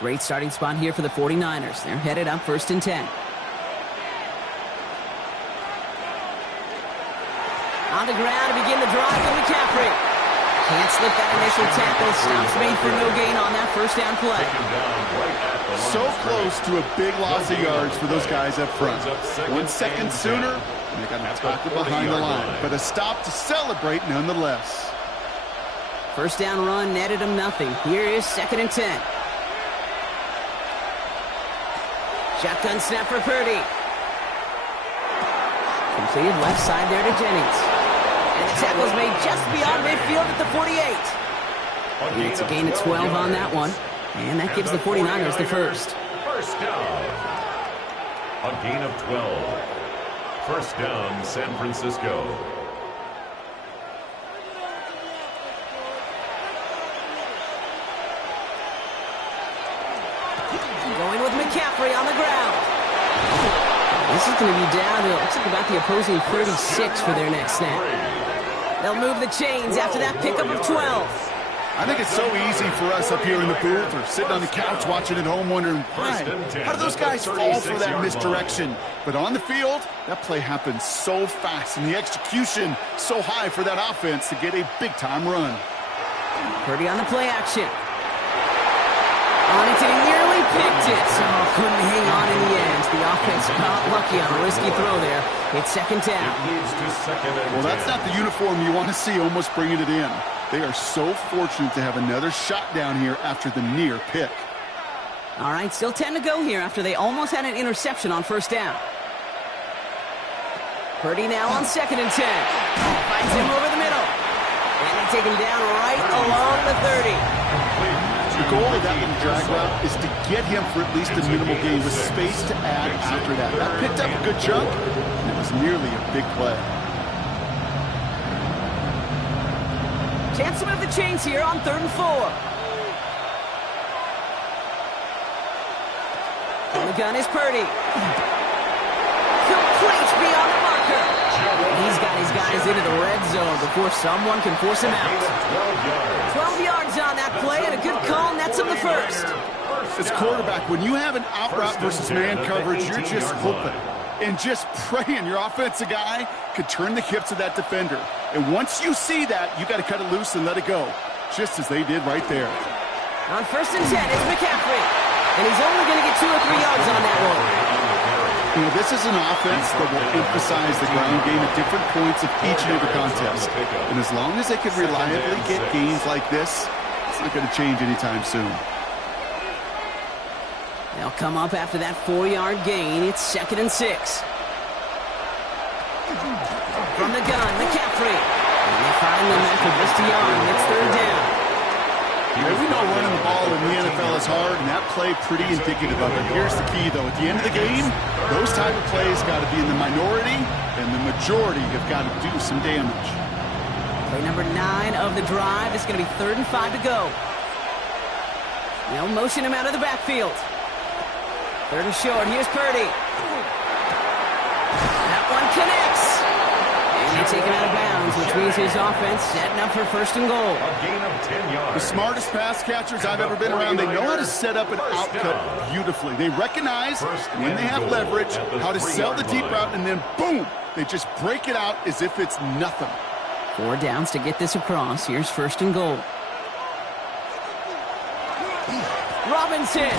Great starting spot here for the 49ers. They're headed up 1st and 10. On the ground to begin the drive for McCaffrey. Can't slip that initial tackle. Stops made for no gain on that 1st down play. So close to a big loss of yards for those guys up front. 1 second sooner, and they got a tackle behind the line. But a stop to celebrate nonetheless. 1st down run netted them nothing. Here is 2nd and 10. Shotgun snap for Purdy. Completed left side there to Jennings. And the tackle's made just beyond midfield at the 48. And it's a gain of 12 on that one. And that gives the 49ers the first. First down. A gain of 12. First down, San Francisco. Going with McCaffrey on the ground. This is going to be down to, looks like about the opposing 36 for their next snap. They'll move the chains after that pickup of 12. I think it's so easy for us up here in the booth or sitting on the couch watching at home wondering, why? How do those guys fall for that misdirection? But on the field, that play happens so fast and the execution so high for that offense to get a big-time run. Purdy on the play action. On it, and he nearly picked it. So couldn't hang on in the end. The offense got lucky on a risky throw there. It's second down. Well, that's not the uniform you want to see almost bringing it in. They are so fortunate to have another shot down here after the near pick. All right, still 10 to go here after they almost had an interception on first down. Purdy now on second and 10. Finds him over the middle. And they take him down right along the 30. The goal of that little drag route is to get him for at least a minimal gain with space to add after that. That picked up a good chunk, and it was nearly a big play. Chance to move the chains here on 3rd and 4. On the gun is Purdy. Complete beyond the marker. He's got his guys into the red zone before someone can force him out. 12 yards on that play, and a good call nets him the first. As quarterback, when you have an out route versus man coverage, you're just hoping and just praying your offensive guy could turn the hips of that defender. And once you see that, you got to cut it loose and let it go, just as they did right there. On 1st and 10, it's McCaffrey. And he's only going to get 2 or 3 yards on that one. You know, this is an offense that will emphasize the ground game at different points of each and every contest. And as long as they can reliably get gains like this, it's not going to change anytime soon. They'll come up after that 4-yard gain. It's 2nd and 6. From the gun, McCaffrey. And they find them after just a yard. It's 3rd down. Yeah, we know running the ball in the NFL is hard, and that play pretty indicative of it. Here's the key, though. At the end of the game, those type of plays got to be in the minority, and the majority have got to do some damage. Play number 9 of the drive. It's going to be 3rd and 5 to go. They'll motion him out of the backfield. 3rd and short. Here's Purdy. That one connects. And they take him out of bounds, which means his offense setting up for 1st and goal. A gain of 10 yards. The smartest pass catchers I've ever been around, they know how to set up an outcut beautifully. They recognize when they have leverage, how to sell the deep route, and then boom, they just break it out as if it's nothing. 4 downs to get this across. Here's 1st and goal. Robinson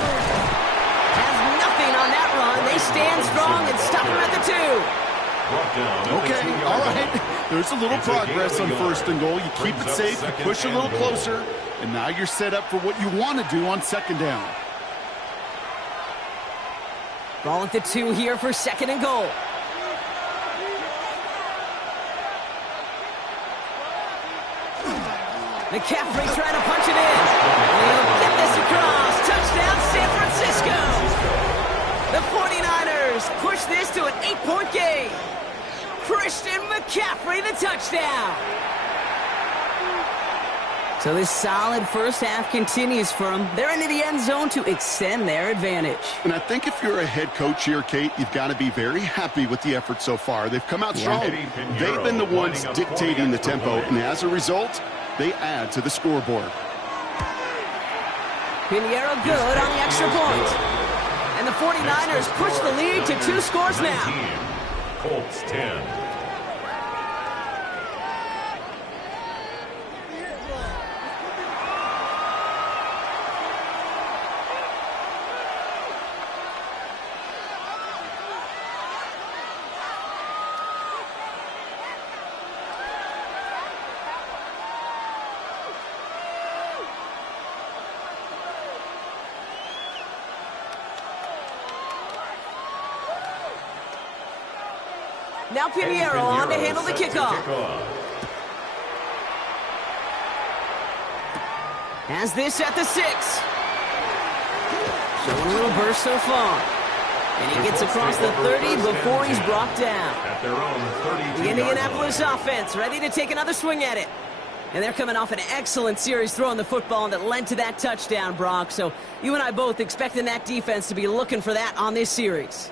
has nothing on that run. They stand strong and stop him at the 2. Okay, all right. There's a little progress on 1st and goal. You keep it safe, you push a little closer, and now you're set up for what you want to do on 2nd down. Ball at the 2 here for 2nd and goal. McCaffrey trying to punch it in. He'll get this across. Touchdown, San Francisco. The 49ers push this to an 8-point game. Christian McCaffrey, the touchdown. So this solid first half continues for them. They're into the end zone to extend their advantage. And I think if you're a head coach here, Kate, you've got to be very happy with the effort so far. They've come out strong. They've been the ones dictating the tempo, and as a result, they add to the scoreboard. Pinheiro good on the extra point. And the 49ers push the lead to 2 scores now. Colts 10. Now Pinheiro on to handle the kickoff. Has this at the 6. Showing a little burst so far. And he gets across the 30 before he's brought down. At their own 32. The Indianapolis offense ready to take another swing at it. And they're coming off an excellent series throwing the football that led to that touchdown, Brock. So you and I both expecting that defense to be looking for that on this series.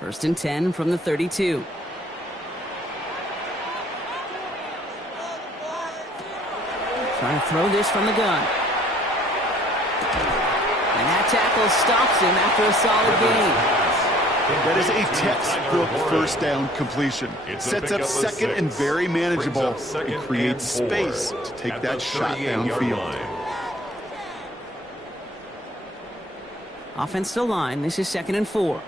First and 10 from the 32. Trying to throw this from the gun. And that tackle stops him after a solid gain. That is a textbook first down completion. Sets up second and very manageable and creates space to take that shot downfield. Offense to line. This is 2nd and 4.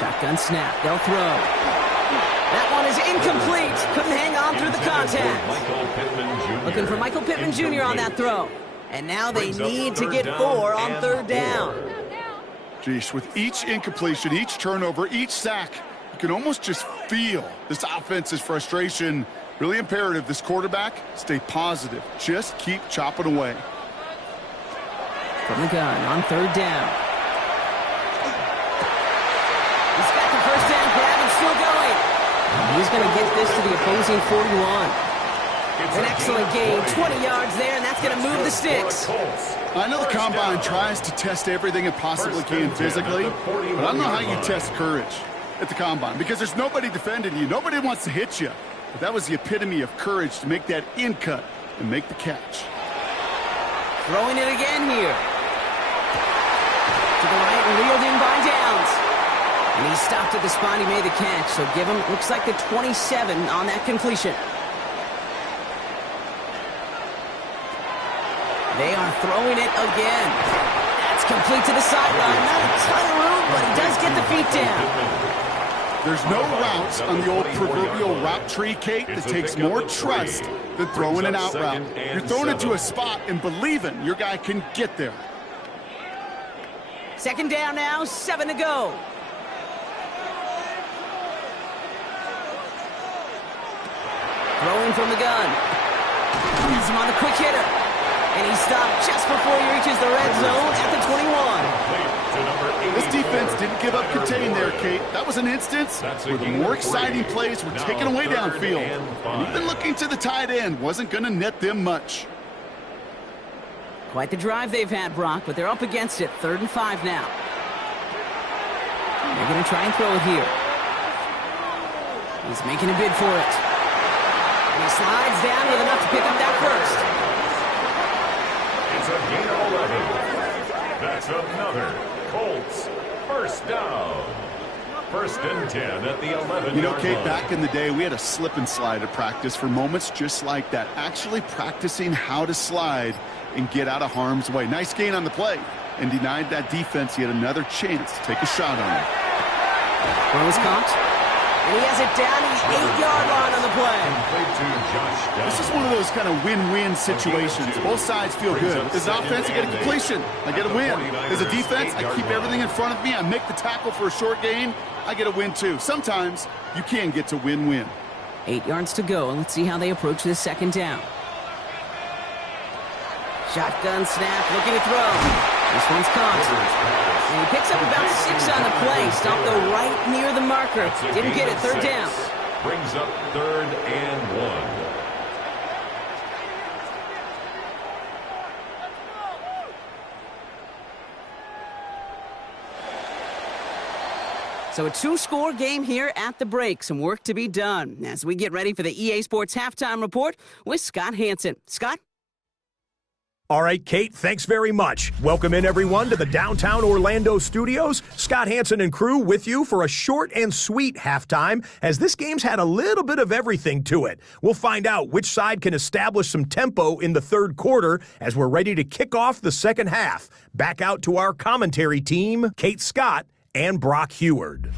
Shotgun snap. They'll throw. That one is incomplete. Couldn't hang on through the contact. Looking for Michael Pittman Jr. on that throw. And now they need to get 4 on 3rd down. Geesh, with each incompletion, each turnover, each sack, you can almost just feel this offense's frustration. Really imperative this quarterback stay positive. Just keep chopping away. From the gun on 3rd down. He's got the first down grab and still going. He's going to get this to the opposing 41. An excellent gain, 20 yards there, and that's going to move the sticks. I know the Combine tries to test everything it possibly can physically, but I don't know how you test courage at the Combine because there's nobody defending you. Nobody wants to hit you. But that was the epitome of courage to make that in cut and make the catch. Throwing it again here. To the right and reeled in by Downs. And he stopped at the spot he made the catch, so give him, looks like the 27 on that completion. They are throwing it again. That's complete to the sideline. Not a ton of room, but he does get the feet down. There's no routes on the old proverbial route tree, Kate, that takes more trust than throwing an out route. You're throwing it to a spot and believing your guy can get there. 2nd down now, 7 to go. Throwing from the gun. He's him on the quick hitter. And he stopped just before he reaches the red zone at the 21. This defense didn't give up contain there, Kate. That was an instance where the more exciting plays were taken away downfield. And even looking to the tight end wasn't going to net them much. Quite the drive they've had, Brock, but they're up against it. 3rd and 5 now. They're going to try and throw it here. He's making a bid for it. And he slides down with enough to pick up that first. It's a gain of 11. That's another Colts first down. 1st and 10 at the 11-yard line. You know, Kate, back in the day, we had a slip and slide at practice for moments just like that. Actually practicing how to slide and get out of harm's way. Nice gain on the play. And denied that defense yet another chance to take a shot on it. Throw is caught. And he has it down to the 8-yard line on the play. This is one of those kind of win-win situations. Both sides feel good. As an offense, I get a completion. I get a win. As a defense, I keep everything in front of me. I make the tackle for a short gain. I get a win, too. Sometimes you can get to win-win. 8 yards to go. Let's see how they approach this 2nd down. Shotgun snap, looking to throw. This one's caught. And he picks up about 6 on the play. Stopped though right near the marker. Didn't get it. 3rd down. Brings up 3rd and 1. So a 2-score game here at the break. Some work to be done as we get ready for the EA Sports Halftime Report with Scott Hanson. Scott? All right, Kate, thanks very much. Welcome in, everyone, to the downtown Orlando studios. Scott Hanson and crew with you for a short and sweet halftime, as this game's had a little bit of everything to it. We'll find out which side can establish some tempo in the 3rd quarter as we're ready to kick off the 2nd half. Back out to our commentary team, Kate Scott and Brock Heward.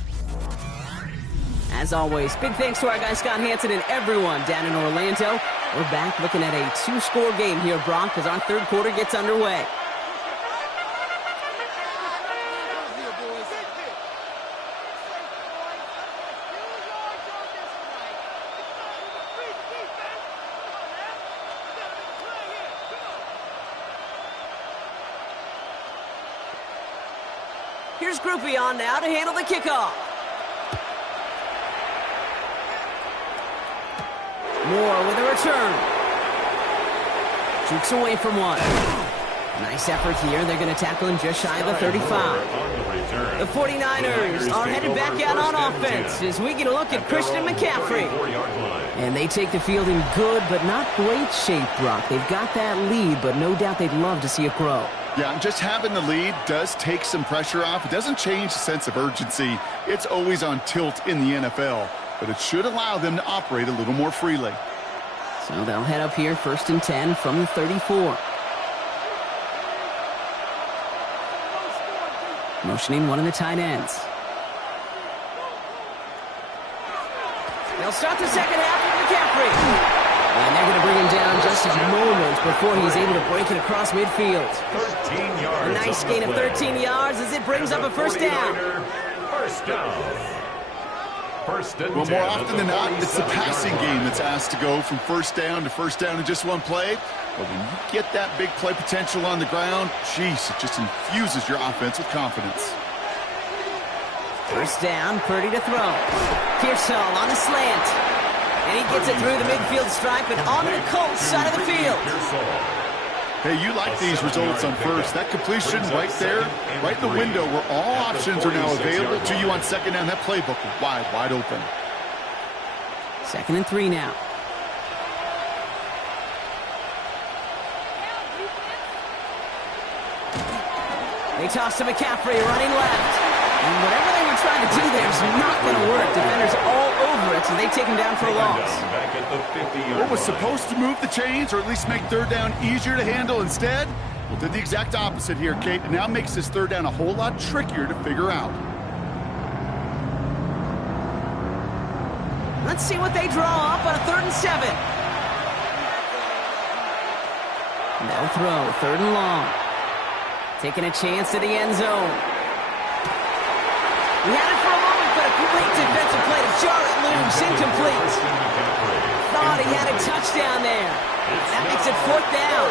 As always, big thanks to our guy Scott Hanson and everyone down in Orlando. We're back looking at a two-score game here, Brock, as our third quarter gets underway. Here's Groupie on now to handle the kickoff. Moore with a return. Jukes away from one. Nice effort here. They're going to tackle him just shy of the 35. The 49ers are headed back out on offense as we get a look at Christian McCaffrey. And they take the field in good but not great shape, Brock. They've got that lead, but no doubt they'd love to see it grow. Yeah, just having the lead does take some pressure off. It doesn't change the sense of urgency. It's always on tilt in the NFL, but it should allow them to operate a little more freely. So they'll head up here, 1st and 10 from the 34. Motioning one of the tight ends. They'll start the second half with McCaffrey. And they're going to bring him down just a moment before he's able to break it across midfield. 13 yards. A nice gain of 13 yards as it brings up a first down. First down. First and 10. Well, more often than not, it's the passing game that's asked to go from first down in just one play. But when you get that big play potential on the ground, geez, it just infuses your offense with confidence. First down, Purdy to throw. Pearsall on the slant. And he gets it through the midfield stripe and onto the Colts side of the field. Hey, you like these results on first. That completion right there, right in the window where all options are now available to you on second down. That playbook wide open. 2nd and 3 now. They toss to McCaffrey, running left. And whatever they were trying to do there is not going to work. Defenders all over it, so they take him down for a loss. What was supposed to move the chains, or at least make third down easier to handle instead? Well, did the exact opposite here, Kate. It now makes this third down a whole lot trickier to figure out. Let's see what they draw up on a 3rd and 7. They'll throw, 3rd and long. Taking a chance to the end zone. He had it for a moment, but a great defensive play to jar it loose, incomplete. Thought he had a touchdown there. That makes it 4th down.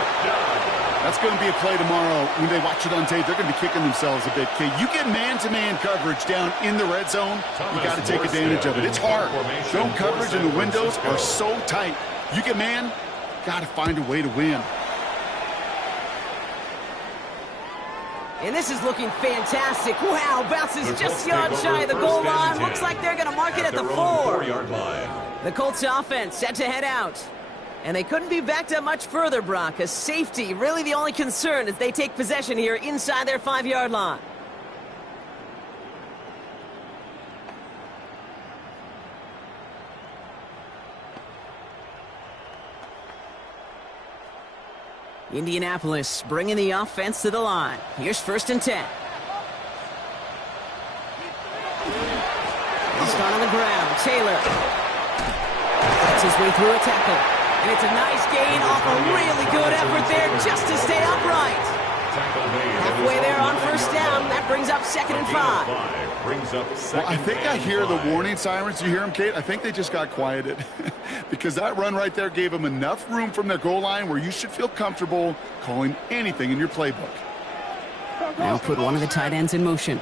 That's going to be a play tomorrow. When they watch it on tape, they're going to be kicking themselves a bit. Kate, you get man-to-man coverage down in the red zone, you got to take advantage of it. It's hard. Zone coverage and the windows are so tight. You get man, got to find a way to win. And this is looking fantastic. Wow, bounces just yards shy of the goal line. Looks like they're going to mark it at the 4. The Colts offense set to head out. And they couldn't be backed up much further, Brock. A safety, really the only concern as they take possession here inside their 5-yard line. Indianapolis bringing the offense to the line. Here's 1st and 10. He'll start on the ground. Taylor gets his way through a tackle. And it's a nice gain off a really good effort there just to stay upright. Halfway there on 1st down. That brings up 2nd and 5. Well, I think I hear the warning sirens. You hear them, Kate? I think they just got quieted. Because that run right there gave them enough room from their goal line where you should feel comfortable calling anything in your playbook. Now put one of the tight ends in motion.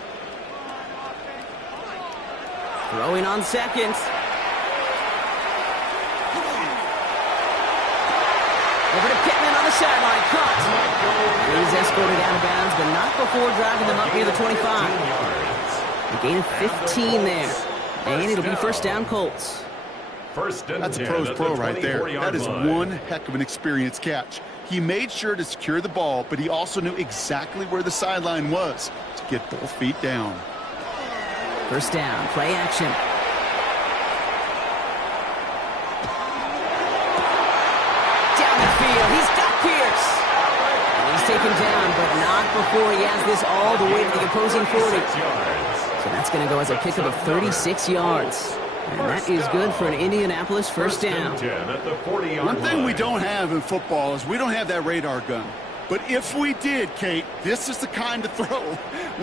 Throwing on 2nd. Over to Pittman on the sideline. Caught. He's escorted out of bounds, but not before driving them up near the 25. A gain of 15 there. And it'll be 1st down Colts. That's a pro's pro right there. That is one heck of an experienced catch. He made sure to secure the ball, but he also knew exactly where the sideline was to get both feet down. 1st down, play action. Down the field, he's got Pierce. And he's taken down, but not before he has this all the way to the opposing 40. So that's going to go as a pickup of 36 yards. And that is good for an Indianapolis first down. One thing we don't have in football is we don't have that radar gun. But if we did, Kate, this is the kind of throw.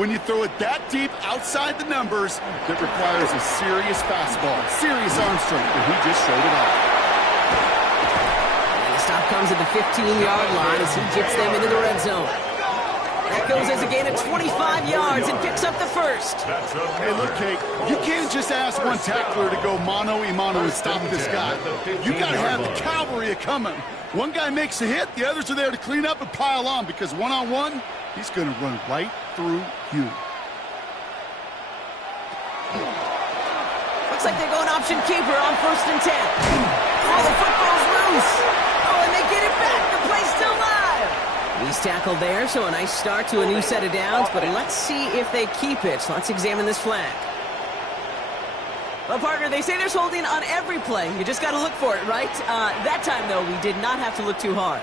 When you throw it that deep outside the numbers, that requires a serious fastball, serious arm strength, and he just showed it off. And the stop comes at the 15-yard line as he gets them into the red zone. That goes as a gain of 25 yards and picks up the first. Hey, look, Kate, you can't just ask one tackler to go mano-a-mano and stop this guy. You got to have the cavalry coming. One guy makes a hit, the others are there to clean up and pile on, because one-on-one, he's going to run right through you. Looks like they're going option keeper on 1st and 10. Oh, the football's loose. Oh, and they get it back. The play's still live. He's tackled there, so a nice start to a new set of downs, but let's see if they keep it. Let's examine this flag. Well, partner, they say there's holding on every play. You just got to look for it, right? That time, though, we did not have to look too hard.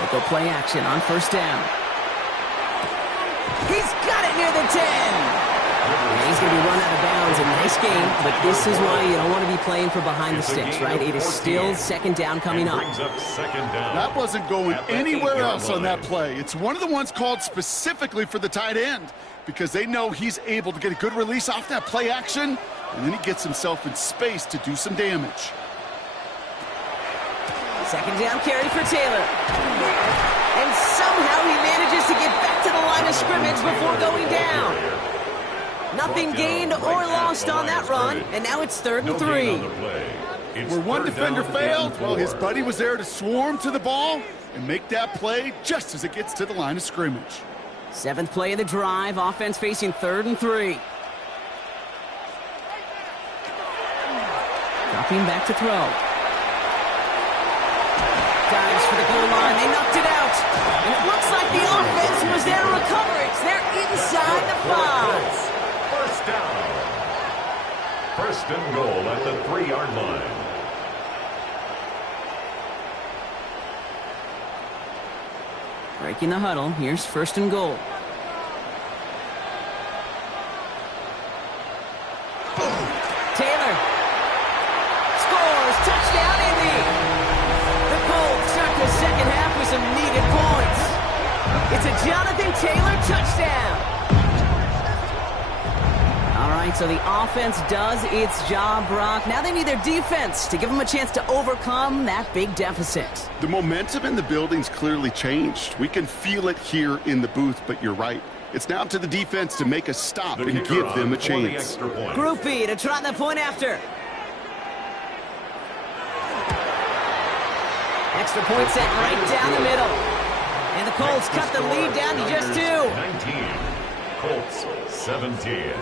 They go play action on 1st down. He's got it near the 10. Yeah, he's going to be run out of bounds. A nice game, but this is why you don't want to be playing for behind the sticks, right? It is still 2nd down coming up. That wasn't going anywhere else on that play. It's one of the ones called specifically for the tight end because they know he's able to get a good release off that play action, and then he gets himself in space to do some damage. 2nd down carry for Taylor. And somehow he manages to get back to the line of scrimmage before going down. Nothing gained or lost on that run, and now it's 3rd and 3. Where one defender failed, well, his buddy was there to swarm to the ball and make that play just as it gets to the line of scrimmage. 7th play of the drive, offense facing 3rd and 3. Dropping back to throw. Dives for the goal line, they knocked it out. And it looks like the offense was there to recover it. They're inside the 5. First down. 1st and goal at the 3-yard line. Breaking the huddle. Here's 1st and goal. Taylor scores. Touchdown, Indy. The Colts start the 2nd half with some needed points. It's a Jonathan Taylor touchdown. All right, so the offense does its job, Brock. Now they need their defense to give them a chance to overcome that big deficit. The momentum in the building's clearly changed. We can feel it here in the booth, but you're right. It's now to the defense to make a stop and give them a chance. Group B to try the point after. Extra point set right down the middle. And the Colts cut the lead down to just 2. 19. Colts 17.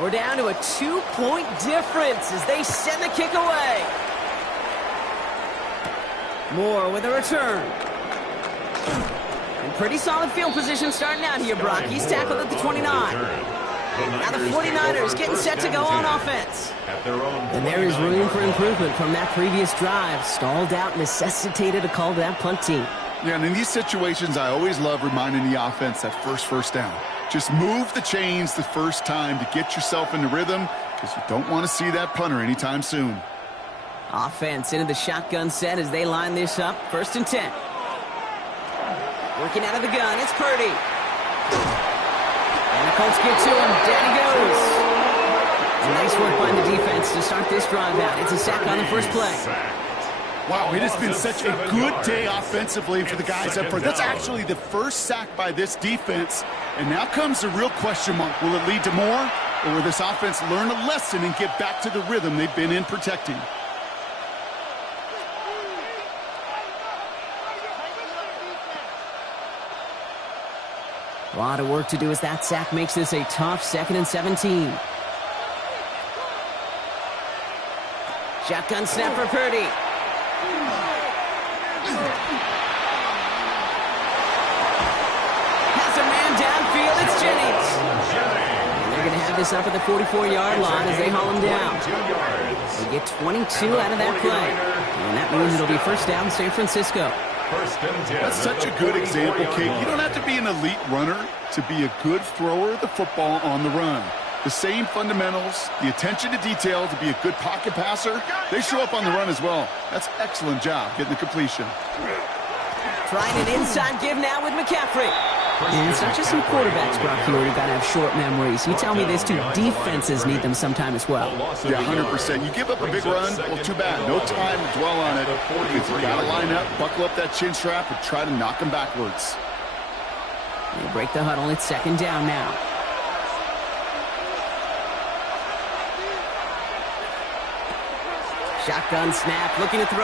We're down to a 2-point difference as they send the kick away. Moore with a return. And pretty solid field position starting out here, Brock. He's tackled at the 29. Now the 49ers getting set to go on offense. And there is room for improvement from that previous drive. Stalled out, necessitated a call to that punt team. Yeah, and in these situations, I always love reminding the offense that first down. Just move the chains the first time to get yourself into rhythm because you don't want to see that punter anytime soon. Offense into the shotgun set as they line this up. 1st and 10. Working out of the gun, it's Purdy. And the Colts get to him. Down he goes. And nice work by the defense to start this drive out. It's a sack on the first play. Wow, it has been such a good day offensively for the guys up front. That's actually the first sack by this defense. And now comes the real question mark. Will it lead to more? Or will this offense learn a lesson and get back to the rhythm they've been in protecting? A lot of work to do as that sack makes this a tough 2nd and 17. Shotgun snap for Purdy. Has a man downfield. It's Jennings. And they're going to have this up at the 44-yard line as they haul him down. They get 22 out of that play. And that means it'll be first down San Francisco. That's such a good example, Kate. You don't have to be an elite runner to be a good thrower of the football on the run. The same fundamentals, the attention to detail to be a good pocket passer, they show up on the run as well. That's excellent job getting the completion. Trying an inside give now with McCaffrey. And it's not just some quarterbacks, Brock, here who got to have short memories. You tell me this too, defenses need them sometime as well. Yeah, 100%. You give up a big run, well, too bad. No time to dwell on it. Because you got to line up, buckle up that chin strap, and try to knock them backwards. They break the huddle. It's second down now. Shotgun snap, looking to throw.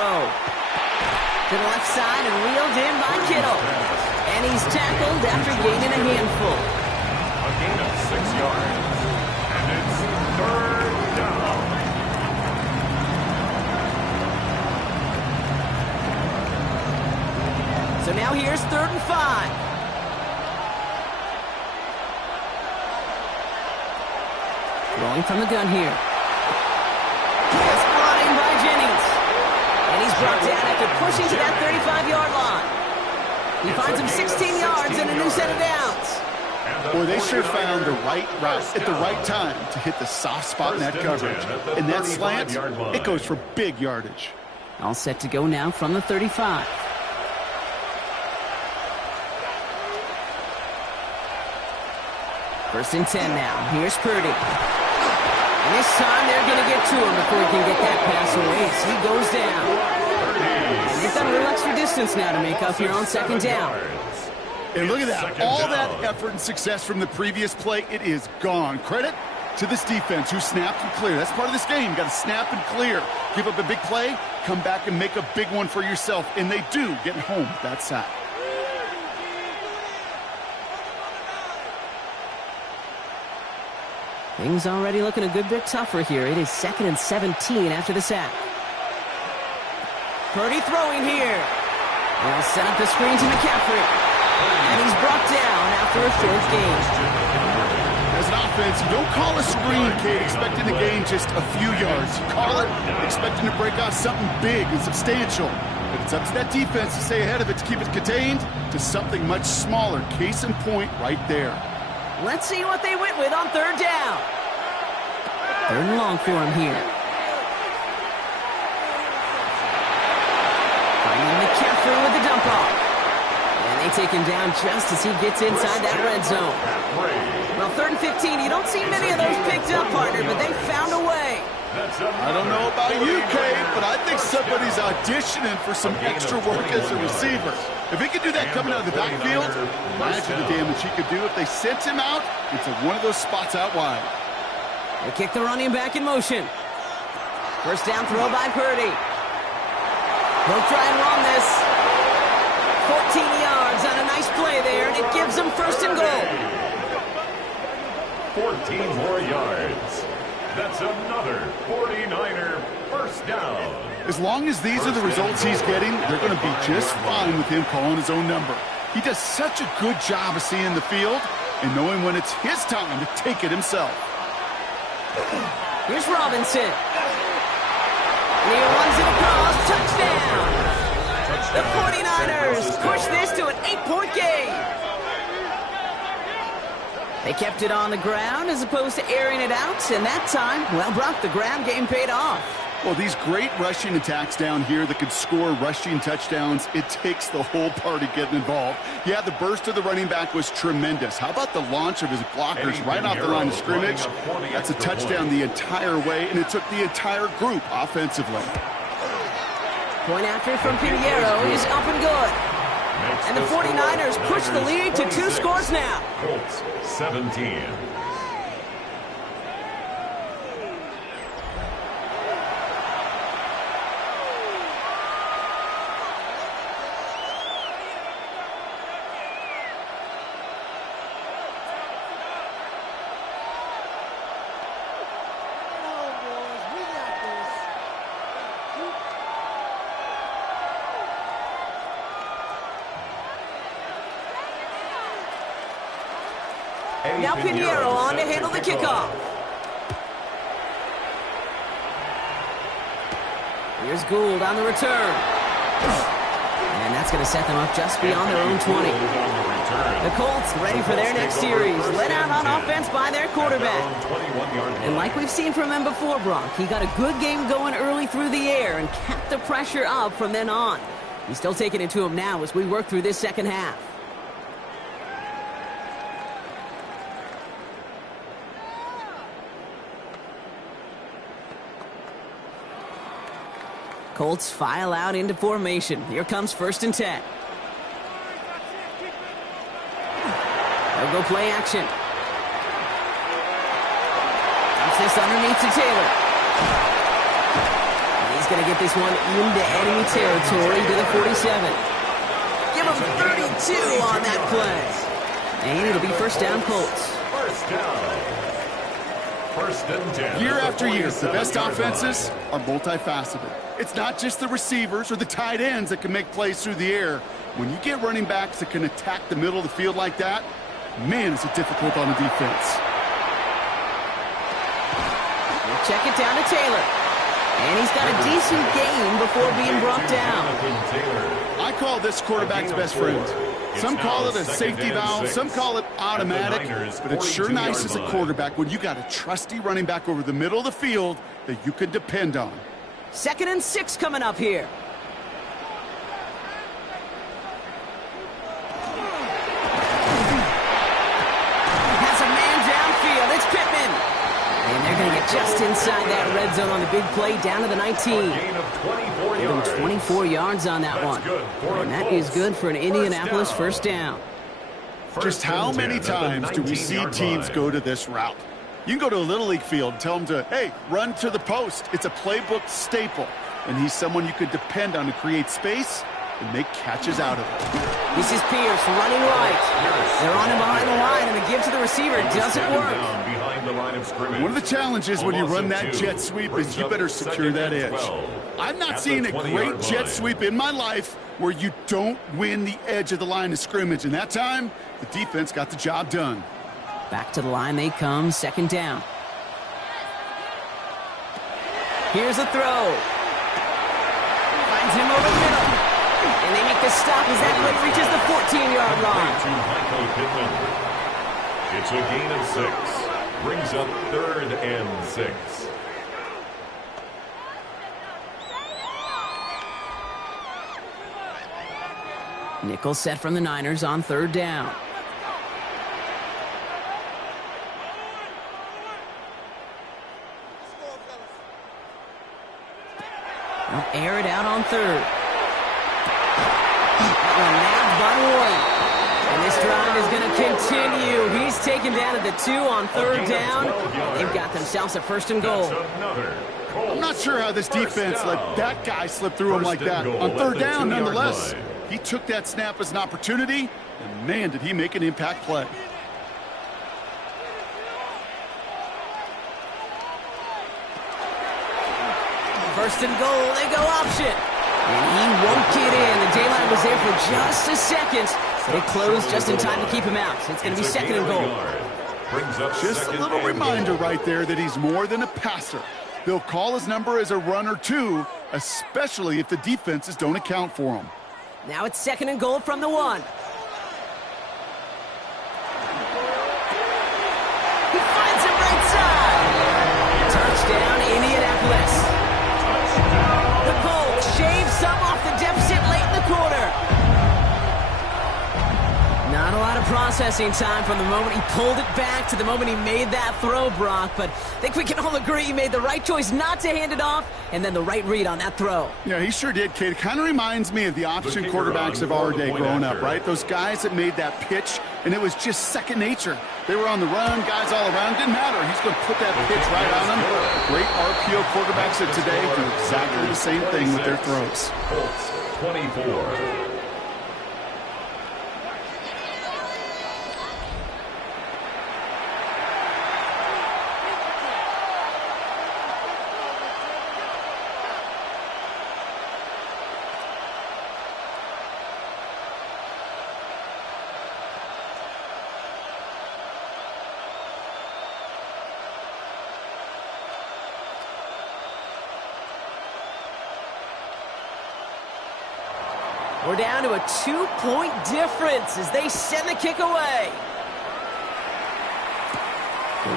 To the left side and wheeled in by Kittle. And he's tackled after gaining a handful. A gain of 6 yards. And it's third down. So now here's 3rd and 5. Throwing from the gun here. It's brought in by Jennings. And he's brought down after pushing to that 35-yard line. He finds him 16 yards and a new set of downs. Boy, they sure found the right route at the right time to hit the soft spot in that coverage. And that slant, it goes for big yardage. All set to go now from the 35. First and 10 now. Here's Purdy. And this time they're going to get to him before he can get that pass away. So he goes down. And they've got a little extra distance now to make up here on second down. And look at that. All that effort and success from the previous play, it is gone. Credit to this defense who snapped and cleared. That's part of this game. You got to snap and clear. Give up a big play, come back and make a big one for yourself. And they do, getting home with that sack. Things already looking a good bit tougher here. It is 2nd and 17 after the sack. Purdy throwing here. They'll set up the screen to McCaffrey. And he's brought down after a 4th gain. As an offense, you don't call a screen, Kate, expecting to gain just a few yards. You call it expecting to break out something big and substantial. But it's up to that defense to stay ahead of it, to keep it contained to something much smaller. Case in point right there. Let's see what they went with on 3rd down. 3rd and long for him here. Finding McCaffrey with the dump off. And they take him down just as he gets inside that red zone. Well, 3rd and 15, you don't see many of those picked up, partner, but they found a way. I don't know about you, Kate, but I think somebody's auditioning for some extra work as a receiver. If he could do that coming out of the backfield, imagine the damage he could do if they sent him out into one of those spots out wide. They kick the running back in motion. First down throw by Purdy. He'll try and run this. 14 yards on a nice play there, and it gives them 1st and goal. 14 more yards. That's another 49er first down. As long as these are the results he's getting, they're going to be just fine with him calling his own number. He does such a good job of seeing the field and knowing when it's his time to take it himself. Here's Robinson. And he runs it across. Touchdown. The 49ers push this to an 8-point game. They kept it on the ground as opposed to airing it out, and that time, well, Brock, the ground game paid off. Well, these great rushing attacks down here that could score rushing touchdowns, it takes the whole party getting involved. Yeah, the burst of the running back was tremendous. How about the launch of his blockers right off the line of scrimmage? That's a touchdown the entire way, and it took the entire group offensively. Point after from Pinheiro is up and good. And the 49ers push the lead to 2 scores now. Colts 17. Now Pinheiro on to handle the kickoff. Here's Gould on the return. And that's going to set them up just beyond their own 20. The Colts ready for their next series. Led out on offense by their quarterback. And like we've seen from him before, Brock, he got a good game going early through the air and kept the pressure up from then on. He's still taking it to him now as we work through this second half. Colts file out into formation. Here comes 1st and 10. They'll go play action. Dumps this underneath to Taylor. And he's going to get this one into enemy territory to the 47. Give him 32 on that play. And it'll be 1st down Colts. 1st down. 1st and 10. Year after year, the best offenses are multifaceted. It's not just the receivers or the tight ends that can make plays through the air. When you get running backs that can attack the middle of the field like that, man, is it difficult on the defense. We'll check it down to Taylor. And he's got a decent game before being brought down. I call this quarterback's best friend. Some call it a safety valve, some call it automatic, but it's sure nice as a quarterback when you got a trusty running back over the middle of the field that you can depend on. 2nd and 6 coming up here. Has a man downfield. It's Pittman. And they're going to get just inside that red zone on the big play down to the 19. Give them 24 yards on that one. And that is good for an Indianapolis 1st down. Just how many times do we see teams go to this route? You can go to a Little League field and tell them to, hey, run to the post. It's a playbook staple. And he's someone you could depend on to create space and make catches out of it. This is Pierce running right. They're on him behind the line, and the give to the receiver doesn't work. One of the challenges when you run that jet sweep is you better secure that edge. I've not seen a great jet sweep in my life where you don't win the edge of the line of scrimmage. And that time, the defense got the job done. Back to the line they come, 2nd down. Here's a throw. Finds him over the middle. And they make the stop as that play reaches the 14-yard line. It's a gain of 6. Brings up 3rd and 6. Nickel set from the Niners on 3rd down. They'll air it out on 3rd. That one nabbed by Warren. And this drive is going to continue. He's taken down at the 2 on 3rd down. They've got themselves a 1st and goal. I'm not sure how this defense let that guy slip through him like that. On 3rd down, nonetheless, he took that snap as an opportunity, and man, did he make an impact play. First and goal, they go option. And he won't get in. The J-line was there for just a second, but it closed just in time to keep him out. So it's going to be 2nd and goal. Just a little reminder right there that he's more than a passer. They'll call his number as a runner, too, especially if the defenses don't account for him. Now it's 2nd and goal from the 1. He finds him right side. Touchdown, Indianapolis. The Colts shave some off the deficit late in the quarter. Not a lot of processing time from the moment he pulled it back to the moment he made that throw, Brock. But I think we can all agree he made the right choice not to hand it off, and then the right read on that throw. Yeah, he sure did, Kate. It kind of reminds me of the option quarterbacks of our day growing up, right? Those guys that made that pitch, and it was just second nature. They were on the run, guys all around. Didn't matter. He's going to put that pitch right on them. Great RPO quarterbacks of today do exactly the same thing with their throws. Colts 24. We're down to a 2-point difference as they send the kick away.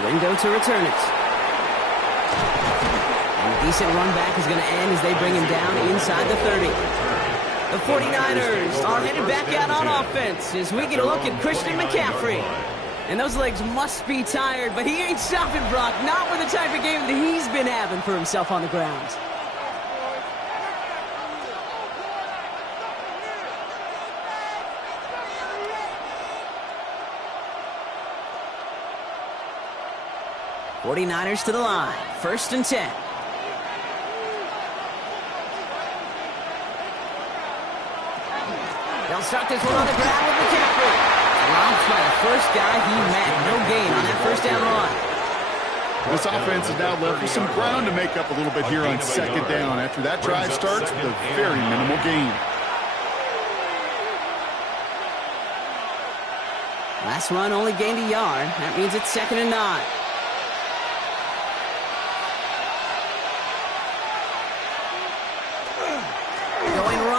Ringo to return it. And a decent run back is going to end as they bring him down inside the 30. The 49ers are headed back out on offense as we get a look at Christian McCaffrey. And those legs must be tired, but he ain't stopping, Brock. Not with the type of game that he's been having for himself on the ground. '49ers to the line. 1st and 10. They'll start this one on the ground with McCaffrey. Dropped by the first guy he met. No gain on that first down run. This offense is now left with some ground to make up a little bit here on 2nd down after that drive starts with a very minimal gain. Last run only gained a yard. That means it's 2nd and 9.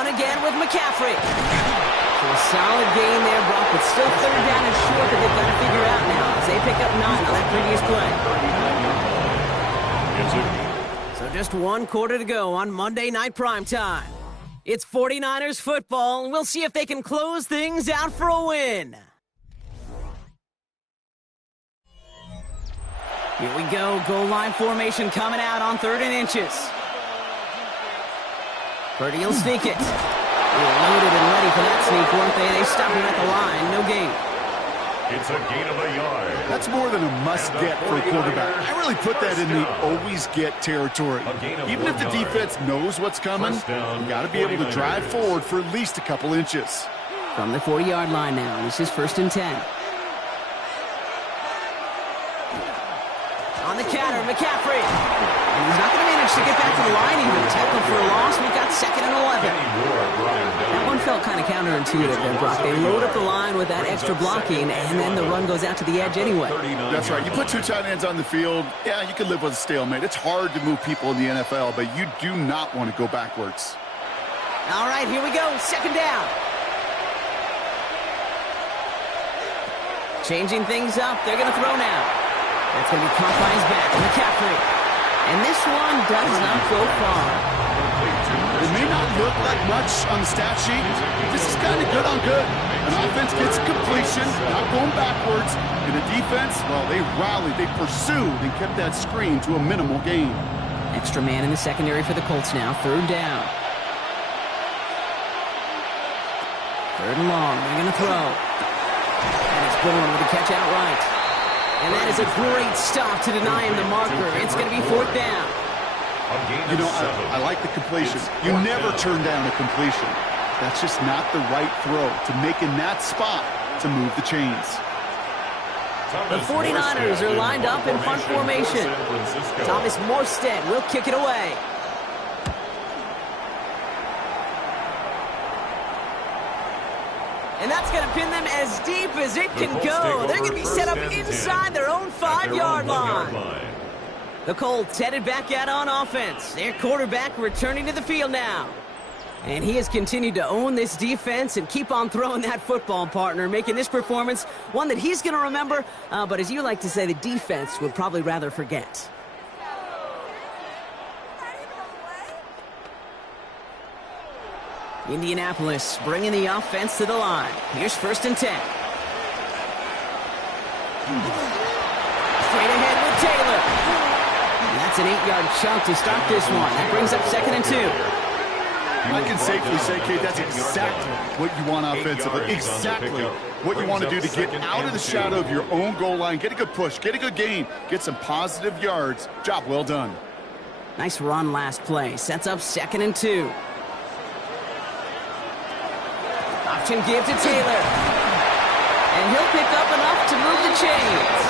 Again with McCaffrey. So a solid gain there, Brock, but still 3rd down and short that they've got to figure out now as they pick up 9 on that previous play. So just 1 quarter to go on Monday Night Primetime. It's 49ers football, and we'll see if they can close things out for a win. Here we go, goal line formation coming out on 3rd and inches. Purdy will sneak it. They were loaded and ready for that sneak, weren't they? They stopped him at the line. No gain. It's a gain of a yard. That's more than a must-get for a quarterback. I really put that in the always-get territory. Even if the defense knows what's coming, you got to be able to drive forward for at least a couple inches. From the 40-yard line now, this is 1st and 10. On the counter, McCaffrey. And he's not going to manage to get back to the line even. Tackle for a loss. We've got 2nd and 11. That one felt kind of counterintuitive there, Brock. They load up the line with that extra blocking, and then the run goes out to the edge anyway. That's right. You put 2 tight ends on the field, yeah, you can live with a stalemate. It's hard to move people in the NFL, but you do not want to go backwards. All right, here we go. 2nd down. Changing things up. They're going to throw now. That's going to be caught by his back. McCaffrey. And this one does not go far. It may not look like much on the stat sheet. This is kind of good on good. An offense gets completion, not going backwards. And the defense, well, they rallied, they pursued, and kept that screen to a minimal gain. Extra man in the secondary for the Colts now. 3rd down. 3rd and long. They're going to throw. And it's Bourne with the catch outright. And that is a great stop to deny him the marker. It's going to be 4th down. You know, I like the completion. You never turn down a completion. That's just not the right throw to make in that spot to move the chains. The 49ers are lined up in punt formation. Thomas Morstead will kick it away. And that's going to pin them as deep as it can go. They're going to be set up inside their own 5-yard line. The Colts headed back out on offense. Their quarterback returning to the field now. And he has continued to own this defense and keep on throwing that football, partner, making this performance one that he's going to remember, but as you like to say, the defense would probably rather forget. Indianapolis bringing the offense to the line. Here's 1st and 10. Straight ahead with Taylor. And that's an 8-yard chunk to start this one. That brings up 2nd and 2. I can safely say, Kate, that's exactly what you want offensively. Exactly what you want to do to get out of the shadow of your own goal line. Get a good push. Get a good gain. Get some positive yards. Job well done. Nice run last play. Sets up 2nd and 2. Option give to Taylor. And he'll pick up enough to move the chains.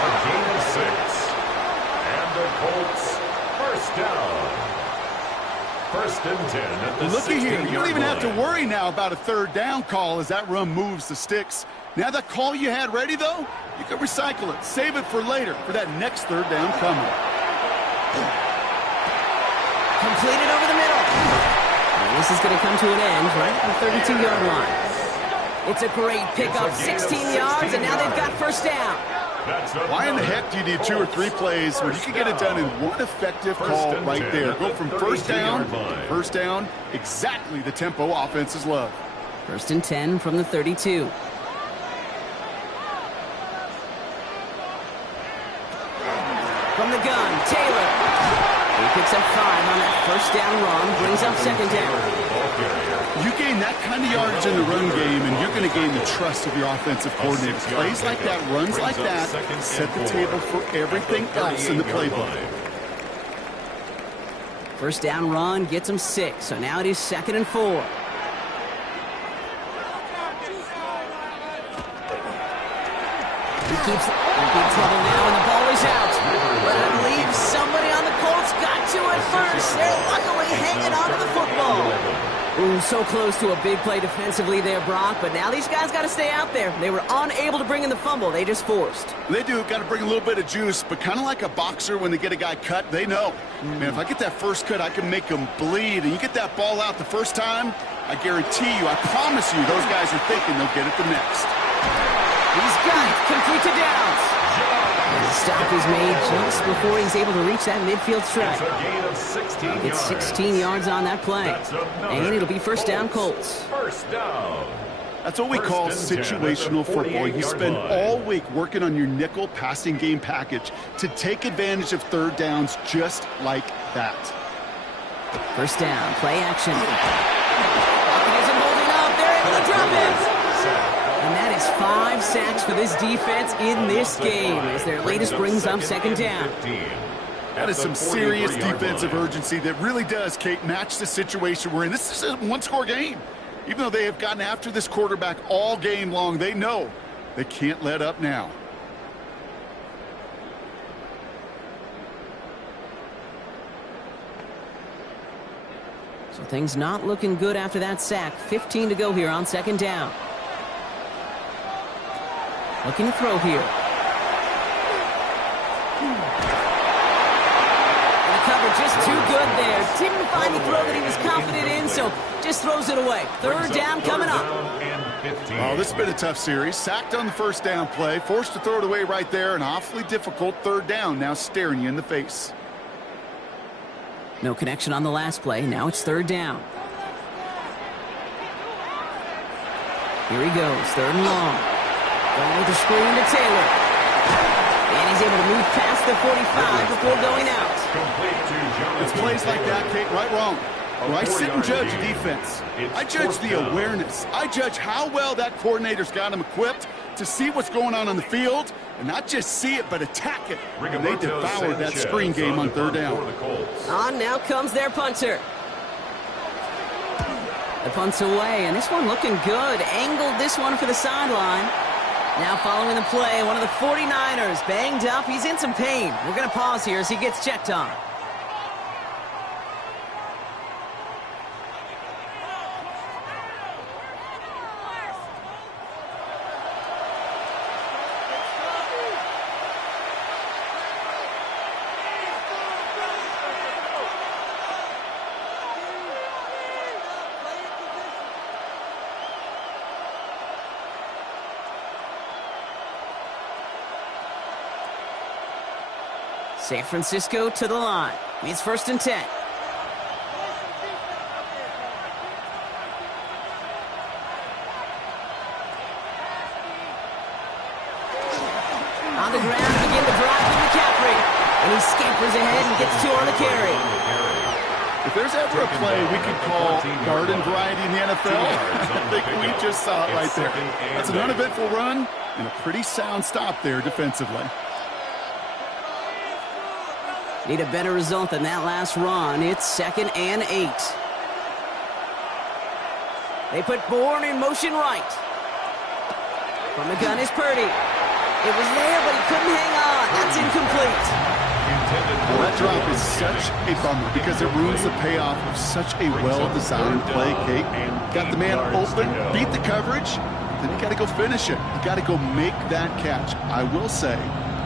A gain of 6. And the Colts, 1st down. 1st and 10 at the 16-yard line. Looky here. You don't even have to worry now about a 3rd down call as that run moves the sticks. Now that call you had ready, though, you can recycle it. Save it for later for that next 3rd down coming. Completed over the middle. This is going to come to an end right at the 32-yard line. It's a great pickup, 16 yards, and now they've got first down. Why in the heck do you need 2 or 3 plays when you can get it done in one effective call right there? Go from first down to first down, exactly the tempo offenses love. First and 10 from the 32. From the gun, Taylor. He picks up 5 on that first down run, brings up second down. You gain that kind of yardage in the run game, and you're going to gain the trust of your offensive coordinators. Plays like that, runs like that, set the table for everything else in the playbook. First down run gets him 6, so now it is 2nd and 4. He keeps in big trouble now, and the ball is out. But I believe somebody on the Colts got to it first. They're luckily hanging on to the football. Ooh, so close to a big play defensively there, Brock. But now these guys got to stay out there. They were unable to bring in the fumble. They just forced. They do. Got to bring a little bit of juice. But kind of like a boxer when they get a guy cut, they know. Man, if I get that first cut, I can make him bleed. And you get that ball out the first time, I guarantee you, I promise you, those guys are thinking they'll get it the next. He's got it. Complete to Downs. And the stop is made just before he's able to reach that midfield strike. Gets 16 yards on that play. And it'll be first down Colts. First down. That's what we call situational football. You spend all week working on your nickel passing game package to take advantage of third downs just like that. First down, play action. Pocket isn't holding up. They're able to drop it. And that is 5 sacks for this defense in this game as their latest brings up second down. That is some serious defensive urgency that really does, Kate, match the situation we're in. This is a one-score game. Even though they have gotten after this quarterback all game long, they know they can't let up now. So things not looking good after that sack. 15 to go here on second down. Looking to throw here. And the cover just too good there. Didn't find the throw that he was confident in, so just throws it away. Third down coming up. Oh, this has been a tough series. Sacked on the first down play. Forced to throw it away right there. An awfully difficult third down now staring you in the face. No connection on the last play. Now it's third down. Here he goes. Third and long. Going with the screen to Taylor. And he's able to move past the 45 before going out. It's plays like that, Kate, right wrong. Where I sit and judge a defense. I judge the awareness. I judge how well that coordinator's got him equipped to see what's going on the field, and not just see it, but attack it. And they devoured that screen game on third down. On now comes their punter. The punt's away, and this one looking good. Angled this one for the sideline. Now following the play, one of the 49ers banged up. He's in some pain. We're going to pause here as he gets checked on. San Francisco to the line. It's first and 10. On the ground, begin to drive to McCaffrey. And he scampers ahead and gets 2 on the carry. If there's ever a play we could call garden variety in the NFL, I think we just saw it right there. That's an uneventful run and a pretty sound stop there defensively. Need a better result than that last run. It's 2nd and 8. They put Bourne in motion right. From the gun is Purdy. It was there, but he couldn't hang on. That's incomplete. Well, that drop is such a bummer because it ruins the payoff of such a well-designed play, Kate. Got the man open, beat the coverage, then you got to go finish it. You got to go make that catch. I will say,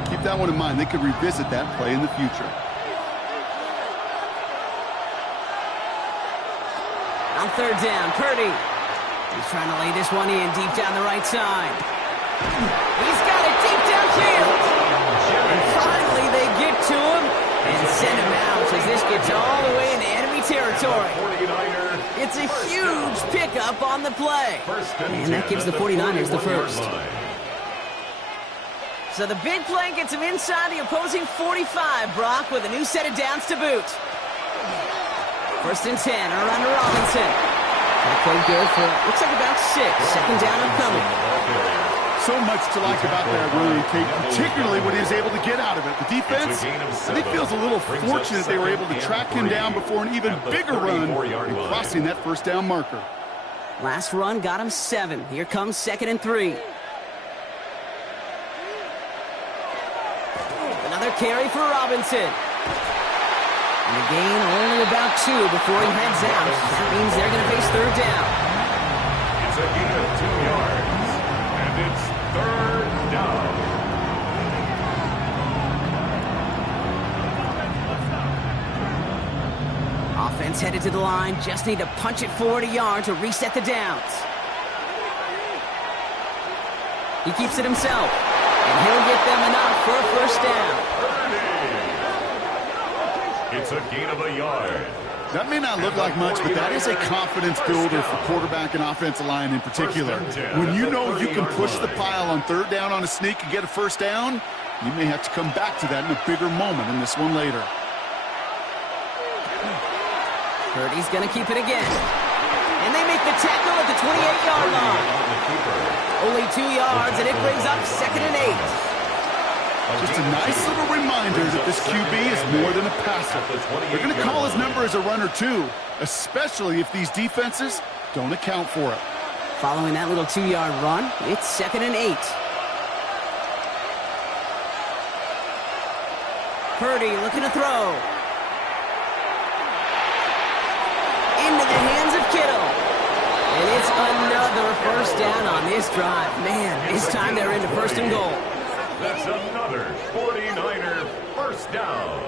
keep that one in mind. They could revisit that play in the future. On third down, Purdy. He's trying to lay this one in deep down the right side. He's got it deep downfield. And finally they get to him and send him out as this gets all the way into enemy territory. It's a huge pickup on the play. And that gives the 49ers the first. So the big play gets him inside the opposing 45, Brock, with a new set of downs to boot. First and 10, around to Robinson. That played good for, looks like about 6. Second down upcoming. So much to like about that run, Kate, particularly what he was able to get out of it. The defense, I think, feels a little fortunate they were able to track him down before an even bigger run and crossing that first down marker. Last run got him 7. Here comes 2nd and 3. Another carry for Robinson. And a gain only about 2 before he heads out. That means they're going to face third down. It's a gain of 2 yards. And it's third down. Offense headed to the line. Just need to punch it forward a yard to reset the downs. He keeps it himself. And he'll get them enough for a first down. It's a gain of a yard. That may not look like much, but that is a confidence builder for quarterback and offensive line in particular. When you know you can push the pile on third down on a sneak and get a first down, you may have to come back to that in a bigger moment in this one later. Purdy's going to keep it again. And they make the tackle at the 28-yard line. Only 2 yards, and it brings up 2nd and 8. Just a nice little reminder that this QB is more than a passer. They're going to call his number as a runner, too, especially if these defenses don't account for it. Following that little 2-yard run, it's 2nd and 8. Purdy looking to throw. Into the hands of Kittle. And it's another first down on this drive. Man, this time they're into first and goal. That's another 49er first down.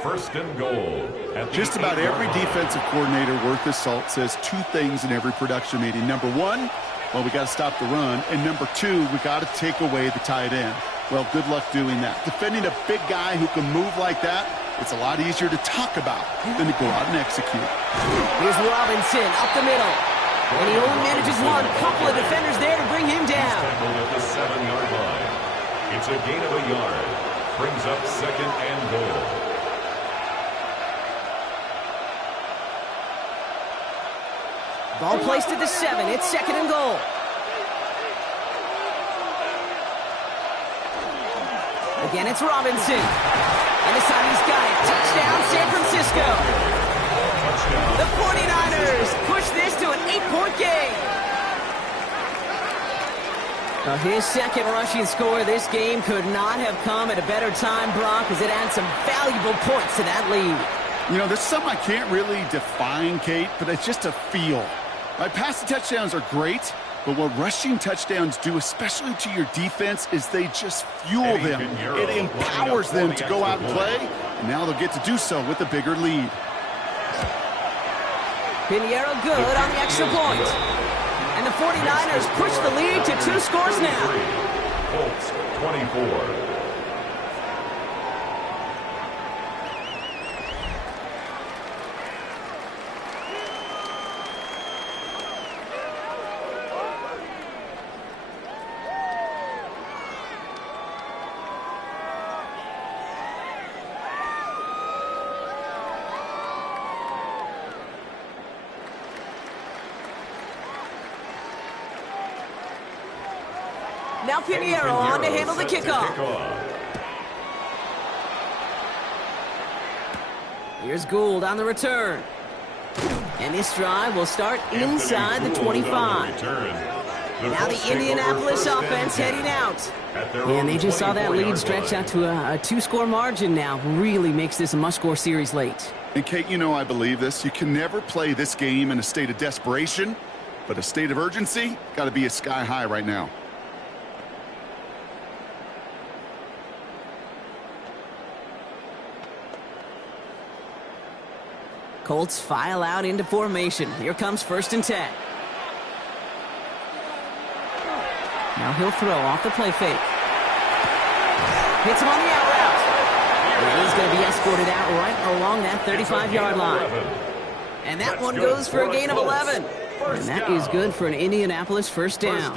First and goal. Just about every defensive coordinator worth his salt says 2 things in every production meeting. Number 1, well, we got to stop the run. And number 2, we got to take away the tight end. Well, good luck doing that. Defending a big guy who can move like that, it's a lot easier to talk about than to go out and execute. Here's Robinson up the middle. And he only manages one. Couple of defenders there to bring him down. At the 7-yard line. It's a gain of a yard. Brings up 2nd and goal. Ball placed at the 7. It's 2nd and goal. Again, it's Robinson. And this time he's got it. Touchdown, San Francisco. The 49ers push this to an 8-point game. Now his second rushing score this game could not have come at a better time, Brock, as it adds some valuable points to that lead. You know, there's something I can't really define, Kate, but it's just a feel. Passing touchdowns are great, but what rushing touchdowns do, especially to your defense, is they just fuel them. It empowers them to go out and play, and now they'll get to do so with a bigger lead. Pinheiro good on the extra point. And the 49ers push the lead to 2 scores now. Colts 24. Now Pinheiro on to handle the kickoff. Here's Gould on the return. And this drive will start inside the 25. Now the Indianapolis offense heading out. And they just saw that lead stretch out to a 2-score margin now. Really makes this a must-score series late. And Kate, you know I believe this. You can never play this game in a state of desperation, but a state of urgency got to be at sky high right now. Colts file out into formation. Here comes 1st and 10. Now he'll throw off the play fake. Hits him on the out route. And he's going to be escorted out right along that 35-yard line. And that one goes for a gain of 11. And that is good for an Indianapolis first down.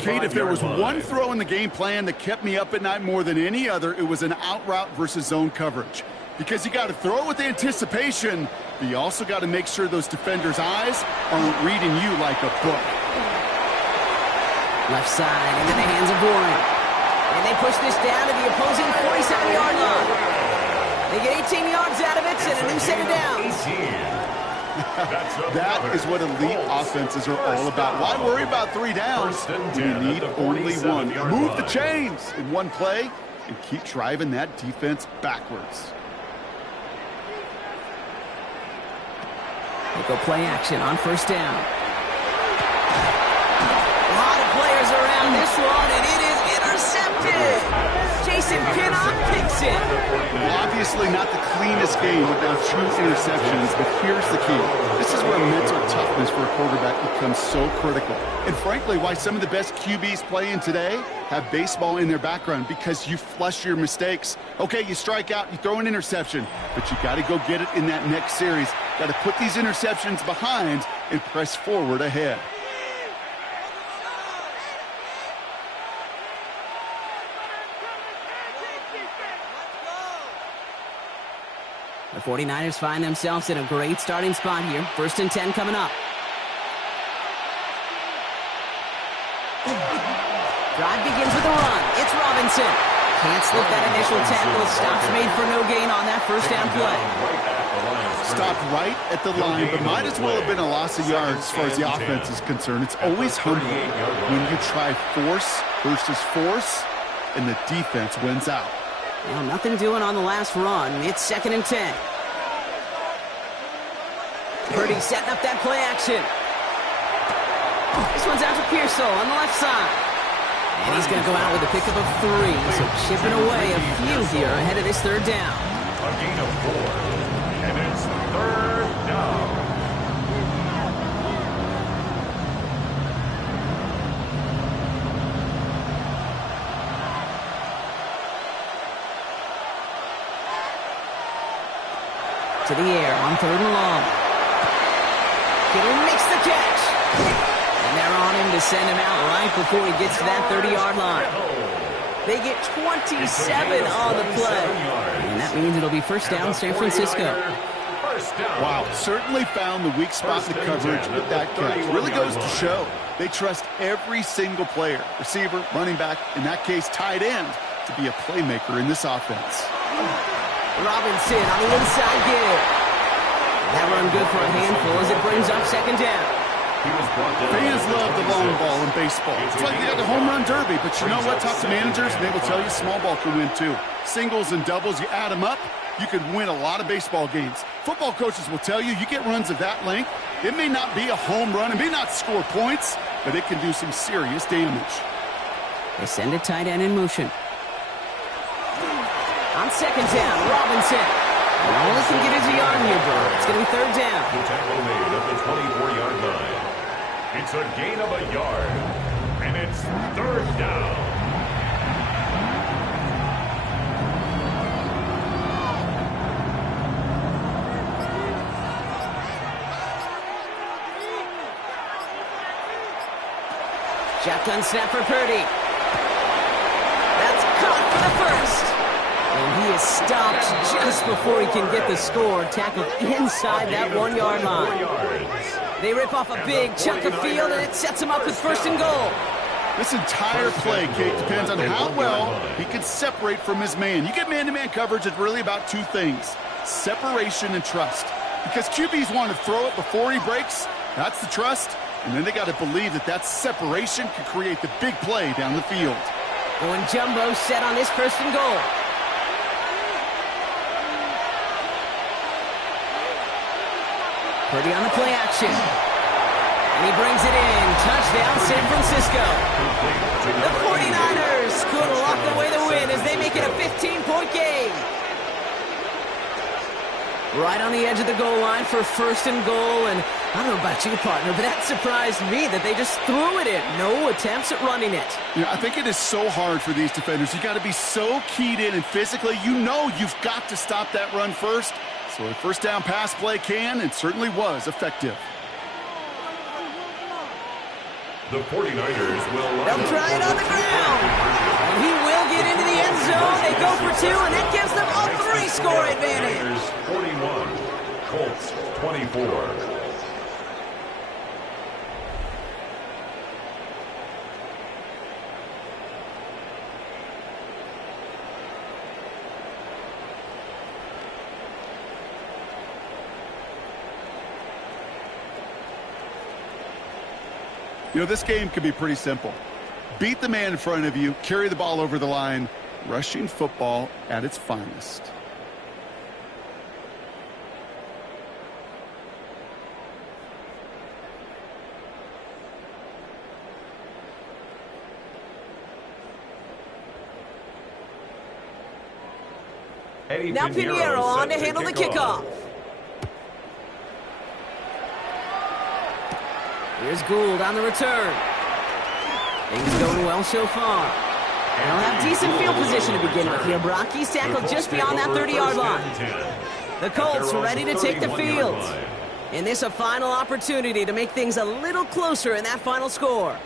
Kate, if there was one throw in the game plan that kept me up at night more than any other, it was an out route versus zone coverage. Because you got to throw it with anticipation, but you also got to make sure those defenders' eyes aren't reading you like a book. Left side into the hands of Warren. And they push this down to the opposing 47-yard line. They get 18 yards out of it and a new set of downs. That is what elite offenses are all about. Why worry about 3 downs when you need only one? Move the chains in one play and keep driving that defense backwards. They go play action on 1st down. A lot of players around this one, and it is intercepted. Jason Pinnock picks it. Obviously not the cleanest game with now 2 interceptions, but here's the key. This is where mental toughness for a quarterback becomes so critical. And frankly, why some of the best QBs playing today have baseball in their background, because you flush your mistakes. Okay, you strike out, you throw an interception, but you got to go get it in that next series. Got to put these interceptions behind and press forward ahead. The 49ers find themselves in a great starting spot here. 1st and 10 coming up. Drive begins with a run. It's Robinson. Can't slip that initial tackle. Stops made for no gain on that 1st down play. Stopped right at the line, but might as well have been a loss of yards as far as the offense is concerned. It's always humbling when you try force versus force, and the defense wins out. Well, nothing doing on the last run. It's 2nd and 10. Purdy setting up that play action. This one's out to Pearsall on the left side. And he's going to go out with a pickup of 3. So chipping away a few here ahead of this 3rd down. A gain of 4. And it's 3rd down. To the air on 3rd and long. Kittle makes the catch. And they're on him to send him out right before he gets to that 30-yard line. They get 27 on the play. And that means it'll be 1st down San Francisco. Wow, certainly found the weak spot in the coverage with that catch. Really goes to show they trust every single player, receiver, running back, in that case tight end, to be a playmaker in this offense. Robinson on the inside give. That run good for a handful as it brings up 2nd down. Fans love the long ball in baseball. It's like they got the home run derby, but you know what? Talk to managers and they will tell you small ball can win too. Singles and doubles, you add them up, you can win a lot of baseball games. Football coaches will tell you get runs of that length. It may not be a home run, it may not score points, but it can do some serious damage. They send a tight end in motion. On 2nd down, Robinson. All he can get is a yard here, bro. It's going to be 3rd down. The tackle made at the 24-yard line. It's a gain of a yard, and it's 3rd down. Shotgun snap for Purdy. That's caught for the 1st. And he is stopped just before he can get the score. Tackled inside that 1-yard line. They rip off a big chunk of field, and it sets him up with 1st and goal. This entire play, Kate, depends on how well he can separate from his man. You get man-to-man coverage, it's really about 2 things: separation and trust. Because QBs want to throw it before he breaks. That's the trust. And then they got to believe that separation can create the big play down the field. Going jumbo set on this 1st and goal. Purdy on the play action. And he brings it in. Touchdown, San Francisco. The 49ers could lock away the win as they make it a 15-point game. Right on the edge of the goal line for first and goal. And I don't know about you, partner, but that surprised me that they just threw it in. No attempts at running it. Yeah, I think it is so hard for these defenders. You got to be so keyed in and physically, you know you've got to stop that run first. So a first down pass play can and certainly was effective. The 49ers will They'll try it on the ground. And he will get into the end zone. They go for two, and that gives them a 3-score advantage. 41, Colts 24. You know, this game could be pretty simple. Beat the man in front of you, carry the ball over the line, rushing football at its finest. Now Pinheiro on to handle the kickoff. Here's Gould on the return. Things going well so far. They'll have decent field position to begin with here. Brock, he's tackled just beyond that 30-yard line. The Colts are ready to take the field. And this a final opportunity to make things a little closer in that final score.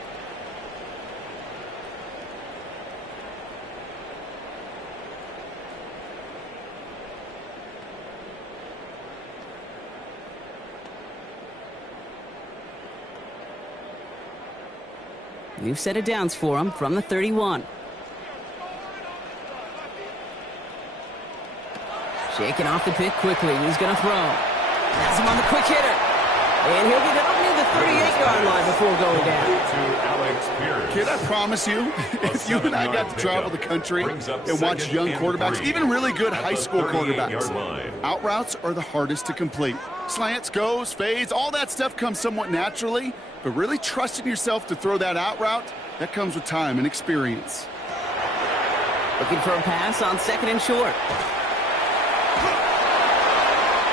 New set of downs for him from the 31. Shaking off the pick quickly. He's going to throw. Has him on the quick hitter. And he'll get it up near the 38-yard line before going down. Kid, I promise you, if you and I got to travel the country and watch young quarterbacks, even really good high school quarterbacks, out routes are the hardest to complete. Slants, goes, fades, all that stuff comes somewhat naturally, but really trusting yourself to throw that out route, that comes with time and experience. Looking for a pass on second and short.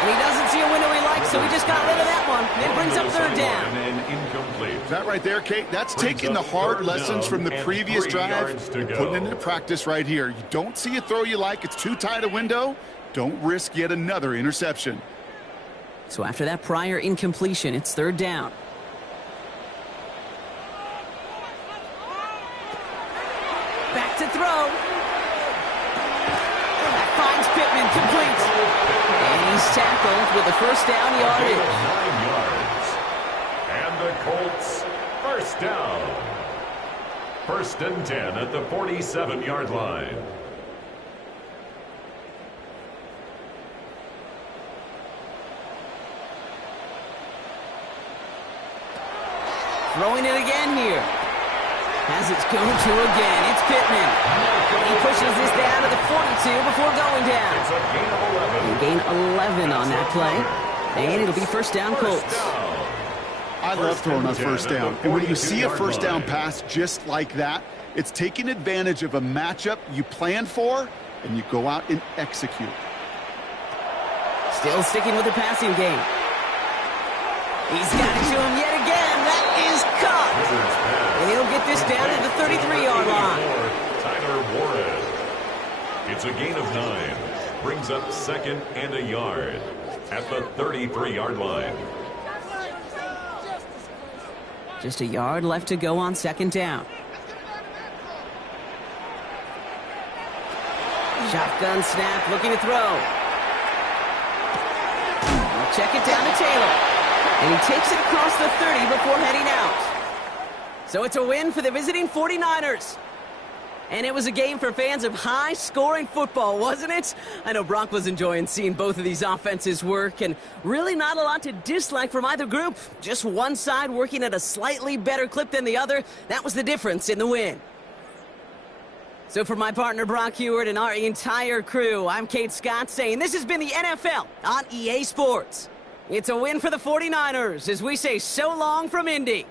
And he doesn't see a window he likes, so he just got rid of that one. It brings up third down. That right there, Kate, that's taking the hard lessons from the previous drive and putting it into practice right here. You don't see a throw you like, it's too tight a window, don't risk yet another interception. So after that prior incompletion, it's third down. Back to throw. That finds Pittman, complete. And he's tackled with a first down yardage. 9 yards. And the Colts, first down. First and 10 at the 47-yard line. Throwing it again here. As it's going to again, it's Pittman. He pushes this down to the 42 before going down. It's a gain of 11. Gain 11 on that play. And it'll be first down Colts. I love throwing on first down. And when you see a first down pass just like that, it's taking advantage of a matchup you planned for, and you go out and execute. Still sticking with the passing game. He's got it to him yet again. That is caught. And he'll get this down to the 33-yard line. Tyler Warren. It's a gain of 9. Brings up second and a yard at the 33-yard line. Just a yard left to go on second down. Shotgun snap, looking to throw. We'll check it down to Taylor. And he takes it across the 30 before heading out. So it's a win for the visiting 49ers. And it was a game for fans of high-scoring football, wasn't it? I know Brock was enjoying seeing both of these offenses work, and really not a lot to dislike from either group. Just one side working at a slightly better clip than the other. That was the difference in the win. So for my partner Brock Heward and our entire crew, I'm Kate Scott saying this has been the NFL on EA Sports. It's a win for the 49ers as we say so long from Indy.